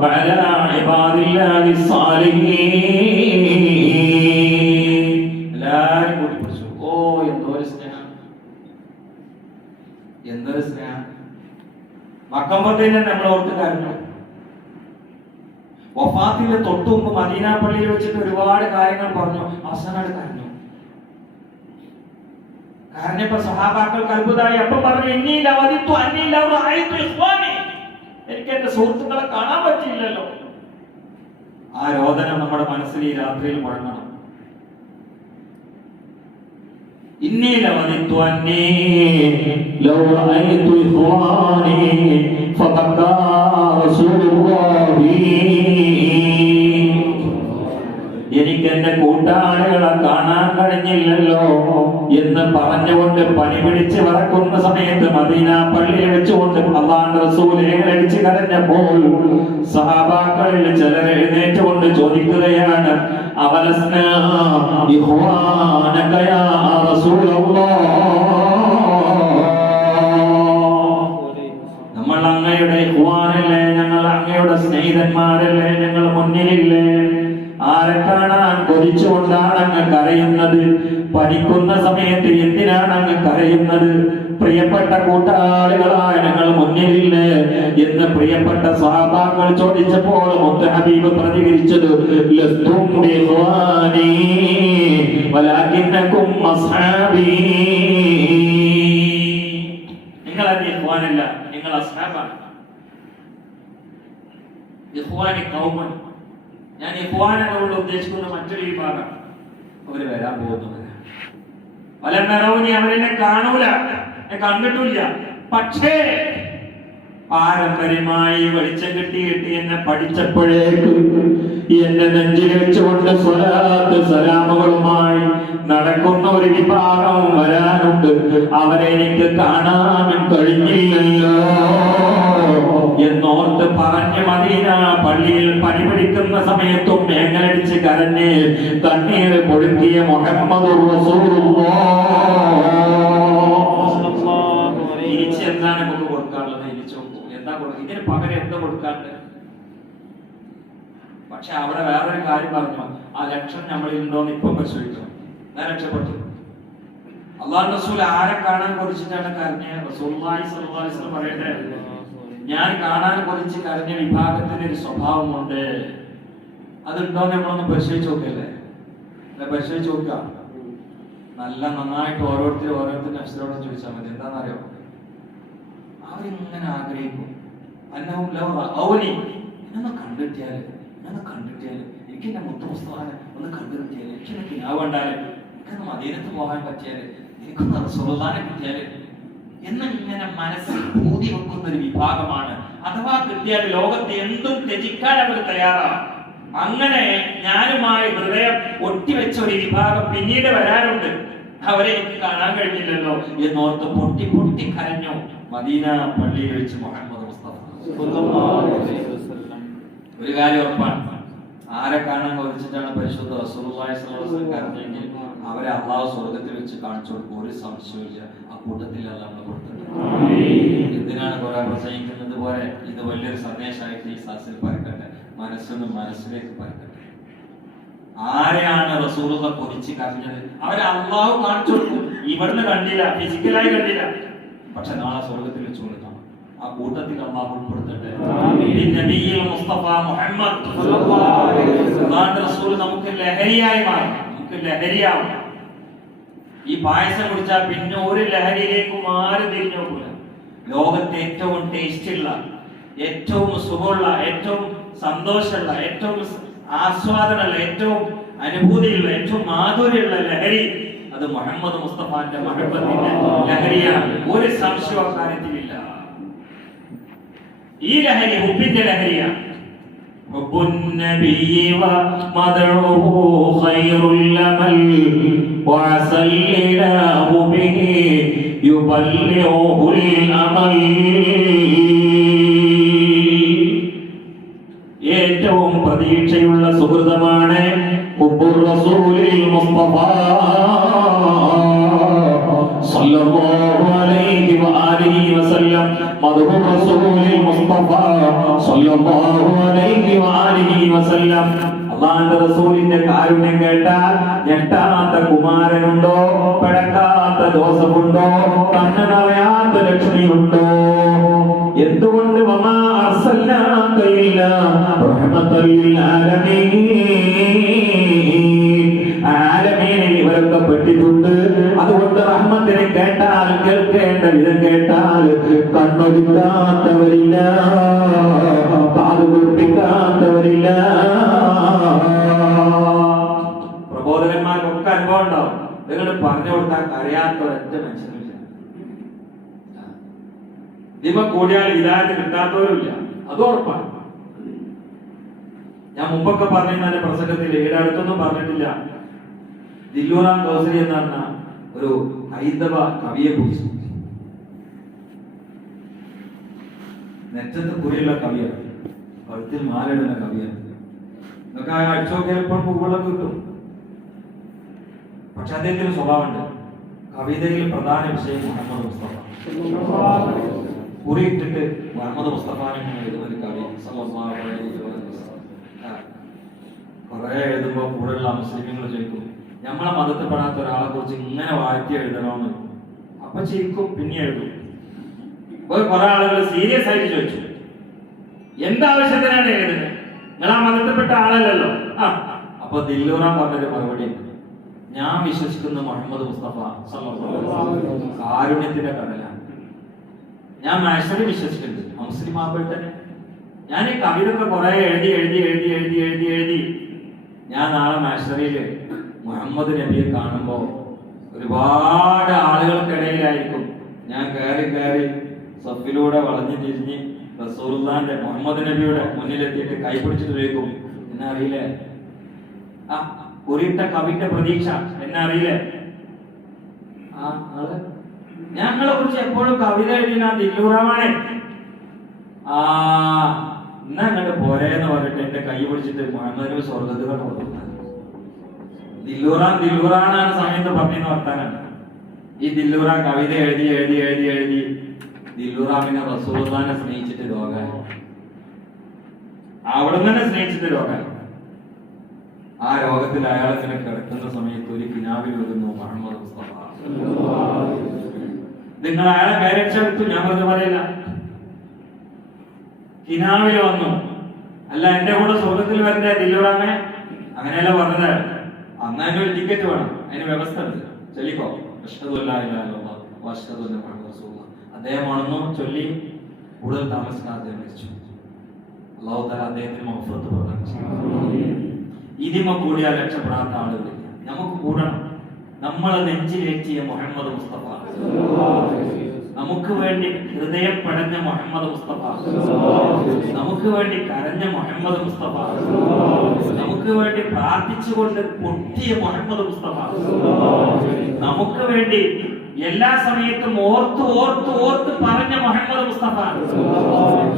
വഅലാ ഇബാദില്ലാഹി സ്സാലിഹീൻ. എല്ലാവരും കൂടി പിടിച്ചു. ഓ എന്തൊരു സ്നേഹം, എന്തൊരു സ്നേഹം. മക്കമ്പത്തേനെ നമ്മൾ ഓർത്ത് കരഞ്ഞു. വഫാത്തിന്റെ തൊട്ടു മുമ്പ് മദീന പള്ളിയിൽ വെച്ചിട്ട് ഒരുപാട് കാര്യങ്ങൾ പറഞ്ഞു. അവസാനം കരഞ്ഞു. കരഞ്ഞപ്പോ സഹാബാക്കൾക്ക് അത്ഭുതമായി. അപ്പം പറഞ്ഞു, എനിക്ക് എന്റെ സുഹൃത്തുക്കളെ കാണാൻ പറ്റിയില്ലല്ലോ. ആ രോദനം നമ്മുടെ മനസ്സിൽ ഈ രാത്രിയിൽ മുഴങ്ങണം. إني لوددت أني لو رأيت إخواني فبكى رسول الله. എനിക്ക് എന്റെ കൂട്ടാളികളെ കാണാൻ കഴിഞ്ഞില്ലല്ലോ എന്ന് പറഞ്ഞുകൊണ്ട് പനി പിടിച്ച് വറക്കുന്ന സമയത്ത് മദീന പള്ളിയിൽ വെച്ചുകൊണ്ട് അല്ലാഹുവിന്റെ റസൂൽ ഏകലടിച്ച് കരഞ്ഞപ്പോൾ സഹാബാക്കളിൽ ചിലർ എഴുന്നേറ്റുകൊണ്ട് ചോദിക്കുകയാണ്, അവലസ്നാ ഇഖ്വാനക യാ റസൂലല്ലാഹ്, നമ്മൾ അങ്ങയുടെ ഇഖ്വാനല്ലേ, ഞങ്ങൾ അങ്ങയുടെ സ്നേഹിതന്മാരല്ലേ, ഞങ്ങൾ മുന്നിലില്ലേ? ആരെ കാണാൻ കൊതിച്ചുകൊണ്ടാണ് അങ്ങ് കരയുന്നത്? പഠിക്കുന്ന സമയത്ത് എന്തിനാണ് അങ്ങ് കരയുന്നത്? പ്രിയപ്പെട്ട കൂട്ടാളികളായ ഞങ്ങൾ മുന്നിലില്ലേ എന്ന് പ്രിയപ്പെട്ട സ്വഹാബാക്കൾ ചോദിച്ചപ്പോൾ മുത്ത് ഹബീബ് പ്രതികരിച്ചത്, ലസ്തും ബിഖ്വാനി വലാകിന്നകും അസ്ഹാബി. നിങ്ങൾ അത് ഇഖ്വാനല്ല, നിങ്ങൾ അസ്ഹാബാണ്. ഇഖ്വാനി ഖൗമൻ, ഞാൻ ഇഖ്വാൻ എന്നതുകൊണ്ട് ഉദ്ദേശിക്കുന്ന മറ്റൊരു വിഭാഗം. അവര് വരാൻ പോകുന്നവരാണ്. വലം അവരെന്നെ കാണൂല, കണ്ടിട്ടില്ല. പക്ഷേ പാരമ്പര്യമായി വെളിച്ചം കിട്ടി എന്നെ പഠിച്ചപ്പോഴേക്ക് എന്റെ നെഞ്ചിൽ വെച്ചുകൊണ്ട് സ്വലാത്ത് സലാമുകളുമായി നടക്കുന്ന ഒരു വിഭാഗം വരാനുണ്ട്. അവരെ എനിക്ക് കാണാൻ കഴിഞ്ഞില്ലല്ലോ എന്നോർത്ത് പറഞ്ഞ് മദീന പള്ളിയിൽ പനി പിടിക്കുന്ന സമയത്തും മേങ്ങലടിച്ച് കരഞ്ഞ് കണ്ണീർ പൊഴുക്കിയ മുഹമ്മദ് തിരിച്ച് എന്താണ് നമുക്ക് കൊടുക്കാനുള്ളത്? തിരിച്ചു എന്താ കൊടുക്കുക? ഇതിന് പകരം എന്താ കൊടുക്കാണ്ട്? പക്ഷെ അവിടെ വേറൊരു കാര്യം പറഞ്ഞു, ആ ലക്ഷം നമ്മളിൽ ഉണ്ടോന്ന് ഇപ്പൊ പരിശോധിക്കണം. ഞാൻ രക്ഷപ്പെട്ടു. അല്ലാഹു റസൂൽ ആരെ കാണാൻ കൊതിച്ചിട്ടാണ് കരഞ്ഞത്? റസൂലുള്ളാഹി സ്വല്ലല്ലാഹു അലൈഹി വസല്ലം പറയട്ടെ, ഞാൻ കാണാൻ കൊതിച്ച് കരഞ്ഞ വിഭാഗത്തിന് ഒരു സ്വഭാവമുണ്ട്. അതുണ്ടോ നമ്മളൊന്ന് പരിശോധിച്ച് നോക്കല്ലേ? പരിശോധിച്ച് നോക്കുക. നല്ല നന്നായിട്ട് ഓരോരുത്തരും അഫ്സലോടും ചോദിച്ചാൽ മതി. എന്താണെന്നറിയോ? അവരിങ്ങനെ ആഗ്രഹിക്കും, എന്നൊന്ന് കണ്ടിട്ടിയാല് എനിക്ക് എന്റെ മുത്ത് പുസ്തകം ഒന്ന് കണ്ടുകിട്ടിയാല്, എനിക്ക് കിനാവുണ്ടാല്, എനിക്കൊന്ന് മദീനത്ത് പോകാൻ പറ്റിയാല്, എനിക്കൊന്ന് റസൂലുള്ളാഹിനെ കിട്ടിയാല് എന്നിങ്ങനെ മനസ്സിൽ ഊതി വെക്കുന്ന ഒരു വിഭാഗമാണ്. അഥവാ കിട്ടിയാൽ ലോകത്ത് എന്തും ത്യജിക്കാൻ അവർ തയ്യാറാണ്. അങ്ങനെ ഞാനുമായി ഹൃദയം ഒട്ടിവെച്ച ഒരു വിഭാഗം പിന്നീട് വരാനുണ്ട്. അവരെ എനിക്ക് കാണാൻ കഴിഞ്ഞില്ലല്ലോ എന്നോർത്ത് പൊട്ടി പൊട്ടി കരഞ്ഞു മദീന പള്ളിയിൽ വെച്ച് മുഹമ്മദ് മുസ്തഫ. ഒരു കാര്യം ഉറപ്പാണ്, ആരെ കാണാൻ കൊതിച്ചിട്ടാണ് പരിശുദ്ധ റസൂലുള്ളാഹി സ്വല്ലല്ലാഹു അലൈഹി വസല്ലം കരഞ്ഞെങ്കിൽ അവരെ അല്ലാഹു സ്വർഗ്ഗത്തിൽ വെച്ച് കാണിച്ചു കൊടുക്കും. ഒരു സംശയമില്ല, ആ കൂട്ടത്തിൽ അല്ലാഹു നമ്മളെ കൊടുത്തിട്ടുണ്ട്. എന്തിനാണ് കുറെ പ്രസംഗിക്കുന്നത് പോലെ ഇത് വലിയൊരു സന്ദേശമായിട്ട് ഈ സദസ്സിൽ പരക്കട്ടെ, മനസ്സിലേക്ക് പരക്കട്ടെ. ആരെയാണ് റസൂലുള്ളാഹി കൊതിച്ച് കരഞ്ഞത്? അവരെ അല്ലാഹു കാണിച്ചു കൊടുക്കും. ഇവിടുന്ന് കണ്ടില്ല, ഫിസിക്കലായി കണ്ടില്ല, പക്ഷെ നാളെ സ്വർഗ്ഗത്തിൽ വെച്ച് കൊടുക്കാം. ആ കൂട്ടത്തിൽ അല്ലാഹു ഉൾപ്പെടുത്തട്ടെ. നബിയിൽ മുസ്തഫ മുഹമ്മദ് സ്വല്ലല്ലാഹു അലൈഹി വസല്ലം റസൂൽ നമുക്ക് ലഹരിയായി മാറും, നമുക്ക് ലഹരിയാവും. ഈ പായസം കുടിച്ചാൽ പിന്നെ ഒരു ലഹരിയിലേക്ക് മാറി തിരിഞ്ഞു പോകില്ല. ലോകത്തെ ഏറ്റവും ടേസ്റ്റുള്ള, ഏറ്റവും സുഖമുള്ള, ഏറ്റവും സന്തോഷമുള്ള, ഏറ്റവും ആസ്വാദനമുള്ള, ഏറ്റവും അനുഭൂതിയുള്ള, ഏറ്റവും മാധുര്യമുള്ള ലഹരി അത് മുഹമ്മദ് മുസ്തഫാന്റെ മഹബത്തിന്റെ ലഹരിയാണ്. ഒരു സംശയവും കാര്യത്തിലില്ല. ഈ ലഹരി ഹുബ്ബിന്റെ ലഹരിയാണ്. ഹുബ്ബുന്നബി വമദ്ഉഹു ഖൈറുൽ അമൽ വഅസല്ലിനാഹു ബിഹി യുബല്ലിഗുൽ അമൽ. ഏറ്റവും പ്രതീക്ഷയുള്ള സുഹൃതമാണ് ഹുബ്ബുർ റസൂലിൽ മുസ്തഫ സല്ലല്ലാഹു അലൈഹി വആലിഹി വസല്ലം. മദ്ഹുർ റസൂലിൽ മുസ്തഫ സല്ലല്ലാഹു അലൈഹി വആലിഹി വസല്ലം. അല്ലാഹുവിന്റെ റസൂലിന്റെ കാരുണ്യം കേട്ടാൽ ഞെട്ടാത്ത കുമാരനുണ്ടോ, പിടക്കാത്ത ജോസഫുണ്ടോ, കണ്ണ് നിറയാത്ത ലക്ഷ്മിയുണ്ടോ? എന്തുകൊണ്ട് വമാ അർസൽനാക ഇല്ലാ റഹ്മത റഹ്മത്തുൽ ആലമീൻ ഇവരൊക്കെ പെട്ടിട്ടുണ്ട്. അതുകൊണ്ട് റഹ്മത്തിനെ കേട്ടാൽ, കേൾക്കേണ്ട വിധം കേട്ടാൽ കണ്ണൊടുക്കാത്തവരില്ല, കാതുകൊടുപ്പിക്കാത്തവരില്ല. പ്രബോധകന്മാർക്കൊക്കെ അനുഭവം ഉണ്ടാവും. നിങ്ങൾ പറഞ്ഞു കൊടുത്താൽ അറിയാത്ത ഒരൊറ്റ മനുഷ്യനില്ല. ഇതിമ കൂടിയാൽ ഹിദായത്ത് കിട്ടാത്തവരുമില്ല, അത് ഉറപ്പാണ്. ഞാൻ മുമ്പൊക്കെ പറഞ്ഞ പ്രസംഗത്തിൽ ഇവിടെ അടുത്തൊന്നും പറഞ്ഞിട്ടില്ല. ദില്ലൂറാം ഗൗസരി എന്ന് പറഞ്ഞ ഒരു ഹൈന്ദവ കവിയെ കുറിച്ച്, നെറ്റത്ത് കുറിയുള്ള കവിയാണ്, കഴുത്തിൽ മാലയിടുന്ന കവിയാണ്. ഇതൊക്കെ അടിച്ചോക്കിയാൽ ഇപ്പോൾ ഗൂഗിളൊക്കെ കിട്ടും. പക്ഷെ അദ്ദേഹത്തിന് സ്വഭാവമുണ്ട്. കവിതയിൽ പ്രധാന വിഷയം മുഹമ്മദ് മുസ്തഫ. കുറിയിട്ടിട്ട് മുഹമ്മദ് മുസ്തഫാനെ എഴുതുന്നൊരു കവി. കുറെ എഴുതുമ്പോ കൂടെയുള്ള മുസ്ലിങ്ങൾ ചോദിക്കും, നമ്മളെ മതത്തിൽപ്പെടാത്ത ഒരാളെ കുറിച്ച് ഇങ്ങനെ വാഴ്ത്തി എഴുതണമെന്ന്. അപ്പൊ ചിരിക്കും, പിന്നെ എഴുതും. കുറെ ആളുകൾ സീരിയസ് ആയിട്ട് ചോദിച്ചു, എന്താവശ്യത്തിനാണ് എഴുതുന്നത്, നിങ്ങൾ ആ മതത്തിൽപ്പെട്ട ആളല്ലല്ലോ. അപ്പൊ ദില്ലൂറാൻ പറഞ്ഞൊരു മറുപടി, ഞാൻ വിശ്വസിക്കുന്ന മുഹമ്മദ് മുസ്തഫ കാരുണ്യത്തിന്റെ കടലാണ്. ഞാൻ മാഷറി വിശ്വസിക്കുന്നുണ്ട്, മുസ്ലിം ആകുമ്പോൾ തന്നെ. ഞാൻ ഈ കവിതൊക്കെ കുറെ എഴുതി എഴുതി എഴുതി എഴുതി എഴുതി എഴുതി ഞാൻ നാളെ മാഷറിയില് മുഹമ്മദ് നബിയെ കാണുമ്പോ ഒരുപാട് ആളുകൾക്കിടയിലായിരിക്കും. ഞാൻ കയറി കയറി സഫിലൂടെ വളഞ്ഞു തിരിഞ്ഞ് റസൂലുള്ളാഹിന്റെ മുഹമ്മദ് നബിയുടെ മുന്നിലെത്തിയിട്ട് കൈപിടിച്ചിട്ട് ചോദിക്കും, എന്നെ അറിയില്ലേ? ആ കുറിയിട്ട കവിന്റെ പ്രതീക്ഷ എന്നെ അറിയില്ലേ? ഞങ്ങളെ കുറിച്ച് എപ്പോഴും കവിത എഴുതിയ ദില്ലൂറാമാണ്. എന്നാ അങ്ങോട്ട് പോരേന്ന് പറഞ്ഞിട്ട് എന്റെ കൈ പിടിച്ചിട്ട് മുഹമ്മദ് നബി സ്വർഗത്തിൽ കൊടുക്കുന്നത്. ദില്ലൂറാനാണ് സമയത്ത് പറഞ്ഞെന്ന് വർത്താനാണ്. ഈ ദില്ലൂറ കവിത എഴുതി എഴുതി എഴുതി എഴുതി ദില്ലൂറാമിനെ റസൂലുള്ളാഹിനെ സ്നേഹിച്ചിട്ട് രോഗായി. അവിടെ തന്നെ സ്നേഹിച്ചിട്ട് രോഗായി. ആ രോഗത്തിൽ അയാൾ ഇങ്ങനെ കിടക്കുന്ന സമയത്ത് ഒരു കിനാവിൽ വരുന്നു മുഹമ്മദ് മുസ്തഫ. നിങ്ങൾ അയാളെ കൈരക്ഷെടുത്തു, ഞാൻ വെറുതെ പറയില്ല. കിനാവിൽ വന്നു, അല്ല എന്റെ കൂടെ സ്വർഗത്തിൽ വരണ്ടേ ദില്ലൂറാമെ, അങ്ങനെയല്ല പറഞ്ഞത്. അന്ന് അതിന് ഒരു ടിക്കറ്റ് വേണം, അതിന് വ്യവസ്ഥ ഉണ്ട്. ചൊല്ലിക്കോ, അദ്ദേഹമാണെന്നോ ചൊല്ലി കൂടുതൽ താമസിക്കാതെ മരിച്ചു. അല്ലാഹു തആല അദ്ദേഹത്തിന് മഗ്ഫിറത്ത് പ്രദാനം ചെയ്യട്ടെ. ഇതിമ കൂടിയാൽ രക്ഷപ്പെടാത്ത ആളുകളില്ല. നമുക്ക് കൂടണം. നമ്മളെ നെഞ്ചിലേറ്റിയ മുഹമ്മദ് മുസ്തഫ, നമുക്ക് വേണ്ടി ഹൃദയം പടഞ്ഞ മുഹമ്മദ് മുസ്തഫ, നമുക്ക് വേണ്ടി കരഞ്ഞ മുഹമ്മദ് മുസ്തഫ, നമുക്ക് വേണ്ടി പ്രാർത്ഥിച്ചുകൊണ്ട് പൊട്ടിയ മുഹമ്മദ് മുസ്തഫ, നമുക്ക് വേണ്ടി എല്ലാ സമയത്തും ഓർത്ത് ഓർത്ത് ഓർത്ത് പറഞ്ഞ മുഹമ്മദ് മുസ്തഫ,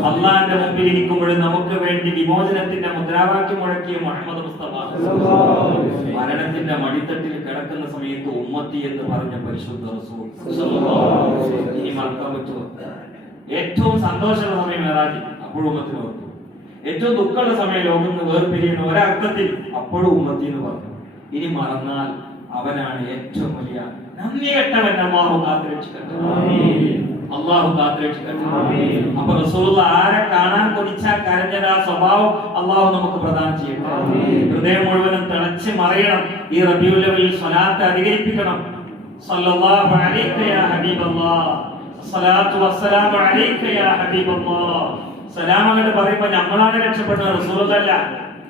അള്ളാന്റെ മുമ്പിൽ ഇരിക്കുമ്പോഴും നമുക്ക് വേണ്ടി വിമോചനത്തിന്റെ മുദ്രാവാക്യം മുഴക്കിയ മുഹമ്മദ് മുസ്തഫ, മരണത്തിന്റെ മടിത്തട്ടിൽ കിടക്കുന്ന സമയത്ത് ഉമ്മത്തി എന്ന് പറഞ്ഞ പരിശുദ്ധ റസൂൽ. ഇനി മറക്കാൻ പറ്റുമോ? ഏറ്റവും സന്തോഷമുള്ള സമയം മേറാജ്, അപ്പോഴും ഉമ്മത്തിന് ഓർത്തു. ഏറ്റവും ദുഃഖമുള്ള സമയം ലോകം വേർപിരിയുന്ന ഒരർത്ഥത്തിൽ അപ്പോഴും ഉമ്മത്തി എന്ന് പറഞ്ഞു. ഇനി മറന്നാൽ അവനാണ് ഏറ്റവും വലിയ നന്ദി കെട്ടവൻ. അല്ലാഹു കാത്തുരക്ഷിക്കട്ടെ, അല്ലാഹു കാത്തുരക്ഷിക്കട്ടെ. അപ്പൊ റസൂലുള്ള ആരെ കാണാൻ കൊതിച്ചാൽ കരഞ്ഞത് ആ സ്വഭാവം അല്ലാഹു നമുക്ക് പ്രദാനം ചെയ്യട്ടെ. ഹൃദയം മുഴുവനും തിളച്ച് മറിയണം. ഈ റബീഉൽ അവ്വലിൽ സ്വലാത്ത് അധികരിപ്പിക്കണം. സല്ലല്ലാഹു അലൈക യാ ഹബീബല്ലാഹ്, സ്വലാത്തു വസ്സലാമു അലൈക യാ ഹബീബല്ലാഹ്. സലാം അങ്ങോട്ട് പറയുമ്പോ നമ്മളാണ് രക്ഷപ്പെടുന്നത്, റസൂലുള്ളാഹല്ല.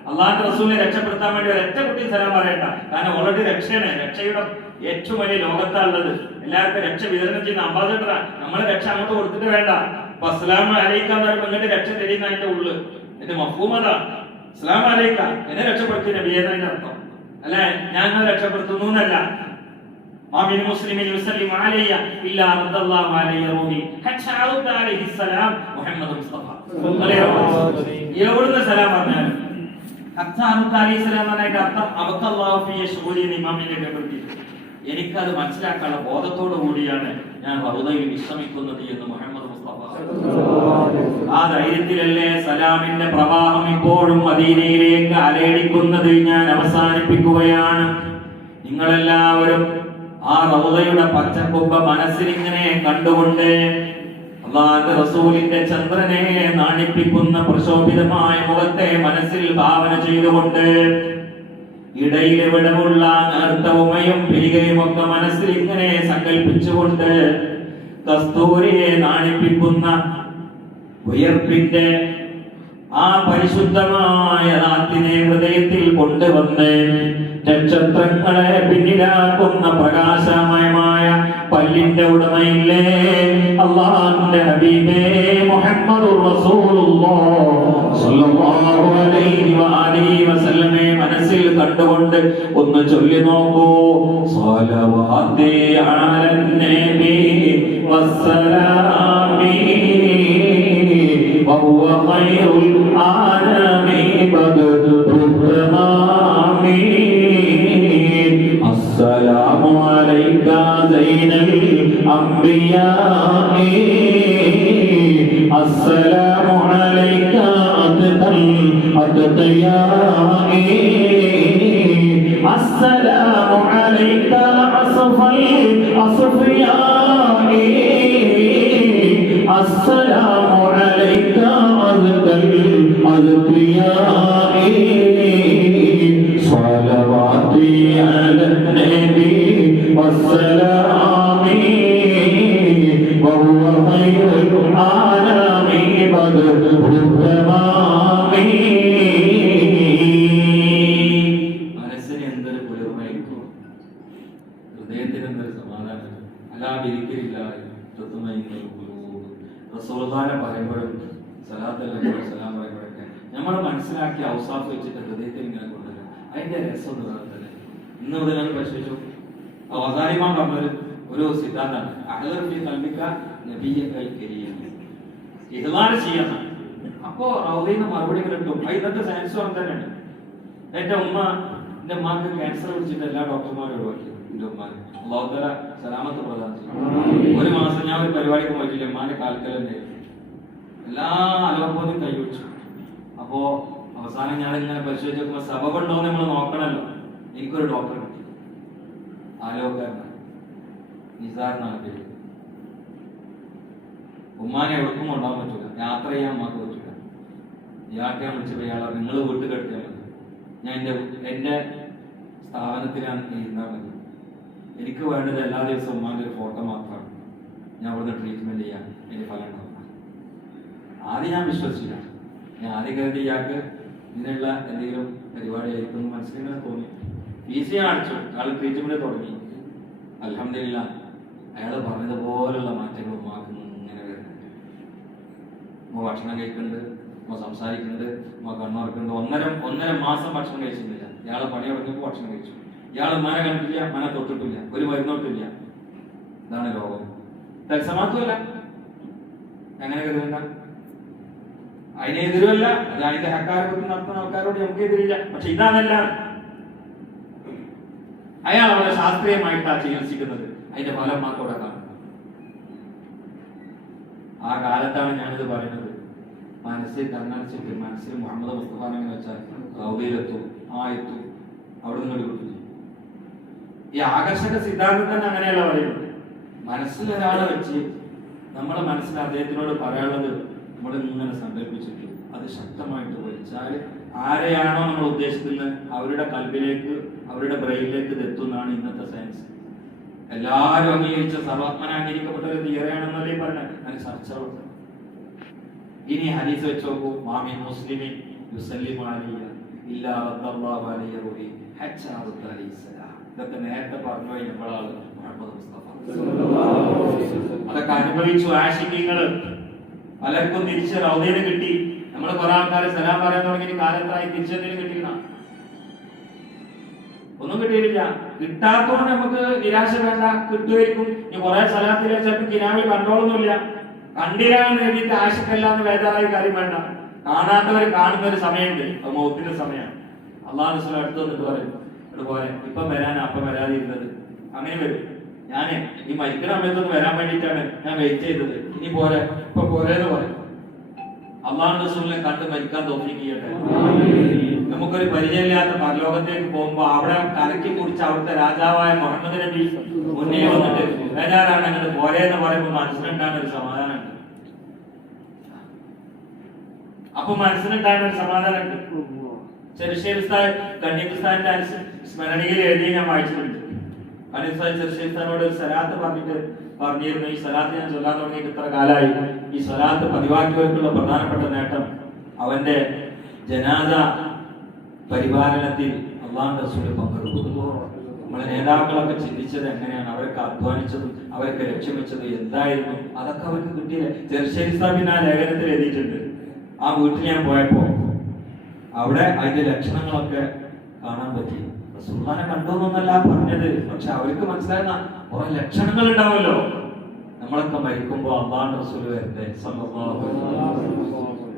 അള്ളാഹുവിന്റെ റസൂലിനെ രക്ഷപ്പെടുത്താൻ വേണ്ടി ഒരൊറ്റ കുട്ടി സലാം പറയണ്ട. കാരണം ഓൾറെഡി രക്ഷയാണ്. രക്ഷയുടെ ഏറ്റവും വലിയ ലോകത്താണുള്ളത്. എല്ലാവർക്കും രക്ഷ വിതരണം ചെയ്യുന്ന അംബാസഡറാണ്. നമ്മളെ രക്ഷ അങ്ങോട്ട് കൊടുത്തിട്ട് വേണ്ട. അപ്പൊ അസ്സലാമു അലൈക എന്ന് പറയുമ്പോൾ ഇങ്ങോട്ട് രക്ഷ തരുന്ന അതിന്റെ ഉള്ളു. എന്റെ മഫ്ഹൂമതാ അസ്സലാമു അലൈക, എന്നെ രക്ഷപ്പെടുത്തി നബിയെന്നതിന്റെ അർത്ഥം. അല്ലെ ഞാൻ രക്ഷപ്പെടുത്തുന്നു എന്നല്ല. മാമിൻ മുസ്ലിമിൻ യുസല്ലിമു അലയ്യ ഇല്ലാ റദ്ദല്ലാഹു അലൈഹി റൂഹി ഹത്താ അറുദ അലൈഹി സലാം മുഹമ്മദ് മുസ്തഫ. എവിടുന്ന് സലാം പറഞ്ഞാലും എനിക്കത് മനസ്സിലാക്കാനുള്ള ബോധത്തോടു കൂടിയാണ് ഞാൻ റൗദയിൽ വിശ്രമിക്കുന്നത് എന്ന് മുഹമ്മദ് മുസ്തഫ. ആ ധൈര്യത്തിലല്ലേ സലാമിന്റെ പ്രവാഹം ഇപ്പോഴും മദീനയിലേക്ക് അലയടിക്കുന്നത്. ഞാൻ അവസാനിപ്പിക്കുകയാണ്. നിങ്ങളെല്ലാവരും ആ റൗദയുടെ പച്ചക്കൊമ്പ മനസ്സിലിങ്ങനെ കണ്ടുകൊണ്ട് അല്ലാഹുവിന്റെ റസൂലിന്റെ ചന്ദ്രനെ നാണിപ്പിക്കുന്ന പ്രശോഭിതമായ മുഖത്തെ മനസ്സിൽ ഭാവന ചെയ്തുകൊണ്ട് ഇടയിൽ വിടവുള്ള നേർത്ത ഉമയും പിരികയും ഒക്കെ മനസ്സിൽ ഇങ്ങനെ സങ്കല്പിച്ചുകൊണ്ട് കസ്തൂരിയെ നാണിപ്പിക്കുന്ന ഉയർപ്പിന്റെ ആ പരിശുദ്ധമായ നാട്ടിനെ ഹൃദയത്തിൽ കൊണ്ടുവന്ന് നക്ഷത്രങ്ങളെ പിന്നിലാക്കുന്ന പ്രകാശമയമായ പല്ലിന്റെ ഉടമയില്ലേ അല്ലാഹുവിന്റെ ഹബീബേ മുഹമ്മദുർ റസൂലുള്ളാഹ് സ്വല്ലല്ലാഹു അലൈഹി വആലിഹി വസല്ലമയെ മനസ്സിൽ കണ്ടുകൊണ്ട് ഒന്ന് ചൊല്ലി നോക്കൂ സ്വലവാത്തി അലൻ നബി വസ്സലാമി وهو خير العالمين بدر التمامين السلام عليك زين الأنبياء السلام عليك أتقى الأتقياء السلام عليك أصفى الأصفياء السلام عليك أزكى الأزكياء صلواتي على النبي والسلام وهو خير العالمين بدر التمام മനസ്സിന് എന്തൊരു കുളിർമയായിരിക്കും, ഹൃദയത്തിന് എന്തൊരു സമാധാനം. അല്ലാതിരിക്കില്ല റസൂലുള്ളാഹിനെ പറയുമ്പോഴും സലാം പറയുമ്പോഴൊക്കെ നമ്മൾ മനസ്സിലാക്കിയ ഔസാഫ് വെച്ചിട്ട് ഹൃദയത്തിൽ ഇങ്ങനെ കൊണ്ടുവരും. അതിന്റെ രസം തന്നെ ഇന്ന് ഇവിടെ ഞങ്ങൾ പരിശോധിച്ചു. അവസാനിമാൻ പറഞ്ഞൊരു ഒരു സിദ്ധാന്താണ് ഇഹ്ലാസ് ചെയ്യണം. അപ്പോ റൗദീന്ന് മറുപടി കിട്ടും. ഇന്നത്തെ സയൻസ് തന്നെയാണ്. എന്റെ ഉമ്മാക്ക് ക്യാൻസർ പിടിച്ചിട്ട് എല്ലാ ഡോക്ടർമാരും ഒഴിവാക്കി. എന്റെ ഉമ്മാന് അല്ലാഹു തആല സലാമത്ത് പ്രദാനം ചെയ്യും. ഒരു മാസം ഞാൻ ഒരു പരിപാടിക്ക് പോയിട്ടില്ല. ഉമ്മാന്റെ കാൽക്കലന്റെ എല്ലാ അലോപ്പതിയും കൈവച്ചു. അപ്പോ അവസാനം ഞാൻ ഇങ്ങനെ പരിശോധിച്ച് നോക്കുമ്പോ സബബുണ്ടോ എന്ന് നമ്മൾ നോക്കണല്ലോ. എനിക്കൊരു ഡോക്ടർ കിട്ടി, ആലോകാരനാണ്, നിസാർ എന്നാണ് പേര്. ഉമ്മാനെ എവിടേക്കും കൊണ്ടുപോകാൻ പറ്റൂല, യാത്ര ചെയ്യാൻ ഉമ്മാക്ക് പറ്റൂല. ഇയാൾക്ക് ഞാൻ വിളിച്ചപ്പോ ഇയാളെ നിങ്ങൾ വീട്ടിൽ കിടത്തിയാൽ മതി, ഞാൻ എന്റെ സ്ഥാപനത്തിലാണ് ഇരുന്നാൽ മതി, എനിക്ക് വേണ്ടത് എല്ലാ ദിവസവും ഉമ്മാന്റെ ഒരു ഫോട്ടോ മാത്രമാണ്, ഞാൻ അവിടുന്ന് ട്രീറ്റ്മെന്റ് ചെയ്യാൻ എനിക്ക് ഫലം ഉണ്ടാവും. ആദ്യം ഞാൻ വിശ്വസിച്ചില്ല. ഞാൻ ആദ്യം കരുതി ഇയാൾക്ക് ഇതിനുള്ള എന്തെങ്കിലും പരിപാടി ആയിരിക്കും മനസ്സിലിങ്ങനെ തോന്നി. ഫീസ് ഞാൻ അടച്ചു, ആൾ ട്രീറ്റ്മെന്റ് തുടങ്ങി. അൽഹംദുലില്ലാഹ് അയാൾ പറഞ്ഞതുപോലുള്ള മാറ്റങ്ങൾ ഉമ്മാക്ക് ഇങ്ങനെ വരുന്നുണ്ട്. ഉമ്മ ഭക്ഷണം കഴിക്കുന്നുണ്ട്, ഉമ്മ സംസാരിക്കുന്നുണ്ട്, ഉമ്മ കണ്ണുറക്കുന്നുണ്ട്. ഒന്നര മാസം ഭക്ഷണം കഴിച്ചിട്ടില്ല. ഇയാളെ പണി തുടങ്ങിയപ്പോൾ ഭക്ഷണം കഴിച്ചു. ഇയാൾ മന കണ്ടിട്ടില്ല, മന തൊട്ടിട്ടില്ല, ഒരു മരുന്നോട്ടില്ല. ഇതാണ് രോഗം. തത്സമാത്വമല്ല, എങ്ങനെ കരുതണ്ട, അതിനെതിരുമല്ല. അത് അതിന്റെ ഹക്കാരൊക്കെ നടത്തുന്ന ആൾക്കാരോട് നമുക്ക് എതിരില്ല. പക്ഷെ ഇതാണല്ല, അയാൾ അവിടെ ശാസ്ത്രീയമായിട്ടാണ് ചികിത്സിക്കുന്നത്. അതിന്റെ ഫലം മാത്രം കാണുന്നത്. ആ കാലത്താണ് ഞാനിത് പറയുന്നത്. മനസ്സിൽ കണ്ണടച്ചിട്ട് മനസ്സിൽ മുഹമ്മദ് മുസ്തഫ എന്ന് വെച്ചാൽ റൗദയിലെത്തും, എത്തും, അവിടെ നിന്ന് കിട്ടും. ഈ ആകർഷക സിദ്ധാന്തം തന്നെ അങ്ങനെയല്ല പറയുന്നത്. മനസ്സിൽ ഒരാളെ വെച്ച് നമ്മളെ മനസ്സിൽ അദ്ദേഹത്തിനോട് പറയാനുള്ളത് നമ്മൾ ഇങ്ങനെ സങ്കല്പിച്ചിട്ട് അത് ശക്തമായിട്ട് വലിച്ചാൽ ആരെയാണോ നമ്മൾ ഉദ്ദേശിക്കുന്നത് അവരുടെ കൽബിലേക്ക്, അവരുടെ ബ്രെയിനിലേക്ക് എത്തുന്നതാണ് ഇന്നത്തെ സയൻസ്. എല്ലാവരും അംഗീകരിച്ച സർവാത്മന അംഗീകരിക്കപ്പെട്ട ഒരു തിയറിയാണെന്നല്ലേ പറഞ്ഞത്. അതിന് ചർച്ചകളുണ്ട്. ഇനി ഹദീസ് വെച്ച് നോക്കൂ. മാമി മുസ്ലിമിൻ യുസല്ലിമു അലൈഹി ഇല്ലാ റദ്ദല്ലാഹു അലൈഹി റൂഹി ഹജ്ജ അലൈഹിസ്സലാം. ഇതൊക്കെ നേരത്തെ പറഞ്ഞു പോയി നമ്മളാണ് മുഹമ്മദ് മുസ്തഫ. അതൊക്കെ അനുഭവിച്ചു ആശിക്കീങ്ങൾ. പലർക്കും തിരിച്ച് റൗദയിൽ കിട്ടി. നമ്മൾ കുറെ ആൾക്കാരെ സലാം പറയാൻ തുടങ്ങി കാലത്തായി തിരിച്ചെന്തെങ്കിലും കിട്ടിയില്ല, ഒന്നും കിട്ടിയിട്ടില്ല. കിട്ടാത്തോണ്ട് നമുക്ക് നിരാശ വേണ്ട, കിട്ടുമായിരിക്കും. ഇനി കുറെ സ്ഥലത്തിൽ ചിലപ്പോൾ കിനാവിൽ കണ്ടോളൊന്നുമില്ല. കണ്ടില്ല എന്ന് എഴുതിയിട്ട് ആശക്കല്ല എന്ന് വേദാറായ കാര്യം വേണ്ട. കാണാത്തവർ കാണുന്ന ഒരു സമയമുണ്ട്, അത് മൗത്തിന്റെ സമയമാണ്. അള്ളാഹു റസൂൽ അടുത്ത് വന്നിട്ട് പറയും, അതുപോലെ ഇപ്പം വരാൻ അപ്പം വരാതിരുന്നത്. അങ്ങനെ വരും. ഞാന് ഈ മരിക്കുന്ന സമയത്തൊന്ന് വരാൻ വേണ്ടിയിട്ടാണ് ഞാൻ വെയിറ്റ് ചെയ്തത്. ഇനി പോരെ, ഇപ്പൊ പോരേന്ന് പറയും. അള്ളാഹു റസൂലിനെ കണ്ട് മരിക്കാൻ തൗഫീഖ് ചെയ്യട്ടെ. നമുക്കൊരു പരിചയമില്ലാത്ത പരലോകത്തേക്ക് പോകുമ്പോ അവിടെ കലക്കി കുടിച്ച് അവിടുത്തെ രാജാവായ മുഹമ്മദ് നബി മുന്നേ വന്നിട്ട് ബേജാറാണ്, അങ്ങനെ പോരേന്ന് പറയുമ്പോൾ മനസ്സിലുണ്ടാകുന്ന ഒരു സമാധാനമുണ്ട്. അപ്പൊ മനസ്സിനുണ്ടായ ഒരു സമാധാനമുണ്ട്. ചെറുശ്ശേരി ഉസ്താദ് കണ്ണീർ ഉസ്താദിന്റെ സ്മരണയിൽ എഴുതി ഞാൻ വായിച്ചിട്ടുണ്ട്. കണ്ണീർ ഉസ്താദ് ചെറുശ്ശേരി ഉസ്താദിനോട് ഒരു സലാത്ത് പറഞ്ഞിരുന്നു, ഈ സലാത്ത് ഞാൻ ചൊല്ലാൻ തുടങ്ങിയിട്ട് ഇത്ര കാലമായി, ഈ സലാത്ത് പതിവാക്കിയവർക്കുള്ള പ്രധാനപ്പെട്ട നേട്ടം അവന്റെ ജനാസ പരിപാലനത്തിൽ അള്ളാഹുവിന്റെ റസൂൽ പങ്കെടുക്കുന്നു. നമ്മളെ നേതാക്കളൊക്കെ ചിന്തിച്ചത് എങ്ങനെയാണ്, അവരൊക്കെ അധ്വാനിച്ചതും അവരൊക്കെ ലക്ഷ്യം വെച്ചത് എന്തായിരുന്നു, അതൊക്കെ അവർക്ക് കിട്ടിയില്ല. ചെറുശ്ശേരി സാഹിബിന് ആ ലേഖനത്തിൽ എഴുതിയിട്ടുണ്ട്. ആ വീട്ടിൽ ഞാൻ പോയപ്പോ അവിടെ അതിന്റെ ലക്ഷണങ്ങളൊക്കെ കാണാൻ പറ്റി. റസൂലുള്ളാഹിനെ കണ്ടോന്നല്ല പറഞ്ഞത്, പക്ഷെ അവർക്ക് മനസ്സിലാകുന്ന കുറെ ലക്ഷണങ്ങൾ ഉണ്ടാവുമല്ലോ. നമ്മളൊക്കെ മരിക്കുമ്പോ അള്ളാഹുവിന്റെ റസൂൽ വരണ്ടേ,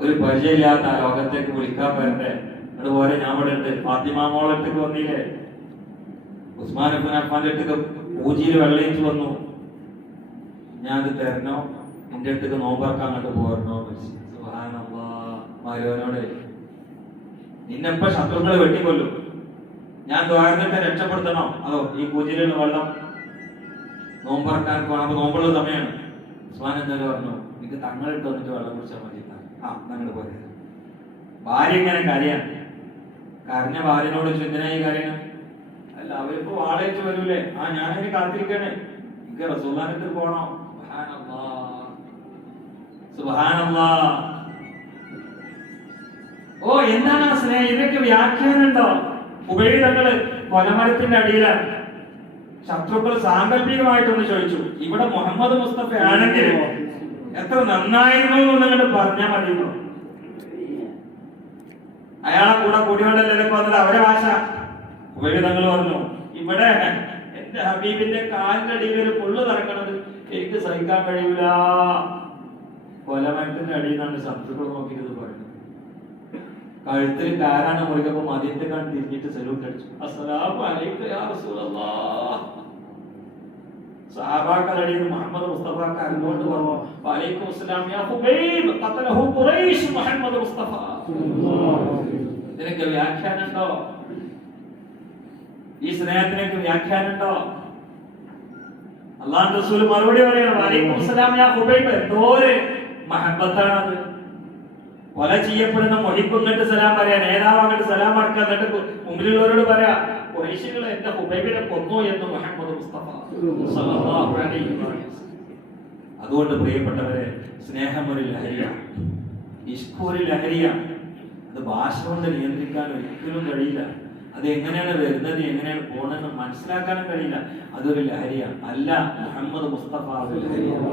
ഒരു പരിചയമില്ലാത്ത ആ ലോകത്തേക്ക് വിളിക്കാൻ വരണ്ടേ. അതുപോലെ ഞാൻ ഇവിടെ ഉണ്ട്, ഫാത്തിമ മോളുടെ അടുത്തേക്ക് വന്നില്ലേ, ഉസ്മാൻ ഇബ്നു അഫ്ഫാന്റെ അടുത്തേക്ക് പൂജിയിൽ വെള്ളയിച്ച് വന്നു, ഞാൻ അത് തരണോ, എന്റെ അടുത്തേക്ക് നോമ്പറക്കാൻ അങ്ങോട്ട് പോരണോ. മാരോനോട് നിന്നെപ്പ ശത്രുക്കളെ വെട്ടിക്കൊല്ലും, ഞാൻ ദ്വാരത്തെ രക്ഷപ്പെടുത്തണോ അതോ ഈ പൂജിയിലുള്ള വെള്ളം നോമ്പറക്കാർക്ക് വേണം, നോമ്പുള്ള സമയമാണ്. ഉസ്മാൻ എന്തായാലും പറഞ്ഞു, എനിക്ക് തങ്ങളിട്ട് വന്നിട്ട് വെള്ളം കുടിച്ചാൽ മതി. ആ ഞങ്ങൾ പോരെ. ഭാര്യ ഇങ്ങനെ കരയാണ്. കരഞ്ഞ ഭാര്യനോട് എന്തിനായി കരയണം? അല്ല അവരിപ്പോ വാളേറ്റ് വരൂലേ, ആ ഞാനതിന് കാത്തിരിക്കണേ, എനിക്ക് റസൂലുള്ളാഹിന്റെ അടുത്ത് പോണോ. സുബ്ഹാനല്ലാഹ്. ഓ എന്താണ് ആ സ്നേഹം? ഇതൊക്കെ വ്യാഖ്യാനം ഉണ്ടോ? ഉപേക്ഷിതങ്ങള് കൊലമരത്തിന്റെ അടിയിലാണ്. ശത്രുക്കൾ സാങ്കല്പികമായിട്ടൊന്ന് ചോദിച്ചു, ഇവിടെ മുഹമ്മദ് മുസ്തഫ ആണെങ്കിൽ എത്ര നന്നായിരുന്നു എന്നങ്ങോട്ട് പറഞ്ഞാൽ മതിയോ? അയാളെ കൂടെ കൂടിയോണ്ടല്ലേ വന്നത് അവരെ ഭാഷ. ഉപേക്ഷിതങ്ങൾ പറഞ്ഞു, ഇവിടെ എന്റെ ഹബീബിന്റെ കാലിന്റെ അടിയിൽ ഒരു പുള്ളു നടക്കണത് എനിക്ക് സഹിക്കാൻ കഴിയൂല. കൊലമരത്തിന്റെ അടിയിൽ നിന്നാണ് ശത്രുക്കൾ നോക്കിയത് പറയുന്നത്. കഴുത്തിൽ കാരാണ് മുറിക്കപ്പോ മദീനത്തെ കണ്ട് തിരിഞ്ഞിട്ട് സലൂട്ട് അടിച്ചു. അസ്സലാമു അലൈക്കും യാ റസൂലല്ലാഹ്. സഹാബാക്കളടിയിൽ മുഹമ്മദ് മുസ്തഫ കരഞ്ഞുകൊണ്ട് പറഞ്ഞു, വഅലൈക്കും അസ്സലാം യാ ഹുബൈബ് ഖതലഹു ഖുറൈശ് മുഹമ്മദ് മുസ്തഫ. ഇതിനൊക്കെ വ്യാഖ്യാനം ഉണ്ടോ? ഈ സ്നേഹത്തിനൊക്കെ വ്യാഖ്യാനം ഉണ്ടോ? അല്ലാഹുവിന്റെ റസൂൽ മറുപടി പറയാണ്, വഅലൈക്കും അസ്സലാം യാ ഹുബൈബ്. എന്തോര് മഹബത്താണത്. കൊല ചെയ്യപ്പെടുന്ന മുഹിബ് ഇങ്ങോട്ട് സലാം പറയാ, നേതാവ് അങ്ങോട്ട് സലാം അടക്കുക, എന്നിട്ട് മുമ്പിലുള്ളവരോട് പറയാ, ഖുറൈശികൾ എന്റെ ഹുബൈബിനെ കൊന്നു എന്ന് മുഹമ്മദ് മുസ്തഫ സല്ലല്ലാഹു അലൈഹി വസല്ലം. അതുകൊണ്ട് പ്രിയപ്പെട്ടവരെ, സ്നേഹം ഒരു ലഹരിയാണ്, ഇഷ്ക് ഒരു ലഹരിയാണ്. അത് ഭാഷ കൊണ്ട് നിയന്ത്രിക്കാൻ ഒരിക്കലും കഴിയില്ല. അത് എങ്ങനെയാണ് വരുന്നത്, എങ്ങനെയാണ് പോണെന്ന് മനസ്സിലാക്കാനും കഴിയില്ല. അതൊരു ലഹരിയാണ്. അല്ല, മുഹമ്മദ് മുസ്തഫ ഒരു ലഹരിയാണ്.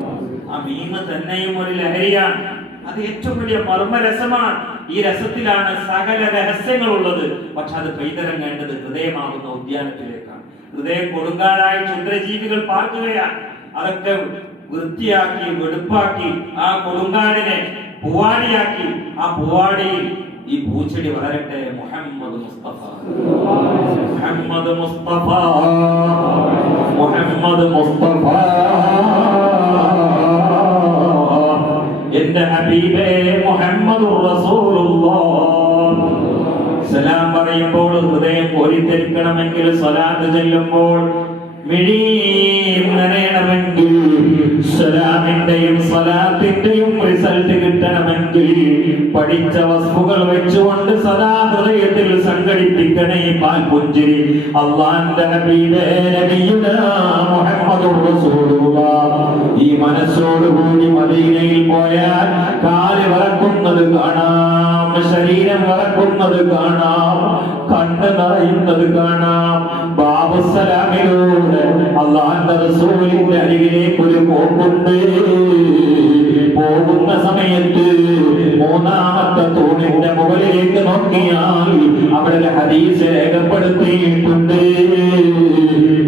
ആ മീമ തന്നെയും ഒരു ലഹരിയാണ്. അത് ഏറ്റവും വലിയ മർമ്മരസമാണ്. ഈ രസത്തിലാണ് സകല രഹസ്യങ്ങളുള്ളത്. പക്ഷെ അത് പെയ്തിറങ്ങേണ്ടത് ഹൃദയമാകുന്ന ഉദ്യാനത്തിലേക്കാണ്. ഹൃദയം കൊടുങ്കാടായി ക്ഷുദ്രജീവികൾ പാർക്കുകയാണ്. അതൊക്കെ വൃത്തിയാക്കി വെടുപ്പാക്കി ആ കൊടുങ്കാടിനെ പൂവാടിയാക്കി ആ പൂവാടിയിൽ ഈ പൂച്ചെടി വളരട്ടെ. മുഹമ്മദ് മുസ്തഫ, മുഹമ്മദ് മുസ്തഫ, മുഹമ്മദ് മുസ്തഫ. എന്റെ ഹബീബേ മുഹമ്മദുർ റസൂലുള്ളാഹ്. സലാം പറയുമ്പോൾ ഹൃദയം കോരിത്തെരിക്കണമെങ്കിൽ, സ്വലാത്ത് ചൊല്ലുമ്പോൾ മിഴി നനയണമെങ്കിൽ, സലാമിന്റെയും സ്വലാത്തിന്റെയും റിസൾട്ട് കിട്ടണമെങ്കിൽ പഠിച്ച വസ്തുക്കൾ വെച്ചുകൊണ്ട് സദാ ഹൃദയത്തിൽ സംഘടിപ്പിക്കണേ പാൽപുഞ്ചിരി. അല്ലാഹുവിന്റെ ഹബീബേ നബിയുനാ മുഹമ്മദുർ റസൂലുള്ളാഹ്. ഈ മനസ്സോടുകൂടി മദീനയിൽ പോയാൽ കാല് വിറക്കുന്നത് കാണാം, ശരീരം വിറക്കുന്നത് കാണാം, കണ്ണ് നിറയുന്നത് കാണാം. ബാബുസലാമിലൂടെ അല്ലാഹുവിന്റെ റസൂലിന്റെ അരികിലേക്ക് ഒരു പോക്കുണ്ട്. പോകുന്ന സമയത്ത് മൂന്നാമത്തെ തൂണിന്റെ മുകളിലേക്ക് നോക്കിയാൽ അവിടെ ഒരു ഹദീസ് രേഖപ്പെടുത്തിയിട്ടുണ്ട്.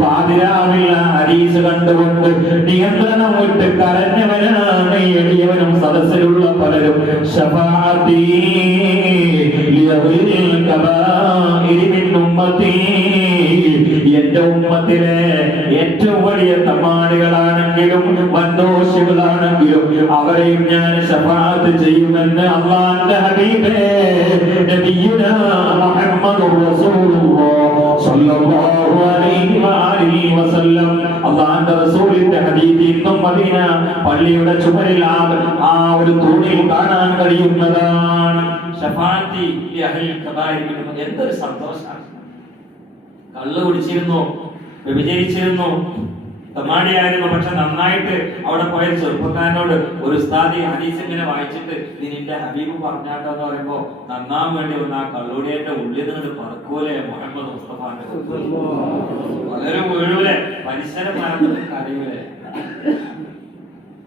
പാതിരാവില്ല ഹദീസ് കണ്ടുകൊണ്ട് നിയന്ത്രണം വിട്ട് കരഞ്ഞവനാണ് എളിയവനും സദസ്സിലുള്ള പലരും. ശഫാഅത്തി ലിഗൈരിൽ കബാഇരി മിൻ ഉമ്മത്തി. എന്റെ ഉമ്മത്തിലെ ഏറ്റവും വലിയ തമ്മാടികളാണെങ്കിലും വൻദോഷികളാണെങ്കിലും അവരെയും ഞാൻ ശഫാഅത്ത് ചെയ്യുമെന്ന് അല്ലാഹുവിന്റെ ഹബീബേ നബിയുനാ മുഹമ്മദുർ റസൂലുള്ളാഹ് സ്വല്ലല്ലാഹു അലൈഹി വസല്ലം അലൈഹി വസല്ലം. അല്ലാഹുവിന്റെ റസൂലിന്റെ ഹദീസ് ഇന്നും മദീന പള്ളിയുടെ ചുമരിൽ ആ ഒരു തൂണിൽ കാണാൻ കഴിയുന്നതാണ്. ശഫാഅത്തി ലി അഹ്ലിൽ കബായിർ. എന്തൊരു സന്തോഷമാണ്. കള്ള് കുടിച്ചിരുന്നു, വ്യഭിചരിച്ചിരുന്നു, തമാടിയായിരുന്നു, പക്ഷെ നന്നായിട്ട് അവിടെ പോയ ചെറുപ്പക്കാരനോട് ഒരു ഉസ്താദി ഹദീസ് ഇങ്ങനെ വായിച്ചിട്ട് നീ നിന്റെ ഹബീബ് പറഞ്ഞാട്ടോ എന്ന് പറയുമ്പോ നന്നാൻ വേണ്ടി വന്ന ആ കള്ളുടിയുടെ ഉള്ളിൽ നിന്ന് പറക്കൂലെ മുഹമ്മദ് മുസ്തഫ വളരെ വീഴൂലെ, പരിസരം മറന്നിട്ട് കരയൂലെ.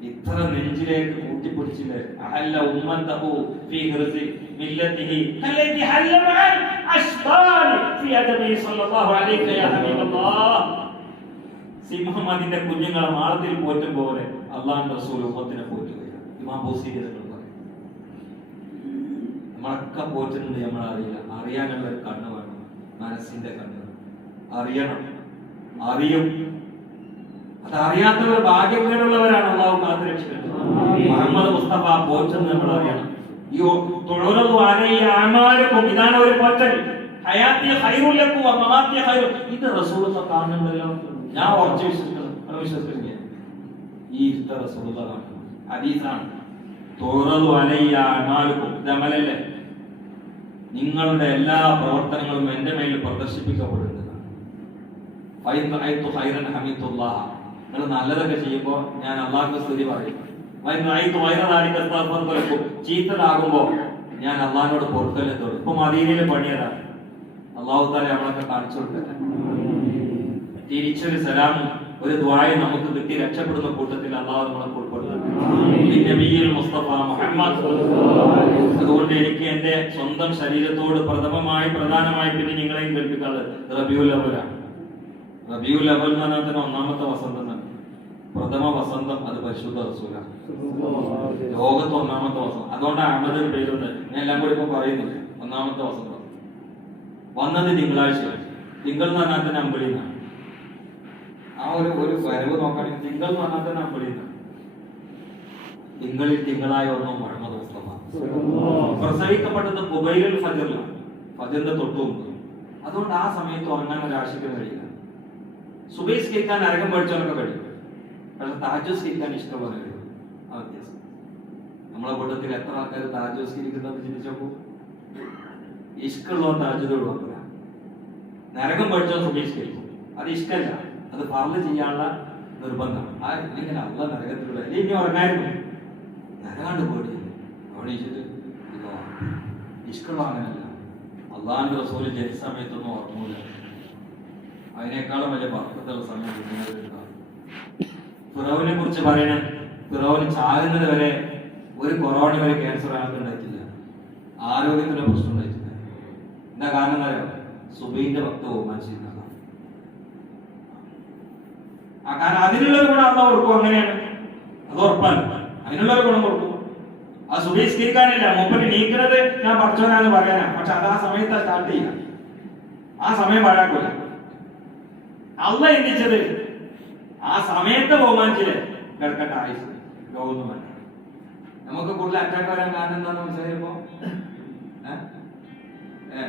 ഇത്ര നെഞ്ചിലേക്ക് കൂട്ടിപ്പിടിച്ചില്ലേ. അഹല്ല ഉമ്മത്തഹു ഫീ ഹിർസി മില്ലത്തിഹി അല്ലതി ഹല്ല മഅൽ അശ്ബാൽ ഫീ അദബി സ്വല്ലല്ലാഹു അലൈഹി യാ ഹബീബല്ലാഹ്. സിംഹം അതിന്റെ കുഞ്ഞുങ്ങളെ മാളത്തിൽ പോറ്റും പോലെ അള്ളാഹുവിന്റെ റസൂൽ ഉമ്മത്തിനെ പോറ്റുകയാണ്. ഇമാം ബൂസീരി തങ്ങൾ പറയും, നമ്മളൊക്കെ പോറ്റുന്നുണ്ട്, നമ്മൾ അറിയില്ല. അറിയാനുള്ള ഒരു കണ്ണ് വേണം, മനസ്സിന്റെ കണ്ണ്. അറിയണം, അറിയും. അത് അറിയാത്തവർ ഭാഗ്യക്കേടുള്ളവരാണ്. അള്ളാഹു കാത്തുരക്ഷിക്കുന്നത്. മുഹമ്മദ് മുസ്തഫ പോറ്റുന്നത് നമ്മൾ അറിയണം. ഈ തൊഴുറതു അലൈഹി അഅമാലുക്കും, ഇതാണ് ഒരു പോറ്റൽ. ഹയാത്തി ഖൈറുൽ ലക്കും വ മമാത്തി ഖൈറു. ഇത് റസൂലുള്ളാഹി കാണുന്നുണ്ടല്ലോ. ഞാൻ ഉറച്ചു വിശ്വസിക്കുന്നു. ഈ റസൂലുള്ളാഹി കാണുന്നു. ഹദീസാണ്. തൊഴുറതു അലൈഹി അഅമാലുക്കും, ദമലല്ലേ, നിങ്ങളുടെ എല്ലാ പ്രവർത്തനങ്ങളും എന്റെ മേൽ പ്രദർശിപ്പിക്കപ്പെടുന്നതാണ്. നിങ്ങൾ നല്ലതൊക്കെ ചെയ്യുമ്പോൾ ഞാൻ അള്ളാഹുവിന്റെ സ്തുതി പറയും. ചീത്തതാകുമ്പോ ഞാൻ അള്ളാഹിനോട് പൊറുക്കലിനെ തോന്നും. ഇപ്പൊ മദീനയിൽ പണിയതാണ്. അള്ളാഹു താല നമ്മളൊക്കെ കാണിച്ചു കൊടുക്കട്ടെ. തിരിച്ചൊരു സലാമും ഒരു ദുആയും നമുക്ക് കിട്ടി രക്ഷപ്പെടുന്ന കൂട്ടത്തിൽ അള്ളാഹു നമ്മളെ ഉൾപ്പെടുത്തണം. മുസ്തഫ മുഹമ്മദ്. അതുകൊണ്ട് എനിക്ക് എന്റെ സ്വന്തം ശരീരത്തോട് പ്രധാനമായി പിന്നെ നിങ്ങളെയും കേൾപ്പിക്കാറ് റബീഉൽ അവ്വലാണ്. റബീഉൽ അവ്വൽ എന്ന് പറഞ്ഞാൽ തന്നെ ഒന്നാമത്തെ വസന്തം തന്നെ. പ്രഥമ വസന്തം അത് പരിശുദ്ധ റസൂലാണ്. ലോകത്ത് ഒന്നാമത്തെ വസന്തം. അതുകൊണ്ട് അഹമ്മദ് ഒരു പേരുണ്ട്. ഞാൻ എല്ലാം കൂടി ഇപ്പൊ പറയുന്നില്ല. ഒന്നാമത്തെ വസന്തം വന്നത് തിങ്കളാഴ്ച. തിങ്കൾ എന്ന് പറഞ്ഞാൽ തന്നെ അമ്പളിന്നാണ്. ആ ഒരു വരവ് നോക്കുകയാണെങ്കിൽ തിങ്കൾ എന്ന് പറഞ്ഞാൽ തന്നെ അമ്പളിന്നാണ്. തിങ്കളിൽ തിങ്കളായ ഒന്നോ മുഹമ്മദ് മുസ്തഫ. പ്രസവിക്കപ്പെട്ടത് ഖുബൈലുൽ ഫജ്റിലാണ്, ഫജ്റിന്റെ തൊട്ടുമുമ്പ്. അതുകൊണ്ട് ആ സമയത്ത് ഉറങ്ങാൻ ഒരാശയ്ക്ക് കഴിയില്ല. സുബഹി സ്കരിക്കാൻ നരകം പഠിച്ചവരൊക്കെ കഴിയും, പക്ഷെ തഹജ്ജുദ് സ്കരിക്കാൻ ഇഷ്ടപോലെ കഴിയും. ആ വ്യത്യാസം. നമ്മളെ കൂട്ടത്തിൽ എത്ര ആൾക്കാർ തഹജ്ജുദ് സ്കരിക്കുന്നത് ചിന്തിച്ചപ്പോ ഇഷ്കുള്ളവൻ തഹജ്ജുദ് ഒഴിവാക്കില്ല. നരകം പഠിച്ചവൻ സുബഹി സ്കരിക്കും. അത് ഇഷ്ടമല്ല, അത് ഫർള് ചെയ്യാനുള്ള നിർബന്ധം. ആ ഇങ്ങനെ അള്ളാഹ് നരകത്തിലുള്ള ഇനി ഉറങ്ങായിരുന്നു, നരകാണ്ട് പേടിയില്ല. അവിടെ ഇഷ്കുള്ള അങ്ങനല്ല. അള്ളാഹിന്റെ റസൂല് ജനിച്ച സമയത്തൊന്നും ഉറങ്ങൂല. അതിനേക്കാളും വലിയ ബർക്കത്തുള്ള സമയം ഫിറൗനെ കുറിച്ച് പറയണം. ഫിറൗന് ചാകുന്നത് വരെ ഒരു കൊറോണ വരെ ക്യാൻസർ ആൾക്ക് ഉണ്ടായിട്ടില്ല, ആരോഗ്യത്തിന്റെ പ്രശ്നം ഉണ്ടായിട്ടില്ല. എന്താ കാരണം എന്നറിയോ? സുബൈന്റെ ഭക്തവും മനുഷ്യനാണ്. ആ കാരണം അതിനുള്ളൊരു ഗുണം അള്ളാഹ് കൊടുക്കും. അങ്ങനെയാണ്, അത് ഉറപ്പാണ്. അതിനുള്ളൊരു ഗുണം കൊടുക്കും. ആ സുബൈ സ്കരിക്കാനില്ല, മൂപ്പര് നീക്കുന്നത് ഞാൻ പഠിച്ചവനാന്ന് പറയാനാ. പക്ഷെ അത് ആ സമയത്ത് സ്റ്റാർട്ട് ചെയ്യാം. ആ സമയം പാഴാക്കൂല. അള്ളാഹ് എത്തിച്ചത് ആ സമയത്ത് ബഹുമാനിച്ചില്ലേ കിടക്കേണ്ട ആയുസ് ലോകമൊന്നും വേണ്ട. നമുക്ക് കൂടുതൽ അറ്റാക്ക് വരാൻ കാരണം എന്താണെന്ന് മനസ്സിലായപ്പോ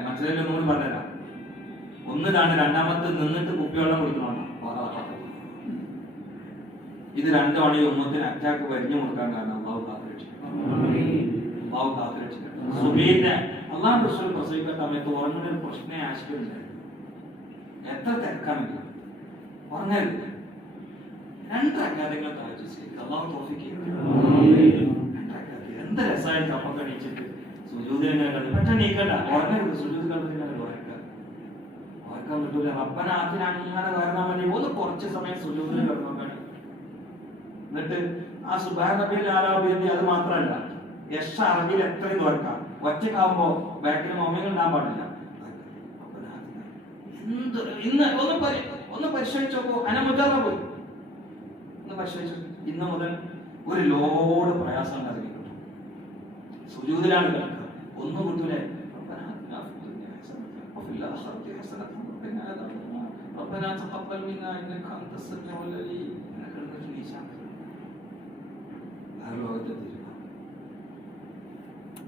മനസ്സിലായി ഒന്നുകൂടി പറഞ്ഞുതരാം. ഒന്നിതാണ്, രണ്ടാമത്തെ നിന്നിട്ട് കുപ്പിവെള്ളം കുടിക്കണം. ഇത് രണ്ടുമാണ് ഈ ഉമ്മത്തിന് അറ്റാക്ക് വരിഞ്ഞു കൊടുക്കാൻ കാരണം. അള്ളാഹു കാത്തുരക്ഷിക്കണം. അള്ളാഹു കാത്തുരക്ഷിക്കണം. സുബീന്റെ അള്ളാഹു റസൂൽ പ്രസവിക്കുന്ന സമയത്ത് ഉറങ്ങുന്ന ഒരു പ്രശ്നമേ ആശിക്കുന്നില്ല. എത്ര തിരക്കാണില്ല, ഉറങ്ങരുത്. രണ്ടരക്കാര്യങ്ങൾ അള്ളാഹു തോഫിക്ക്. എന്ത് രസമായി കപ്പൊക്കെ അടിച്ചിട്ട് സുജൂദിനെ പെട്ടെന്ന് നീക്കണ്ട, ഉറങ്ങരുത്. സുജൂദ് കണ്ടതിനാണ് ഉറക്കാൻ കിട്ടൂല. റബ്ബന ആതിന അങ്ങനെ കാരണം മതി. ഒന്ന് കുറച്ച് സമയം സുജൂദിനെ കിടന്നോക്കാൻ. എന്നിട്ട് ആ സുബ്ഹാന റബ്ബിൽ അഅ്ലാ ബിയദി അത് മാത്രമല്ല, യശ അറബിയിൽ എത്രയും തുറക്കാം. ഒറ്റക്കാവുമ്പോ ബാക്കിൽ മൊമ്മകൾ ഉണ്ടാൻ പാടില്ല. ഇന്ന് ഒന്ന് പരിശോധിച്ച് നോക്കൂ. അനമുദ്ദ പോയി ഒന്ന് പരിശോധിച്ചു. ഇന്ന് മുതൽ ഒരു ലോഡ് പ്രയാസം ഉണ്ടാകും. സുജൂദിലാണ് കിടക്കുക, ഒന്നും കിട്ടൂലേ.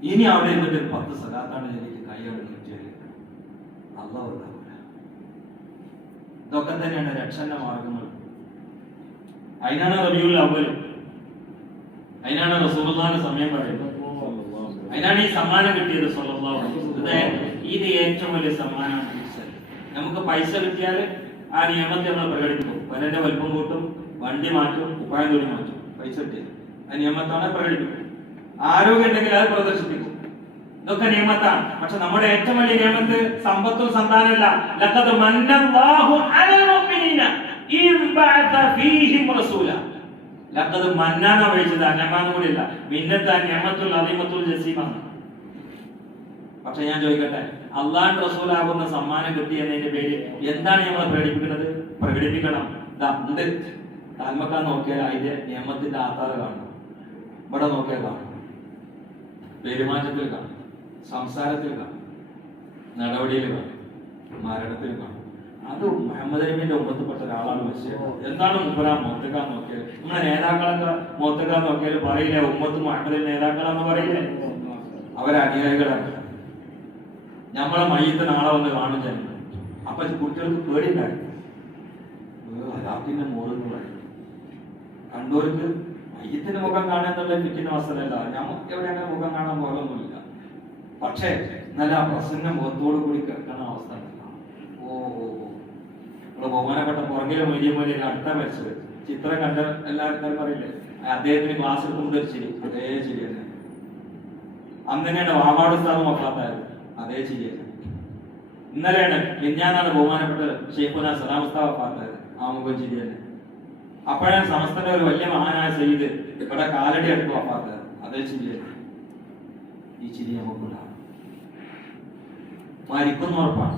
ഇനി അവിടെ എന്നിട്ട് 10 സലാത്താണ് എനിക്ക് കൈയോടെ അള്ളാഹു. ഇതൊക്കെ തന്നെയാണ് രക്ഷന്റെ മാർഗങ്ങൾ. അതിനാണ് റബീഉൽ അവ്വൽ, അതിനാണ് റസൂലുള്ളാഹിന്റെ സമയം പറയുന്നത്, അതിനാണ് ഈ സമ്മാനം കിട്ടിയത് സ്വല്ലല്ലാഹു അലൈഹി വസല്ലം. ഇത് ഏറ്റവും വലിയ സമ്മാനമാണ്. നമുക്ക് പൈസ കിട്ടിയാൽ ആ നിയമത്തെ നമ്മൾ പ്രകടിപ്പിക്കും. പലന്റെ വലുപ്പം കൂട്ടും, വണ്ടി മാറ്റും, ഉപ്പായം തൊടി മാറ്റും. പൈസ കിട്ടിയാൽ ആ നിയമത്താണ് പ്രകടിപ്പിക്കും. ആരോഗ്യം ഉണ്ടെങ്കിൽ അത് പ്രദർശിപ്പിക്കും. ഇതൊക്കെ നിയമത്താണ്. പക്ഷെ നമ്മുടെ ഏറ്റവും വലിയ നിയമത്ത് സമ്പത്തും സന്താനമല്ല. ലഖദ് മന്നല്ലാഹു അലൽ മുഅ്മിനീന ഇദ് ബഅത ഫീഹിം റസൂല. ലഖദ് മന്നാന വിളിച്ചത് അനമാനും കൂടി ഇല്ല. മിന്നത്ത് നിഅമത്തുൽ അദീമത്തുൽ ജസീമാണ്. പക്ഷെ ഞാൻ ചോദിക്കട്ടെ, അള്ളാഹുവിന്റെ റസൂലാകുന്ന സമ്മാനം കിട്ടി എന്നതിന്റെ പേര് എന്താണ് നമ്മൾ പ്രകടിപ്പിക്കുന്നത്? പ്രകടിപ്പിക്കണം. ഉണ്ട് താൽമക്കാൻ നോക്കിയാൽ അതിന്റെ നിയമത്തിന്റെ ആധാരം കാണണം. ഇവിടെ നോക്കിയാൽ കാണും, പെരുമാറ്റത്തിൽ കാണും, സംസാരത്തിൽ കാണും, നടപടിയിൽ കാണും, മരണത്തിൽ കാണും. അത് മുഹമ്മദ് നബിന്റെ ഉമ്മത്തിൽപ്പെട്ട ഒരാളാണ്. പക്ഷേ എന്താണ് മുപ്പരാ മോത്തക്കാൻ നോക്കിയാൽ? നമ്മുടെ നേതാക്കളൊക്കെ മോത്തക്കാൻ നോക്കിയാൽ പറയില്ലേ ഉമ്മത്ത് മുഹമ്മദ് നേതാക്കളാന്ന് പറയില്ലേ? അവരനുയായികളാണ്. നമ്മളെ മയ്യത്ത് നാളെ വന്ന് കാണും ജനങ്ങൾ. അപ്പൊ കുട്ടികൾക്ക് പേടിയുണ്ടായിരുന്നു. അലാത്തിന്റെ മോറെന്ന് പറയും. കണ്ടോർക്ക് മയ്യത്തിന്റെ മുഖം കാണാന്നുള്ള പിറ്റിന്റെ അവസരമല്ല. നമുക്ക് എവിടെ അങ്ങനെ മുഖം കാണാൻ പോലൊന്നുമില്ല. പക്ഷേ നല്ല പ്രസന്ന മുഖത്തോടു കൂടി കേൾക്കുന്ന അവസ്ഥ. നമ്മള് ബഹുമാനപ്പെട്ട പുറകിലെ മൊയ്യമ്മൊലി അടുത്ത മരിച്ചത് ചിത്രം കണ്ട എല്ലാവർക്കും പറയില്ലേ, അദ്ദേഹത്തിന് ക്ലാസ് എടുക്കുമ്പോൾ ഒരു ചിരി, അതേ ചിരി തന്നെ. അന്ന് തന്നെയാണ് വാവാട് സ്ഥാനം വഫാത്തായത്, അതേ ചിരി തന്നെ. ഇന്നലെയാണ് മിഞ്ഞാന്നാണ് ബഹുമാനപ്പെട്ട ഷെയ്ഖുന സലാമുസ്താ വഫാത്തായത്, ആ മുഖം ചിരി തന്നെ. അപ്പോഴാണ് സമസ്തന്റെ ഒരു വലിയ മഹാനായ സയ്യിദ് ഇവിടെ കാലടി അടുത്ത് വഫാത്തായത്, അതേ ചിരി തന്നെ. ഈ ചിരി നമുക്കുണ്ടാകും. മരിക്കുന്ന ഉറപ്പാണ്.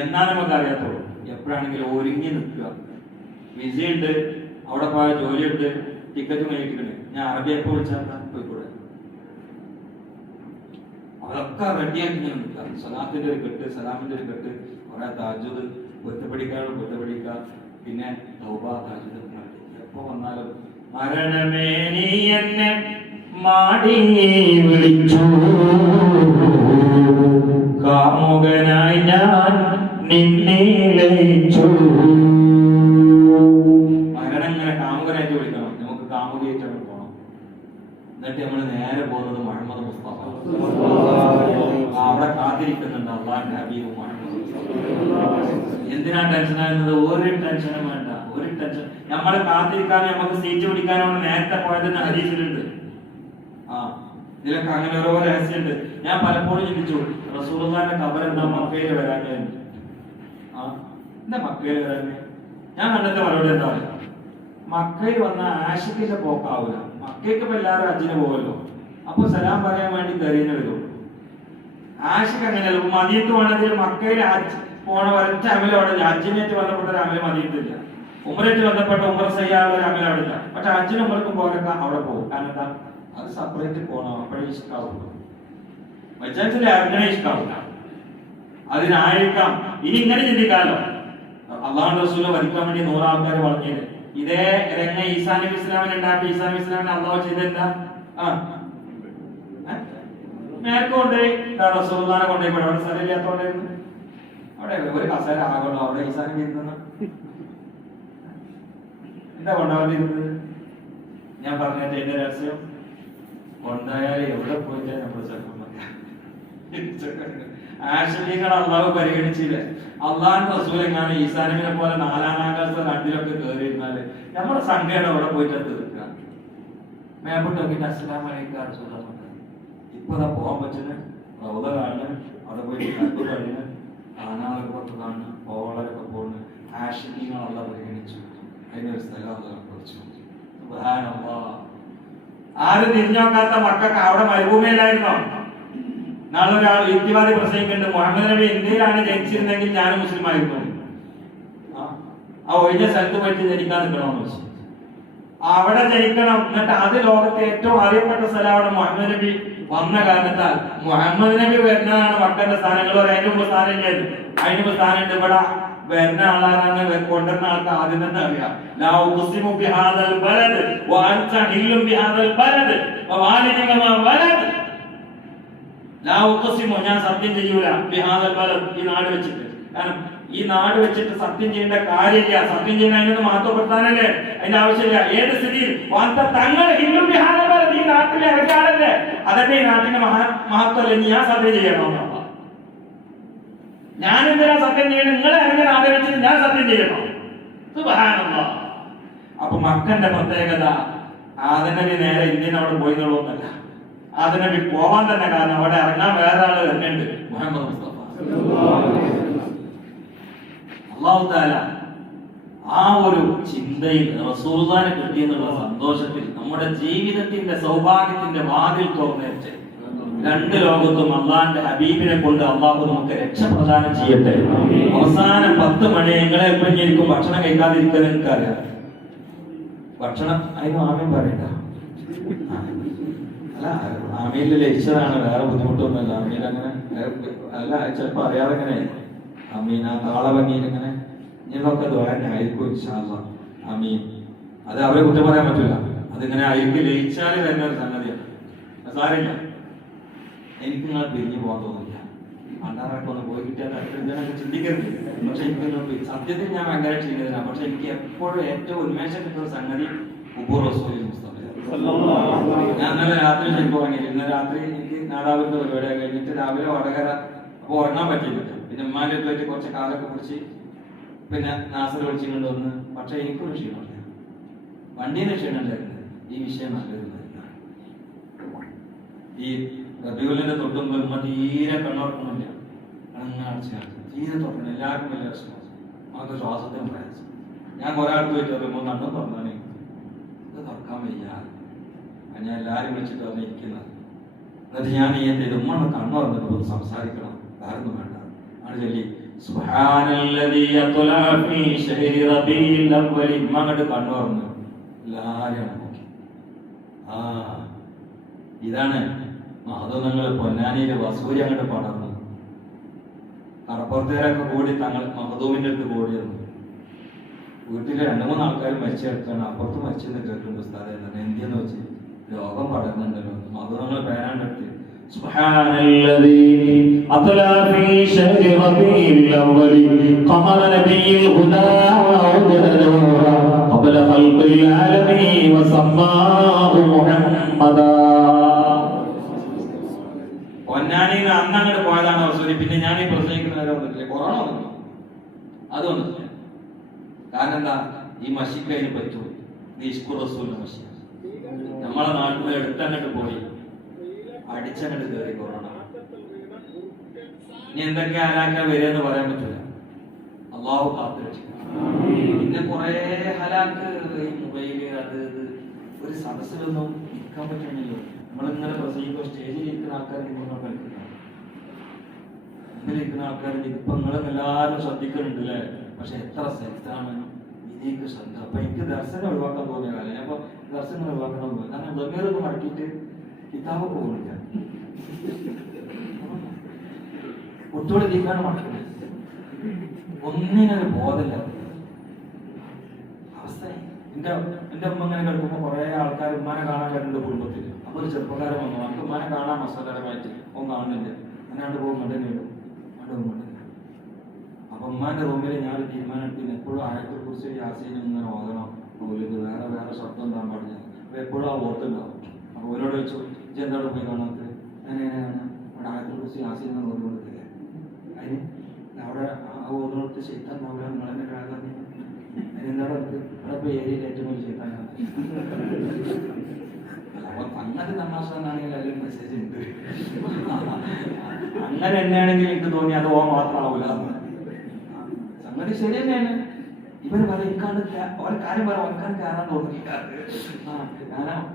എന്നാ നമുക്ക് അറിയാത്തുള്ളൂ. എപ്പോഴാണെങ്കിലും ഒരുങ്ങി നിൽക്കുക. വിസയുണ്ട്, അവിടെ പോയ ജോലിയുണ്ട്, ടിക്കറ്റ് മേടിക്കണേ, ഞാൻ അറബി എപ്പോ വിളിച്ചാൽ പോയിക്കൂടെ? അതൊക്കെ റെഡിയാക്കി ഞാൻ നിൽക്കുക. സലാത്തിന്റെ ഒരു കെട്ട്, സലാമിന്റെ ഒരു കെട്ട്, കുറെ താജുദ്, പൊരുത്തപ്പെടിക്കുക, പിന്നെ തൗബ, താജുദ്. എപ്പോ വന്നാലും മരണമേ നീ എന്നെ മാടി വിളിച്ചു, കാമുകനായി ഞാൻ നിന്നെ ലയിച്ചു. മരണം ഇങ്ങനെ കാമുകനായിട്ട് വിളിക്കണം. നമുക്ക് കാമുകയായിട്ടാണ് പോകണം. എന്നിട്ട് നമ്മൾ നേരെ പോകുന്നത് മുഹമ്മദ് മുസ്തഫ. അവിടെ കാത്തിരിക്കുന്നുണ്ട് അള്ളാഹുവിന്റെ ഹബീബ് മുഹമ്മദ്. എന്തിനാ ടെൻഷനാകുന്നത്? ഒരു ടെൻഷനും വേണ്ട, ഒരു ടെൻഷൻ. നമ്മളെ കാത്തിരിക്കാനും നമുക്ക് സീറ്റ് പിടിക്കാനോ നേരത്തെ പോയതെന്ന് ഹദീസിലുണ്ട്. ഇതിലൊക്കെ അങ്ങനെ ഓരോ രഹസ്യമുണ്ട്. ഞാൻ പലപ്പോഴും ചിന്തിച്ചു, റസൂലുള്ളാഹിന്റെ ഖബർ എന്താ മക്കയിൽ വരാഞ്ഞേ? എന്താ മക്കയിൽ വരാഞ്ഞേ? ഞാൻ കണ്ടത്തെ മറുപടി എന്താ പറയുക, മക്കയിൽ വന്ന ആഷിഖിന്റെ പോക്കാവൂല. മക്കയ്ക്ക് ഇപ്പൊ എല്ലാവരും ഹജ്ജിന് പോകുമല്ലോ, അപ്പൊ സലാം പറയാൻ വേണ്ടി ദരീന് വരും. ആഷിഖ് അങ്ങനെയല്ല. മദീനത്ത് വേണമെങ്കിൽ മക്കയിൽ പോണ ഒരൊറ്റ അമലും അവിടെ ഇല്ല. ഹജ്ജിനായിട്ട് ബന്ധപ്പെട്ട ഒരു അമല് മദീനത്തില്ല. ഉംറയായിട്ട് ബന്ധപ്പെട്ട ഉംറ ചെയ്യാനുള്ള ഒരു അമൽ അവിടെ ഇല്ല. പക്ഷെ ഹജ്ജിനും ഉംറക്കും പോകാനൊക്കെ അവിടെ പോകും. കാരണം എന്താ? അത് സെപ്പറേറ്റ് പോകണം. അപ്പോഴേ ഇഷ്ടാവുള്ളൂ. മച്ചാച്ചിലെ അങ്ങനെ ഇഷ്ടാവില്ല. അതിനായിരിക്കാം ഇനി ഇങ്ങനെ ചിന്തിക്കാലോ, അള്ളാഹുവിന്റെ റസൂല് വധിക്കാൻ വേണ്ടി 100 ആൾക്കാർ വളഞ്ഞത്. ഇതേ രംഗ ഈസാ നബി ഇസ്ലാമിനെ ഉണ്ടാക്കി. ഈസാ നബി ഇസ്ലാമിനെ അള്ളാഹു ചെയ്തെന്താ? നേരത്തെ കൊണ്ടുപോയി റസൂലുള്ളാഹിനെ കൊണ്ടുപോയി. അവിടെ സ്ഥലമില്ലാത്തോണ്ടായിരുന്നു. അവിടെ ഒരു കസേര ആകണോ അവിടെ ഈസാ നബി ഇരുന്നത്? എന്താ കൊണ്ടുപോകാതിരുന്നത്? ഞാൻ പറഞ്ഞിട്ട് എന്റെ രഹസ്യം കൊണ്ടായാൽ എവിടെ പോയിട്ടാ നമ്മൾ ചെറുപ്പം ആശികൾ അള്ളാഹു പരിഗണിച്ചില്ല. അള്ളാഹുവിന്റെ റസൂൽ എങ്ങാനും ഈസാ നബിനെ പോലെ 4-ാം ആകാശത്തോ 2-ലൊക്കെ കയറിയിരുന്നാല് നമ്മുടെ സംഖ്യയുടെ അവിടെ പോയിട്ട് തീർക്കുക. മേപ്പോട്ട് നോക്കിട്ട് അസ്സലാമു അലൈക്കും റസൂലുള്ളാഹി. ഇപ്പൊ പോകാൻ പറ്റുന്ന റൗദ കാണുന്നു, അവിടെ പോയിട്ട് കൽബ് കഴിയുന്നു, ആനാളൊക്കെ പുറത്ത് കാണുന്നു, പോളരൊക്കെ പോകുന്നു. ആശികൾ അള്ളാഹ് പരിഗണിച്ചു. അതിനൊരു സ്ഥലം അള്ളാഹ് കുറിച്ചു. സുബ്ഹാനല്ലാഹ്. ആരും തിരിഞ്ഞോക്കാത്ത മക്കൾക്ക് അവിടെ മരുഭൂമിയല്ലായിരുന്നോ? നാളെ ഒരാൾ യുക്തിവാദി പ്രസംഗിക്കുന്നുണ്ട്, മുഹമ്മദ് നബി ഇന്ത്യയിലാണ് ജനിച്ചിരുന്നെങ്കിൽ ഞാൻ മുസ്ലിം ആയിരുന്നു. ആ ഒഴിഞ്ഞ സ്ഥലത്ത് പോയിട്ട് ജനിക്കാൻ നിൽക്കണമെന്ന് വെച്ചു. അവിടെ ജനിക്കണം. എന്നിട്ട് അത് ലോകത്തെ ഏറ്റവും അറിയപ്പെട്ട സ്ഥലമാണ്. മുഹമ്മദ് നബി വന്ന കാരണത്താൽ മുഹമ്മദ് നബി വരുന്നതാണ് മക്കളുടെ സ്ഥാനങ്ങൾ. അതിന് മുമ്പ് സ്ഥാനം ഇല്ലായിരുന്നു. അതിന് മുമ്പ് സ്ഥാനം ഇവിടെ വരുന്ന ആളാണ്. കൊണ്ടുവരുന്ന ആൾക്ക് ആദ്യം തന്നെ അറിയാം. ലാ ഉഖ്സിമു ബിഹാദൽ ബലദ് വഅൻത ഹില്ലും ബിഹാദൽ ബലദ് വവാലിദിക മാ വലദ്. ലാ ഉഖ്സിമു, ഞാൻ സത്യം ചെയ്യൂല, ബിഹാദൽ ബലദ്, ഈ നാട് വെച്ചിട്ട്. കാരണം ഈ നാട് വെച്ചിട്ട് സത്യം ചെയ്യേണ്ട കാര്യമില്ല. സത്യം ചെയ്യാൻ അതിനൊന്ന് മഹത്വപ്പെടുത്താനല്ലേ, അതിന്റെ ആവശ്യമില്ല. ഏത് സ്ഥിതിയിൽ തങ്ങൾ ഹിന്ദു വിഹാരങ്ങൾ ഈ നാട്ടിലെ ഇറക്കാനല്ലേ, അതന്നെ ഈ നാട്ടിന്റെ മഹത്വമല്ലേ. ഞാൻ സത്യം ചെയ്യണോ? ഞാൻ എന്തിനാ സത്യം ചെയ്യണം? നിങ്ങളെ അറിഞ്ഞ നാട് വെച്ചിട്ട് ഞാൻ സത്യം ചെയ്യണോ? സുബ്ഹാനല്ലാഹ്. അപ്പൊ മക്കന്റെ പ്രത്യേകത ആദനബി നേരെ ഇന്ത്യൻ അവിടെ പോയി എന്നുള്ളതൊന്നല്ല. ആദനബി പോവാൻ തന്നെ കാരണം അവിടെ ഇറങ്ങാൻ വേറെ ആള് തന്നെയുണ്ട്, മുഹമ്മദ് മുസ്തഫ. അല്ലാഹു തആല ആ ഒരു ചിന്തയിൽ റസൂലുള്ളാഹിനെ കിട്ടിയെന്നുള്ള സന്തോഷത്തിൽ നമ്മുടെ ജീവിതത്തിന്റെ സൗഭാഗ്യത്തിന്റെ വാതിൽ തുറന്നേറ്റ് രണ്ട് ലോകത്തും അള്ളാന്റെ ഹബീബിനെ കൊണ്ട് അള്ളാഹു നമുക്ക് രക്ഷ പ്രദാനം ചെയ്യട്ടെ. അവസാനം 10 മണി നിങ്ങളെ എപ്പോഴെങ്കിലും ഭക്ഷണം കഴിക്കാതിരിക്കാൻ എനിക്കറിയാം. ഭക്ഷണം അതിന് ആമീൻ പറയണ്ട. അല്ല, ആമീനിൽ ലയിച്ചതാണ്, വേറെ ബുദ്ധിമുട്ടൊന്നുമല്ല. ആമീൻ അങ്ങനെ അല്ല, ചിലപ്പോ അറിയാതെ ഇങ്ങനെ ആമീൻ ആ താളഭംഗിയിൽ ഇങ്ങനെ ഞങ്ങളൊക്കെ ദ്വാരനായിരിക്കും ഇൻഷാ അല്ലാഹ്. ആമീൻ. അത് അവരെ കുറ്റം പറയാൻ പറ്റില്ല. അതിങ്ങനെ അയക്ക് ലയിച്ചാൽ തന്നെ ഒരു സംഗതിയാണ്. സാരമില്ല, എനിക്ക് നിങ്ങളെ പിരിഞ്ഞു പോകാൻ തോന്നില്ല. അണ്ടാറൊക്കെ ഒന്ന് പോയി കിട്ടിയാൽ അതൊക്കെ ചിന്തിക്കരുത്. പക്ഷെ എനിക്ക് സത്യത്തിൽ ഞാൻ ഭയങ്കര ചെയ്യുന്നതിനാണ്. പക്ഷെ എനിക്ക് എപ്പോഴും ഏറ്റവും ഉന്മേഷം കിട്ടുന്ന സംഗതി ഉബൂർ റസൂൽ മുസ്തഫ. ഞാൻ ഇന്നലെ രാത്രി ശരിക്കും വാങ്ങിയില്ല. ഇന്നലെ രാത്രി എനിക്ക് നാദാപുരത്തെ പരിപാടിയൊക്കെ കഴിഞ്ഞിട്ട് രാവിലെ വടകര, അപ്പൊ ഉറങ്ങാൻ പറ്റിയില്ല. പിന്നെ ഉമ്മാന്റെ അടുത്തായിട്ട് കുറച്ച് കാലൊക്കെ പിടിച്ച് പിന്നെ നാസർ വിളിച്ചുകൊണ്ട് വന്ന്. പക്ഷെ എനിക്കൊരു ക്ഷീണമില്ല, വണ്ടീന്റെ ക്ഷീണം ഉണ്ടായിരുന്നത്. ഈ വിഷയം നല്ലതായിരുന്നു. ഈ റബീഉലിന്റെ തൊട്ടുമ്പോ ഉമ്മ തീരെ കണ്ണുറക്കണില്ല, തീരെ തുറക്കണം. എല്ലാവർക്കും വലിയ വിഷമം, നമുക്ക് ശ്വാസത്തിന് പ്രയാസം. ഞാൻ കുറെ ആൾക്ക് പോയിട്ട് പറയുമ്പോൾ കണ്ണു തുറന്നാണ് ഇത് തുറക്കാൻ വയ്യ. ഞാൻ എല്ലാവരും വിളിച്ചിട്ട് വന്ന് ഇരിക്കുന്നത്. എന്നിട്ട് ഞാൻ ഈ എന്ത് ചെയ്തു, ഉമ്മ കണ്ണു തുറന്നിട്ട് ഒന്ന് സംസാരിക്കണം, വേറൊന്നും വേണ്ട. ആണ് ചൊല്ലി സുബ്ഹാനല്ലദീ അത്ലഅ ഫീ ശഹരി റബീഉൽ അവ്വൽ. ഉമ്മ അങ്ങോട്ട് കണ്ണു തുറന്നു, എല്ലാവരും നോക്കി. ഇതാണ് മഹദൂമങ്ങൾ പൊന്നാനിയിലെ വസൂരി അങ്ങോട്ട് പടർന്നു. കടപ്പുറത്തേരൊക്കെ കൂടി തങ്ങൾ മഹദൂമിന്റെ അടുത്ത് കൂടിയിരുന്നു. വീട്ടിലെ 2-3 ആൾക്കാർ മരിച്ചു കിടക്കാണ്. അപ്പുറത്ത് മരിച്ചെന്ന് കേട്ടിട്ടുണ്ട് ഉസ്താദേ. എന്തിയെന്ന് വെച്ച് രോഗം പടർന്നുണ്ടല്ലോ. മഹദൂമങ്ങൾ പേരാണ്ടെടുത്ത് സുബ്ഹാനല്ലദീ അത്ലഅ ഫീ ശഹരി റബീഉൽ അവ്വൽ ഖമറ നബിയിൽ ഹുദാ വഅദലൂറ ഖബല ഖൽഖിൽ ആലമീൻ വസമ്മാഹു മുഹമ്മദാ. പൊന്നാനിയിൽ അന്ന് അങ്ങോട്ട് പോയതാണ് വസൂരി. പിന്നെ ഞാൻ ഈ പ്രസംഗിക്കുന്നവരെ വന്നിട്ടില്ല, കൊറോണ വന്നിട്ടില്ല, അത് വന്നിട്ടില്ല. കാരണം എന്താ, ഈ മഷിക്ക് അതിന് പറ്റൂ. ഇഷ്കു റസൂലിന്റെ മഷി നമ്മളെ നാട്ടിൽ എടുത്തങ്ങോട്ട് പോയി അടിച്ചങ്ങോട്ട് കയറി കൊറോണ. ഇനി എന്തൊക്കെ ഹലാക്ക വരികയെന്ന് പറയാൻ പറ്റില്ല. അള്ളാഹു കാത്തുരക്ഷിക്കും. പിന്നെ കുറെ ഹലാക്ക്, ഈ മൊബൈല്, അത് ഒരു സദസ്സിലൊന്നും നിൽക്കാൻ പറ്റണില്ലോ. നമ്മളിങ്ങനെ പ്രസംഗിക്കുമ്പോൾ സ്റ്റേജിൽ ഇരിക്കുന്ന ആൾക്കാർ മുമ്പിലിരിക്കുന്ന ആൾക്കാർ ഇപ്പൊ നിങ്ങളും എല്ലാവരും ശ്രദ്ധിക്കുന്നുണ്ട് അല്ലേ? പക്ഷെ എത്ര സെറ്റാണ് ഇതിലേക്ക് ശ്രദ്ധ. അപ്പൊ എനിക്ക് ദർശനം ഒഴിവാക്കാൻ തോന്നിയ കാലം. ഞാൻ ഇപ്പൊ ദർശനം ഒഴിവാക്കണം പോയി. കാരണം വെറുതെ മടക്കിയിട്ട് കിതാബൊക്കെ പോണില്ല, കുട്ടികളെ തീക്കാണ് മടക്കുന്നത്. ഒന്നിനൊരു ബോധമില്ല അവസ്ഥ. എന്റെ ഉമ്മ ഇങ്ങനെ കിടക്കുമ്പോ കുറെ ആൾക്കാർ ഉമ്മാനെ കാണാൻ വരുന്നുണ്ട് കുടുംബത്തിൽ. അപ്പൊ ഒരു ചെറുപ്പക്കാരൻ വന്നു, നമുക്ക് ഉമ്മാനെ കാണാൻ മസാലപരമായിട്ട് ഓൻ കാണുന്നില്ല. അങ്ങനെ പോകും കണ്ടു. അപ്പൊ ഉമ്മാന്റെ റൂമിൽ ഞാൻ ഒരു തീരുമാനം എടുത്തിന്. എപ്പോഴും ആയത്തെ കുറിച്ച് യാസീനും ഇങ്ങനെ ഓതണം. വേറെ വേറെ ശബ്ദം താൻ പാടില്ല. അപ്പൊ എപ്പോഴും ആ ഓർത്തുണ്ടാവും. അപ്പൊ ഓരോട് വെച്ചു എന്താണ് പോയി കാണാത്തത്? അങ്ങനെയാണ് അവിടെ ആയത്തെ കുറിച്ച് യാസീൻ ഓർമ്മ കൊടുത്തില്ലേ? അതിന് അവിടെ ആ ഓർമ്മ ചെയ്താൽ ഉണ്ടാവില്ല. നിങ്ങളെന്നെ കാര്യം അതിനെന്താണ് അവിടെ ഏരിയയിൽ ഏറ്റവും വലിയ ചെയ്താൽ അങ്ങനെ തമാശ എന്നാണെങ്കിൽ അതിൽ മെസ്സേജ് ഉണ്ട്. അങ്ങനെ തന്നെയാണെങ്കിൽ എനിക്ക് തോന്നി അത് ഓ മാത്രമാവൂല. സംഗതി ശരി തന്നെയാണ്. ഇവര് പറയും ഒരു കാര്യം പറയാം, ഓർക്കാൻ കയറാൻ തോന്നില്ല.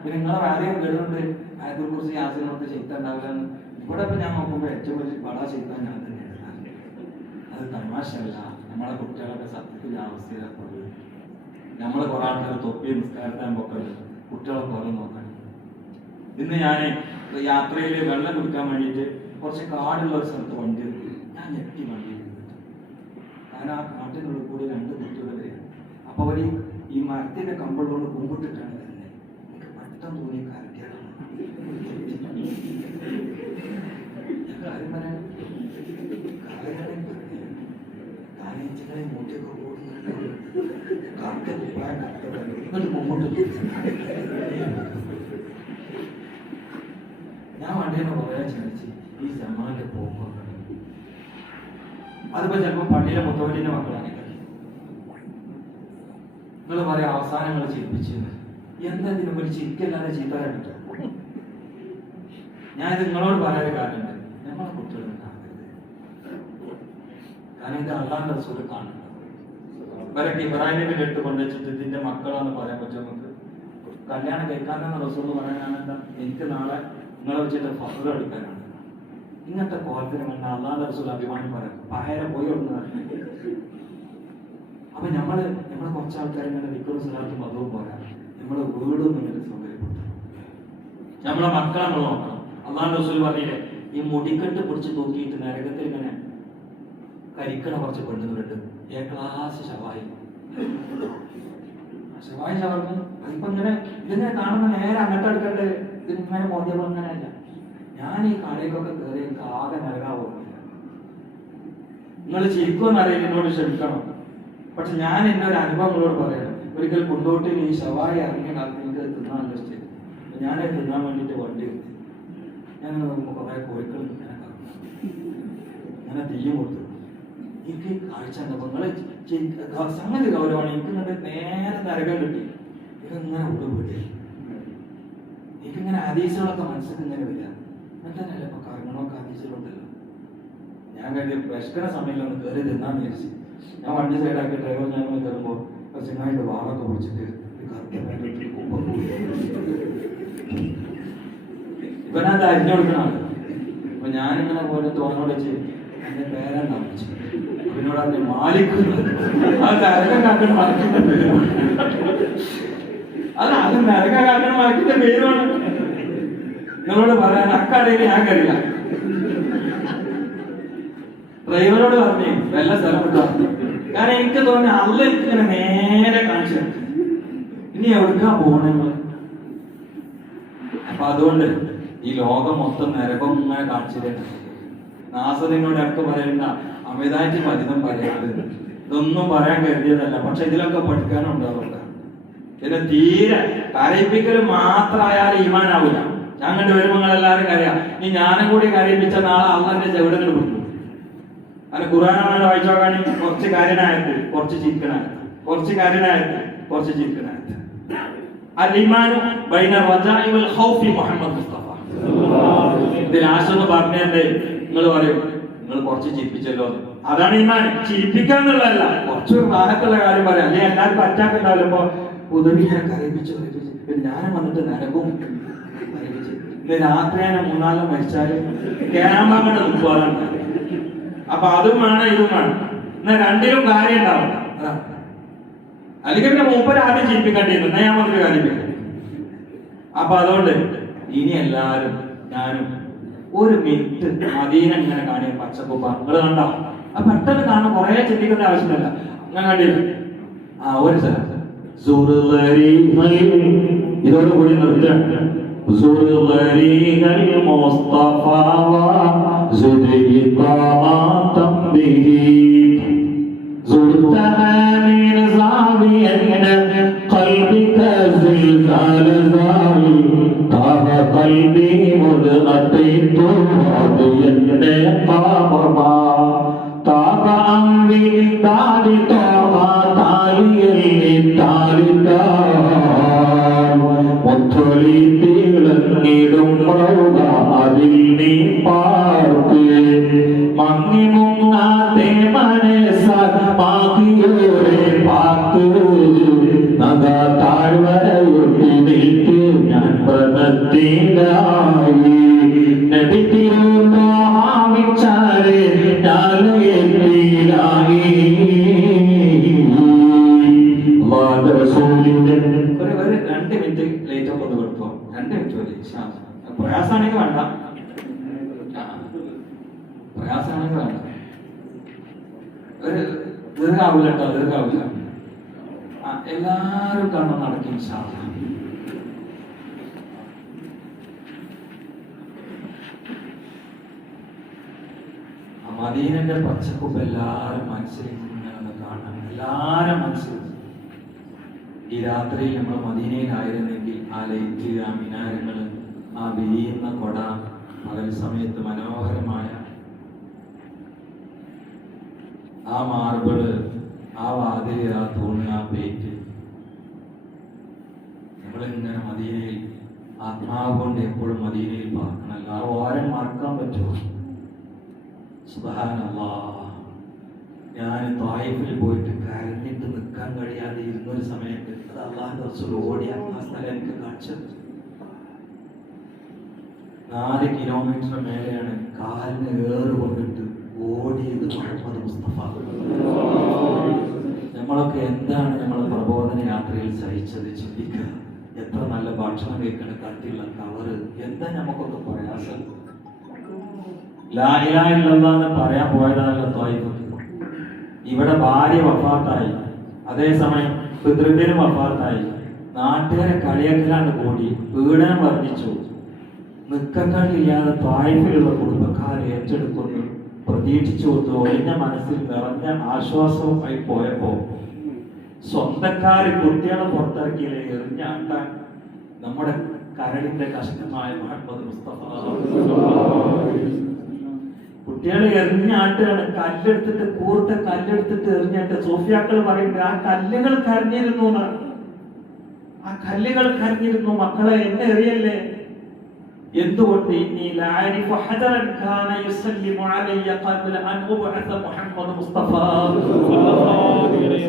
പിന്നെ നിങ്ങളെ ആരെയും കേടുകൊണ്ട് അതിനെ കുറിച്ച് യാസിനോട്ട് ചെയ്തിട്ടുണ്ടാവില്ല. ഇവിടെ ഇപ്പൊ ഞാൻ നോക്കുമ്പോ ഏറ്റവും വലിയ വളരെ ചെയ്താൽ ഞാൻ തന്നെയാണ്. അത് തമാശയല്ല. നമ്മളെ കുട്ടികളൊക്കെ സത്യത്തിൽ അവസ്ഥയിലാക്കുള്ളൂ. നമ്മള് കുറെ ആൾക്കാർ തൊപ്പി നിസ്കാരത്താൻ പോക്കല്ലോ, കുട്ടികളെ പോലെ നോക്കണം. ഇന്ന് ഞാൻ യാത്രയിൽ വെള്ളം കുടിക്കാൻ വേണ്ടിയിട്ട് കുറച്ച് കാടുള്ള ഒരു സ്ഥലത്ത് വണ്ടി എടുത്തു. ഞാൻ ഞെട്ടി വണ്ടി എടുത്തിട്ട്. കാരണം ആ കാട്ടിനുള്ളിൽ കൂടി 2 കുട്ടികൾ വരികയാണ്. അപ്പൊ അവര് ഈ മരത്തിന്റെ കമ്പുള്ളതുകൊണ്ട് കുമ്പിട്ടിട്ടാണ് തന്നെ. എനിക്ക് പെട്ടെന്ന് തോന്നി കരടിയാണ്. കാര്യം പറയാൻ അനിയത്തിനെ മൂട്ടിയൊക്കെ കൂടുന്നുണ്ട്, കറുത്ത കുപ്പായം എന്നിട്ട് മുമ്പോട്ട് ഞാൻ വണ്ടിയെ കുറേ ചിന്തിച്ച് ഈ ജമാന്റെ പോക്കൊക്കെ അതിപ്പോ ചിലപ്പോ പള്ളിയിലെ മുത്തവലിന്റെ മക്കളാണ്. നിങ്ങൾ പറയാം അവസാനം നിങ്ങൾ ചിരിപ്പിച്ചു എന്തെങ്കിലും ഒരു ചിരിക്കല്ലാതെ ചീത്താൻ കിട്ടും. ഞാനിത് നിങ്ങളോട് പറയാൻ കാര്യമുണ്ട്, നമ്മളെ കുട്ടികളെ കാണരുത്. കാരണം ഇത് അള്ളാന്റെ റസൂൽ കാണുന്നത് ഇവരൊക്കെ ഇബ്രാഹിമിന്റെ അടുത്ത് കൊണ്ടുവച്ചിട്ട് ഇതിന്റെ മക്കളാന്ന് പറയാൻ പറ്റും. നമുക്ക് കല്യാണം കഴിക്കാനെന്ന് റസൂൽ പറയാനാണെന്താ, എനിക്ക് നാളെ നിങ്ങളെ വെച്ചിട്ട് ഫസൽ എടുക്കാനാണ്. ഇങ്ങനത്തെ കോലത്തിന് വേണ്ട അള്ളാന്റെ റസൂൽ അഭിമാനം പറയാം, പായര പോയി കൊടുക്കുന്നതാണ്. അപ്പൊ നമ്മള് കുറച്ച് ആൾക്കാർ ഇങ്ങനെ വിക്രം സ്ഥലത്തും അതും പോരാ, നമ്മളെ വീടും ഇങ്ങനെ സൗകര്യപ്പെടുത്തണം, നമ്മളെ മക്കളെ നമ്മൾ നോക്കണം. അള്ളാന്റെ റസൂൽ പറഞ്ഞില്ലേ, ഈ മുടിക്കെട്ട് പിടിച്ച് തൂക്കിയിട്ട് നരകത്തിൽ ഇങ്ങനെ കരിക്കണ കുറച്ച് പെണ്ണുങ്ങളുണ്ട്, എ ക്ലാസ് ശവായി ഷവർമ്മ. അതിപ്പോ ഇങ്ങനെ ഇതിങ്ങനെ കാണുന്ന നേരെ അങ്ങോട്ട് എടുക്കണ്ട്, ഇതിങ്ങനെ മോദ്യം അങ്ങനെയല്ല. ഞാൻ ഈ കടയിലൊക്കെ കയറി എനിക്ക് ആകെ നരകാവുന്നില്ല. നിങ്ങൾ ചിരിക്കുമെന്ന് അറിയില്ല, എന്നോട് ക്ഷമിക്കണം. പക്ഷെ ഞാൻ എൻ്റെ ഒരു അനുഭവങ്ങളോട് പറയണം. ഒരിക്കൽ കൊണ്ടോട്ട് ഈ ശവായി ഇറങ്ങിയ കാലത്ത് എനിക്ക് തിന്നാൻ ഇഷ്ടം. ഞാൻ തിന്നാൻ വേണ്ടിയിട്ട് വണ്ടി എടുത്തു. ഞാൻ നോക്കുമ്പോൾ കുറെ കോഴിക്കൾ അങ്ങനെ തെയ്യം കൊടുത്തു. എനിക്ക് കാഴ്ച കണ്ടപ്പോൾ നിങ്ങള് സംഗതി ഗൗരവമാണ്. എനിക്ക് ഇങ്ങോട്ട് നേരെ നരകം കിട്ടി. ഇതെങ്ങനെ ഉള്ളു പോയിട്ട് എനിക്കിങ്ങനെ ഹദീസുകളൊക്കെ മനസ്സിൽ ഇങ്ങനെ വരിക. എന്നിട്ടല്ലേ ഇപ്പൊ കറങ്ങണമൊക്കെ ഹദീസുകളുണ്ടല്ലോ. ഞാൻ കഴിഞ്ഞ വിശക്കണ സമയത്തൊന്ന് കയറി തിന്നാന്ന് വിചാരിച്ചു. ഞാൻ വണ്ടി സൈഡാക്കി ഡ്രൈവർ ഞാൻ കയറുമ്പോൾ ചെങ്ങായിട്ട് വാളൊക്കെ പിടിച്ചിട്ട് ഇവനത് അരിഞ്ഞു കൊടുക്കണാണ്. അപ്പൊ ഞാനിങ്ങനെ പോലെ തോന്നോട് വെച്ച് എന്റെ പേരെന്താ വിളിച്ചു. അവനോട് അതിന് മാലിക്കുന്നു അത് നരകം കാക്കണ മറക്കിന്റെ പേരുമാണ്. അത് നരകം കാക്കണ മറക്കിന്റെ പേരുമാണ്. നിങ്ങളോട് പറയാൻ അക്കടയിൽ ഞാൻ കറിയില്ല. ഡ്രൈവറോട് പറഞ്ഞു വല്ല സ്ഥലം വിട്ടു. കാരണം എനിക്ക് തോന്നി അല്ല എനിക്കിങ്ങനെ നേരെ കാണിച്ചു ഇനി എവിടുക്കാ പോണേ. അപ്പൊ അതുകൊണ്ട് ഈ ലോകം മൊത്തം നരകം ഇങ്ങനെ കാണിച്ചിട്ട് നാസറിനോട് ഇടക്ക് പറയണ്ട, അമിതായിട്ട് പതിതം പറയാതെ. ഇതൊന്നും പറയാൻ കരുതിയതല്ല, പക്ഷെ ഇതിലൊക്കെ പഠിക്കാനുണ്ടാവില്ല. ഇതിന് തീരെ കരയിപ്പിക്കൽ മാത്രമായാൽ ഈമാനാവില്ല. ഞാൻ കണ്ടു വരുമ്പോൾ നിങ്ങളെല്ലാവരും കരയാം. ഇനി ഞാനും കൂടി കരയിപ്പിച്ച നാളെ അള്ളാന്റെ ചെവിടങ്ങൾ കൊടുക്കും. അങ്ങനെ ഖുർആനാണ് വായിച്ചു നോക്കാണി. കുറച്ച് കാര്യനായത് കുറച്ച് ചിരിക്കനായത്, കുറച്ച് കാര്യനായത് കുറച്ച് ചിരിക്കനായത്. അൽ-ഈമാനു ബൈന റജാഇ വൽ ഖൗഫി മുഹമ്മദ് മുസ്തഫ. ഇതിൽ ആശന്ന് പറഞ്ഞേ നിങ്ങൾ പറയും നിങ്ങൾ കുറച്ച് ചിരിപ്പിച്ചല്ലോ. അതാണ് ഈമാൻ. ചിരിപ്പിക്കാന്നുള്ളതല്ല, കുറച്ച് റാഹത്തുള്ള കാര്യം പറയാം. അല്ലെങ്കിൽ എല്ലാവരും പറ്റാക്കുണ്ടാവില്ല. ഇപ്പൊ ഉദവിനെ കരയിപ്പിച്ചു പിന്നെ ഞാനും വന്നിട്ട് നരകവും കരയിപ്പിച്ച് ഇത് രാത്രിയാണ് 3-4 മരിച്ചാല് കേരളമാകേണ്ട നിൽക്കുവാറാണ്. അപ്പൊ അതും വേണം ഇതും വേണം. എന്നാ രണ്ടിലും കാര്യം ഉണ്ടാവും. അല്ലെങ്കിൽ പിന്നെ മൂപ്പര് ആദ്യം ചിരിപ്പിക്കേണ്ടിയിരുന്നു. എന്നാ ഞാൻ വന്നൊരു കാര്യം. അപ്പൊ അതുകൊണ്ട് ഇനി എല്ലാരും ഞാനും ഒരു മിനിറ്റ് മദീന ഇങ്ങനെ കാണിയ പച്ചപ്പൂപ്പ നിങ്ങൾ കണ്ടോ? ആ പെട്ടെന്ന് കാണാൻ കുറെ ചിന്തിക്കേണ്ട ആവശ്യമില്ല. ഞാൻ കണ്ടില്ല. ഒരു സ്ഥലം ഇതോടുകൂടി നിർത്തുക. പ്രയാസാണെങ്കിൽ വേണ്ട, പ്രയാസാണെങ്കിൽ വേണ്ട. ഒരു ദീർഘാവില്ല കേട്ടോ, ദീർഘാവില്ല. എല്ലാരും കണ്ണു നടക്കും. മദീനന്റെ പച്ചക്കുപ്പ് എല്ലാരും മനസ്സിലേക്ക് എല്ലാവരും മനസ്സിലും ഈ രാത്രിയിൽ നമ്മൾ മദീനയിലായിരുന്നെങ്കിൽ ആ ലൈറ്റ്, ആ മിനാരങ്ങൾ, ആ വിരിയുന്ന കൊട, പകൽ സമയത്ത് മനോഹരമായ ആ മാർബിള്, ആ വാതില്, ആ തൂണ്, ആ പേറ്റ്, നമ്മളിങ്ങനെ മദീനയിൽ ആത്മാവ് കൊണ്ട് എപ്പോഴും മദീനയിൽ പാർക്കണം. ആ ഓരം മറക്കാൻ പറ്റുമോ? സുബ്ഹാനല്ലാഹ്, ഞാൻ ത്വായിഫിൽ പോയിട്ട് കരഞ്ഞിട്ട് നിൽക്കാൻ കഴിയാതെ ഇരുന്നൊരു സമയത്ത് അത് അല്ലാഹുവിന്റെ റസൂൽ ഓടി ആ സ്ഥലം എനിക്ക് കാണിച്ചത്. 4 കിലോമീറ്റർ മേലെയാണ് കാലിന് ഏറ് കൊണ്ടിട്ട് ഓടിയത് മുഹമ്മദ് മുസ്തഫ. നമ്മളൊക്കെ എന്താണ് നമ്മളെ പ്രബോധന യാത്രയിൽ സഹിച്ചത് ചിന്തിക്കുക. എത്ര നല്ല ഭക്ഷണം കഴിക്കണ, കട്ടിയുള്ള കവറ്, എന്താ നമുക്കൊക്കെ പ്രയാസം. ലാ ഇലാഹ ഇല്ലല്ലാഹ് എന്ന് പറയാൻ പോയതാണല്ലോ ത്വായിഫ്. ഇവിടെ ഭാര്യ വഫാത്തായി, അതേസമയം പിതൃവിനും വഫാത്തായി, നാട്ടുകാരെ കളിയാക്കലാണ് കൂടി, പീഡനം വർദ്ധിച്ചു. നിക്കക്കളില്ലാതെ ത്വായിഫിലുള്ള കുടുംബക്കാരെ ഏറ്റെടുക്കുന്നു, പ്രതീക്ഷിച്ചു കൊടുത്തു. ഒഴിഞ്ഞ മനസ്സിൽ നിറഞ്ഞ ആശ്വാസവുമായി പോയപ്പോ സ്വന്തക്കാര് കുട്ടികളെ പുറത്തിറക്കിയില്ലേ എറിഞ്ഞാട്ടാൻ നമ്മുടെ കരളിന്റെ കഷ്ണമായ മുഹമ്മദ് മുസ്തഫ. കുട്ടികളെ എറിഞ്ഞാട്ടാണ്, കല്ലെടുത്തിട്ട്, കൂർത്ത കല്ലെടുത്തിട്ട് എറിഞ്ഞിട്ട്. സൂഫിയാക്കൾ പറയുന്നത് ആ കല്ലുകൾ കരഞ്ഞിരുന്നു എന്നാണ്. ആ കല്ലുകൾ കരഞ്ഞിരുന്നു, മക്കളെ എന്നെ എറിയല്ലേ. എന്തുകൊണ്ട്?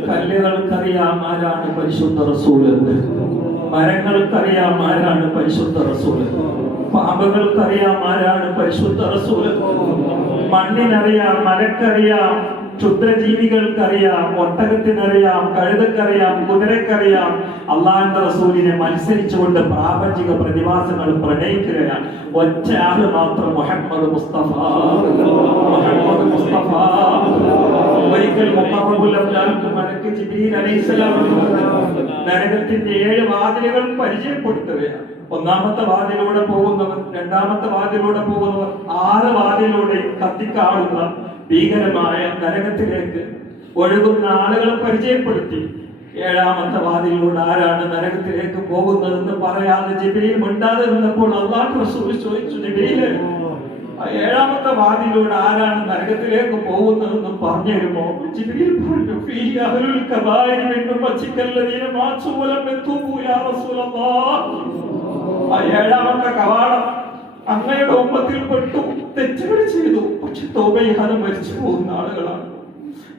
കല്ലുകൾക്കറിയാം ആരാണ് പരിശുദ്ധ റസൂൽ, മരങ്ങൾക്കറിയാം ആരാണ് പരിശുദ്ധ റസൂൽ, പാമ്പുകൾക്കറിയാം ആരാണ് പരിശുദ്ധ റസൂൽ, മണ്ണിനറിയാം, മലക്കറിയാം, ക്ഷുദ്രജീവികൾക്കറിയാം, ഒട്ടകത്തിനറിയാം, കഴുതക്കറിയാം, കുതിരക്കറിയാം. അള്ളാഹുവിന്റെ റസൂലിനെ മത്സരിച്ചുകൊണ്ട് പ്രാപഞ്ചിക പ്രതിഭാസങ്ങൾ പ്രണയിക്കുകയാണ്. ഒറ്റ ആള് മാത്രം, മുഹമ്മദ് മുസ്തഫ. മുഹമ്മദ് മുസ്തഫ. ഒരിക്കൽ മുഖറബുൽ അംലാക്ക് മലക്ക് ജിബ്രീൽ അലൈഹിസ്സലാം നരകത്തിന്റെ 7 വാതിലുകൾ പരിചയപ്പെടുത്തുകയാണ്. ഒന്നാമത്തെ വാതിലൂടെ പോകുന്നവർ, രണ്ടാമത്തെ വാതിലൂടെ പോകുന്നവർ, 6 വാതിലൂടെ കത്തിക്കാളുന്ന ഭീകരമായ നരകത്തിലേക്ക് ഒഴുകുന്ന ആളുകളെ പരിചയപ്പെടുത്തി. 7ാമത്തെ വാതിലൂടെ ആരാണ് നരകത്തിലേക്ക് പോകുന്നതെന്ന് പറയാതെ ജിബ്രീൽ മിണ്ടാതെ നിന്നപ്പോൾ അല്ലാഹു റസൂൽ ചോദിച്ചു, ജിബ്രീൽ, 7ാമത്തെ വാതിലൂടെ ആരാണ് നരകത്തിലേക്ക് പോകുന്നതെന്ന് പറഞ്ഞു തരുമോ? ജിബ്രീൽ പറഞ്ഞു, ഫീ അഹ്ലുൽ കബായിർ മിൻ ഉമ്മത്തിക്കല്ലദീന മാതു വലം യതൂബു യാ റസൂലല്ലാഹ്. 7ാമത്തെ കവാടം അങ്ങയുടെ ഉമ്മത്തിൽ പെട്ടു, തെറ്റുകൾ ചെയ്തു, പക്ഷെ തൗബയില്ലാതെ മരിച്ചു പോകുന്ന ആളുകളാണ്.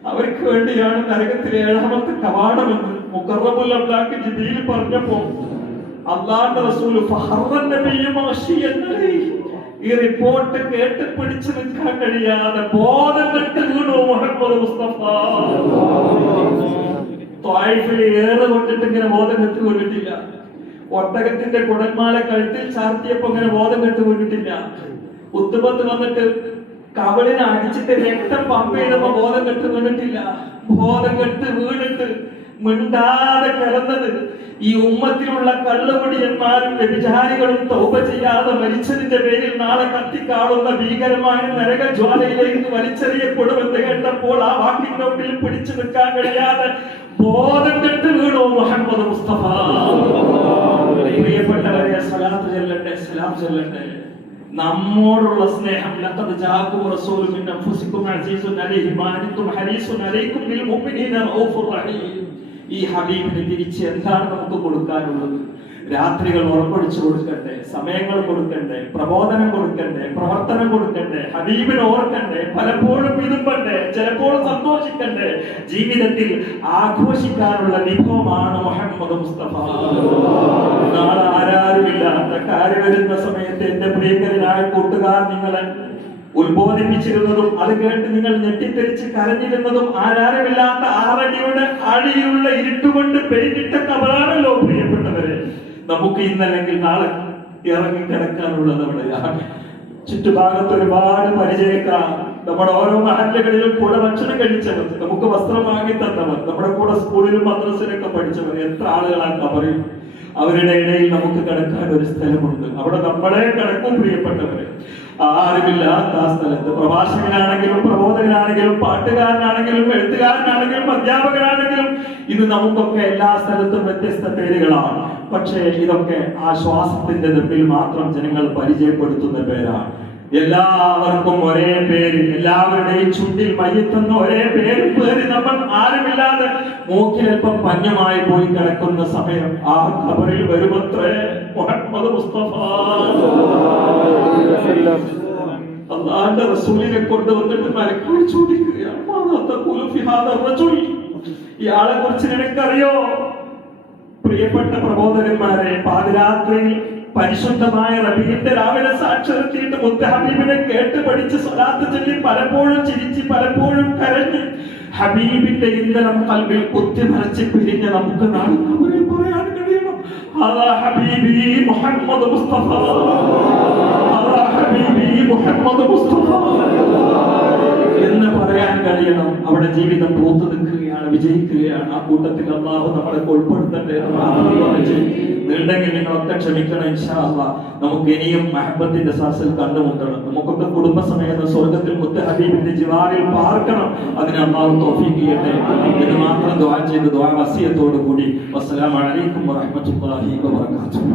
അവർക്ക് വേണ്ടിയാണ് നരകത്തിലെ 7ാമത്തെ കവാടമെന്ന് മുഖറബുൽ അംലാക്ക് ജിബ്രീൽ പറഞ്ഞപ്പോ അല്ലാഹുവിന്റെ റസൂൽ ഫഹറൻ നബിയ്യ മഗ്ശിയൻ അലൈഹി, ഈ റിപ്പോർട്ട് കേട്ട് പിടിച്ചു നിൽക്കാൻ കഴിയാതെ ബോധം കെട്ട് വീണു മുഹമ്മദ് മുസ്തഫ. ത്വായിഫിൽ ഏറ് കൊണ്ടിട്ട് ഇങ്ങനെ ബോധം കെട്ട് വീണിട്ടില്ല. ഒട്ടകത്തിന്റെ കുടന്മാല കഴുത്തിൽ ചാർത്തിയപ്പോ ഇങ്ങനെ ബോധം കെട്ട് വീണിട്ടില്ല. ഉത്തുബത്ത് വന്നിട്ട് കവളിനെ അടിച്ചിട്ട് രക്തം പമ്പ് ചെയ്തപ്പോ ബോധം കെട്ട് വീണിട്ടില്ല. ബോധം കെട്ട് വീണിട്ട് മിണ്ടാതെ കിടന്നത് ഈ ഉമ്മത്തിലുള്ള കള്ളുകുടിയന്മാരും വ്യഭിചാരികളും തൗബ ചെയ്യാതെ മരിച്ചതിന്റെ പേരിൽ നാളെ കത്തിക്കാളുന്ന ഭീകരമായ നരകജ്വാലയിലേക്ക് വലിച്ചെറിയപ്പെടുമെന്ന് കേട്ടപ്പോൾ ആ വാക്കിന്റെ മുമ്പിൽ പിടിച്ചു നിൽക്കാൻ കഴിയാതെ ബോധം കെട്ട് വീണു മുഹമ്മദ് മുസ്തഫ. പ്രിയപ്പെട്ടവരെ, സ്വലാത്ത് ചൊല്ലട്ടെ, സലാം ചൊല്ലട്ടെ. നമ്മോടുള്ള സ്നേഹം, ലഖദ് ജാഅകും റസൂലുൻ മിൻ അൻഫുസികും അസീസുൻ അലൈഹി മാ അൻതും ഹരീസുൻ അലൈക്കും ബിൽ മുഅ്മിനീന റഊഫുർ റഹീം. ഈ ഹബീബിന് തിരിച്ച് എന്താണ് നമുക്ക് കൊടുക്കാനുള്ളത്? രാത്രികൾ ഉറക്കൊഴിച്ചു കൊടുക്കണ്ടേ, സമയങ്ങൾ കൊടുക്കണ്ടേ, പ്രബോധനം കൊടുക്കണ്ടേ, പ്രവർത്തനം കൊടുക്കണ്ടേ, ഹബീബിനെ ഓർക്കണ്ടേ, പലപ്പോഴും വിതുമ്പണ്ടേ, ചിലപ്പോൾ സന്തോഷിക്കണ്ടേ. ജീവിതത്തിൽ ആഘോഷിക്കാനുള്ള വിഭവമാണ് മുഹമ്മദ് മുസ്തഫ. നാളെ ആരാരുമില്ലാത്ത കാര്യം വരുന്ന സമയത്ത് എന്റെ പ്രിയങ്കരനായ കൂട്ടുകാർ നിങ്ങളെ ഉത്ബോധിപ്പിച്ചിരുന്നതും അത് കേട്ട് നിങ്ങൾ ഞെട്ടിത്തെറിച്ച് കരഞ്ഞിരുന്നതും ആരാരുമില്ലാത്ത 6 അടിയുടെ അടിയിലുള്ള ഇരുട്ടുകൊണ്ട് പെയ്തിട്ട കബറാണല്ലോ പ്രിയപ്പെട്ടവരെ. നമുക്ക് ഇന്നല്ലെങ്കിൽ നാളെ ഇറങ്ങിക്കിടക്കാനുള്ളത് അവിടെയാണ്. ചുറ്റുഭാഗത്ത് ഒരുപാട് പരിചയക്കാർ, നമ്മുടെ ഓരോ മഹല്ലകളിലും കൂടെ ഭക്ഷണം കഴിച്ചവർ, നമുക്ക് വസ്ത്രം വാങ്ങി തന്നവർ, നമ്മുടെ കൂടെ സ്കൂളിലും മദ്രസയിലൊക്കെ പഠിച്ചവർ, എത്ര ആളുകളാണ് പറയും. അവരുടെ ഇടയിൽ നമുക്ക് കിടക്കാൻ ഒരു സ്ഥലമുണ്ട്. അവിടെ നമ്മളെ കിടക്കും പ്രിയപ്പെട്ടവരെ. ആരുമില്ലാത്ത ആ സ്ഥലത്ത് പ്രഭാഷകനാണെങ്കിലും പ്രബോധകനാണെങ്കിലും പാട്ടുകാരനാണെങ്കിലും എഴുത്തുകാരനാണെങ്കിലും അധ്യാപകനാണെങ്കിലും ഇത് നമുക്കൊക്കെ എല്ലാ സ്ഥലത്തും വ്യത്യസ്ത പേരുകളാണ്. പക്ഷേ ഇതൊക്കെ ആ ശ്വാസത്തിന്റെ നെപ്പിൽ മാത്രം ജനങ്ങൾ പരിചയപ്പെടുത്തുന്ന പേരാണ്. എല്ലാവർക്കും ഒരേ പേര്, എല്ലാവരുടെയും ചുണ്ടിൽ മയ്യത്തെന്ന ഒരേ പേര് നമ്മൾ ആരുമില്ലാതെ മൂക്കിലൽപ്പം പഞ്ഞമായി പോയി കിടക്കുന്ന സമയം ആ ഖബറിൽ വരുമത്രേ മുഹമ്മദ് മുസ്തഫ അല്ലാഹുവിന്റെ റസൂലിനെ കൊണ്ടുവന്നിട്ട് മലക്കുകൾ ചോദിക്കുകയാണ്, ഇയാളെ കുറിച്ച് നിനക്കറിയോ? പ്രിയപ്പെട്ട പ്രബോധകന്മാരെ, പാതിരാത്രിയിൽ പരിശുദ്ധമായ റബീഇന്റെ രാവിലെ സാക്ഷരത്തിയിട്ട് മുത്തഹബീബിനെ കേട്ട് പഠിച്ച് സ്വലാത്ത് ചൊല്ലി പലപ്പോഴും ചിരിച്ച് പലപ്പോഴും കരഞ്ഞ് ഹബീബിന്റെ ഇന്ധനം കൽബിൽ കുത്തിമറച്ച് പിരിഞ്ഞ നമുക്ക് നാളെ ഖബറിൽ പറയാൻ കഴിയണം, അതാ ഹബീബി മുഹമ്മദ് മുസ്തഫ, അതാ ഹബീബി മുഹമ്മദ് മുസ്തഫ എന്ന് പറയാൻ കഴിയണം. അവിടെ ജീവിതം പൂത്തു നിൽക്കുകയാണ്, വിജയിക്കുകയാണ്. ആ കൂട്ടത്തിൽ അല്ലാഹു നമ്മളെ ഉൾപ്പെടുത്തട്ടെ. നീണ്ടെങ്കിൽ നിങ്ങളൊക്കെ ക്ഷമിക്കണം. ഇൻഷാ അല്ലാഹ് നമുക്ക് ഇനിയും മഹബത്തിന്റെ സാസിൽ കണ്ടുമുട്ടണം. നമുക്കൊക്കെ കുടുംബസമേതം സ്വർഗത്തിൽ മുത്ത് ഹബീബിന്റെ ജിവാറിൽ പാർക്കണം. അതിന് അല്ലാഹു തൗഫീഖ് ചെയ്യട്ടെ എന്ന് മാത്രം ദുആ ചെയ്ത് ദുആ വസിയത്തോടു കൂടി അസ്സലാമു അലൈക്കും വറഹ്മത്തുള്ളാഹി വബറകാതുഹു.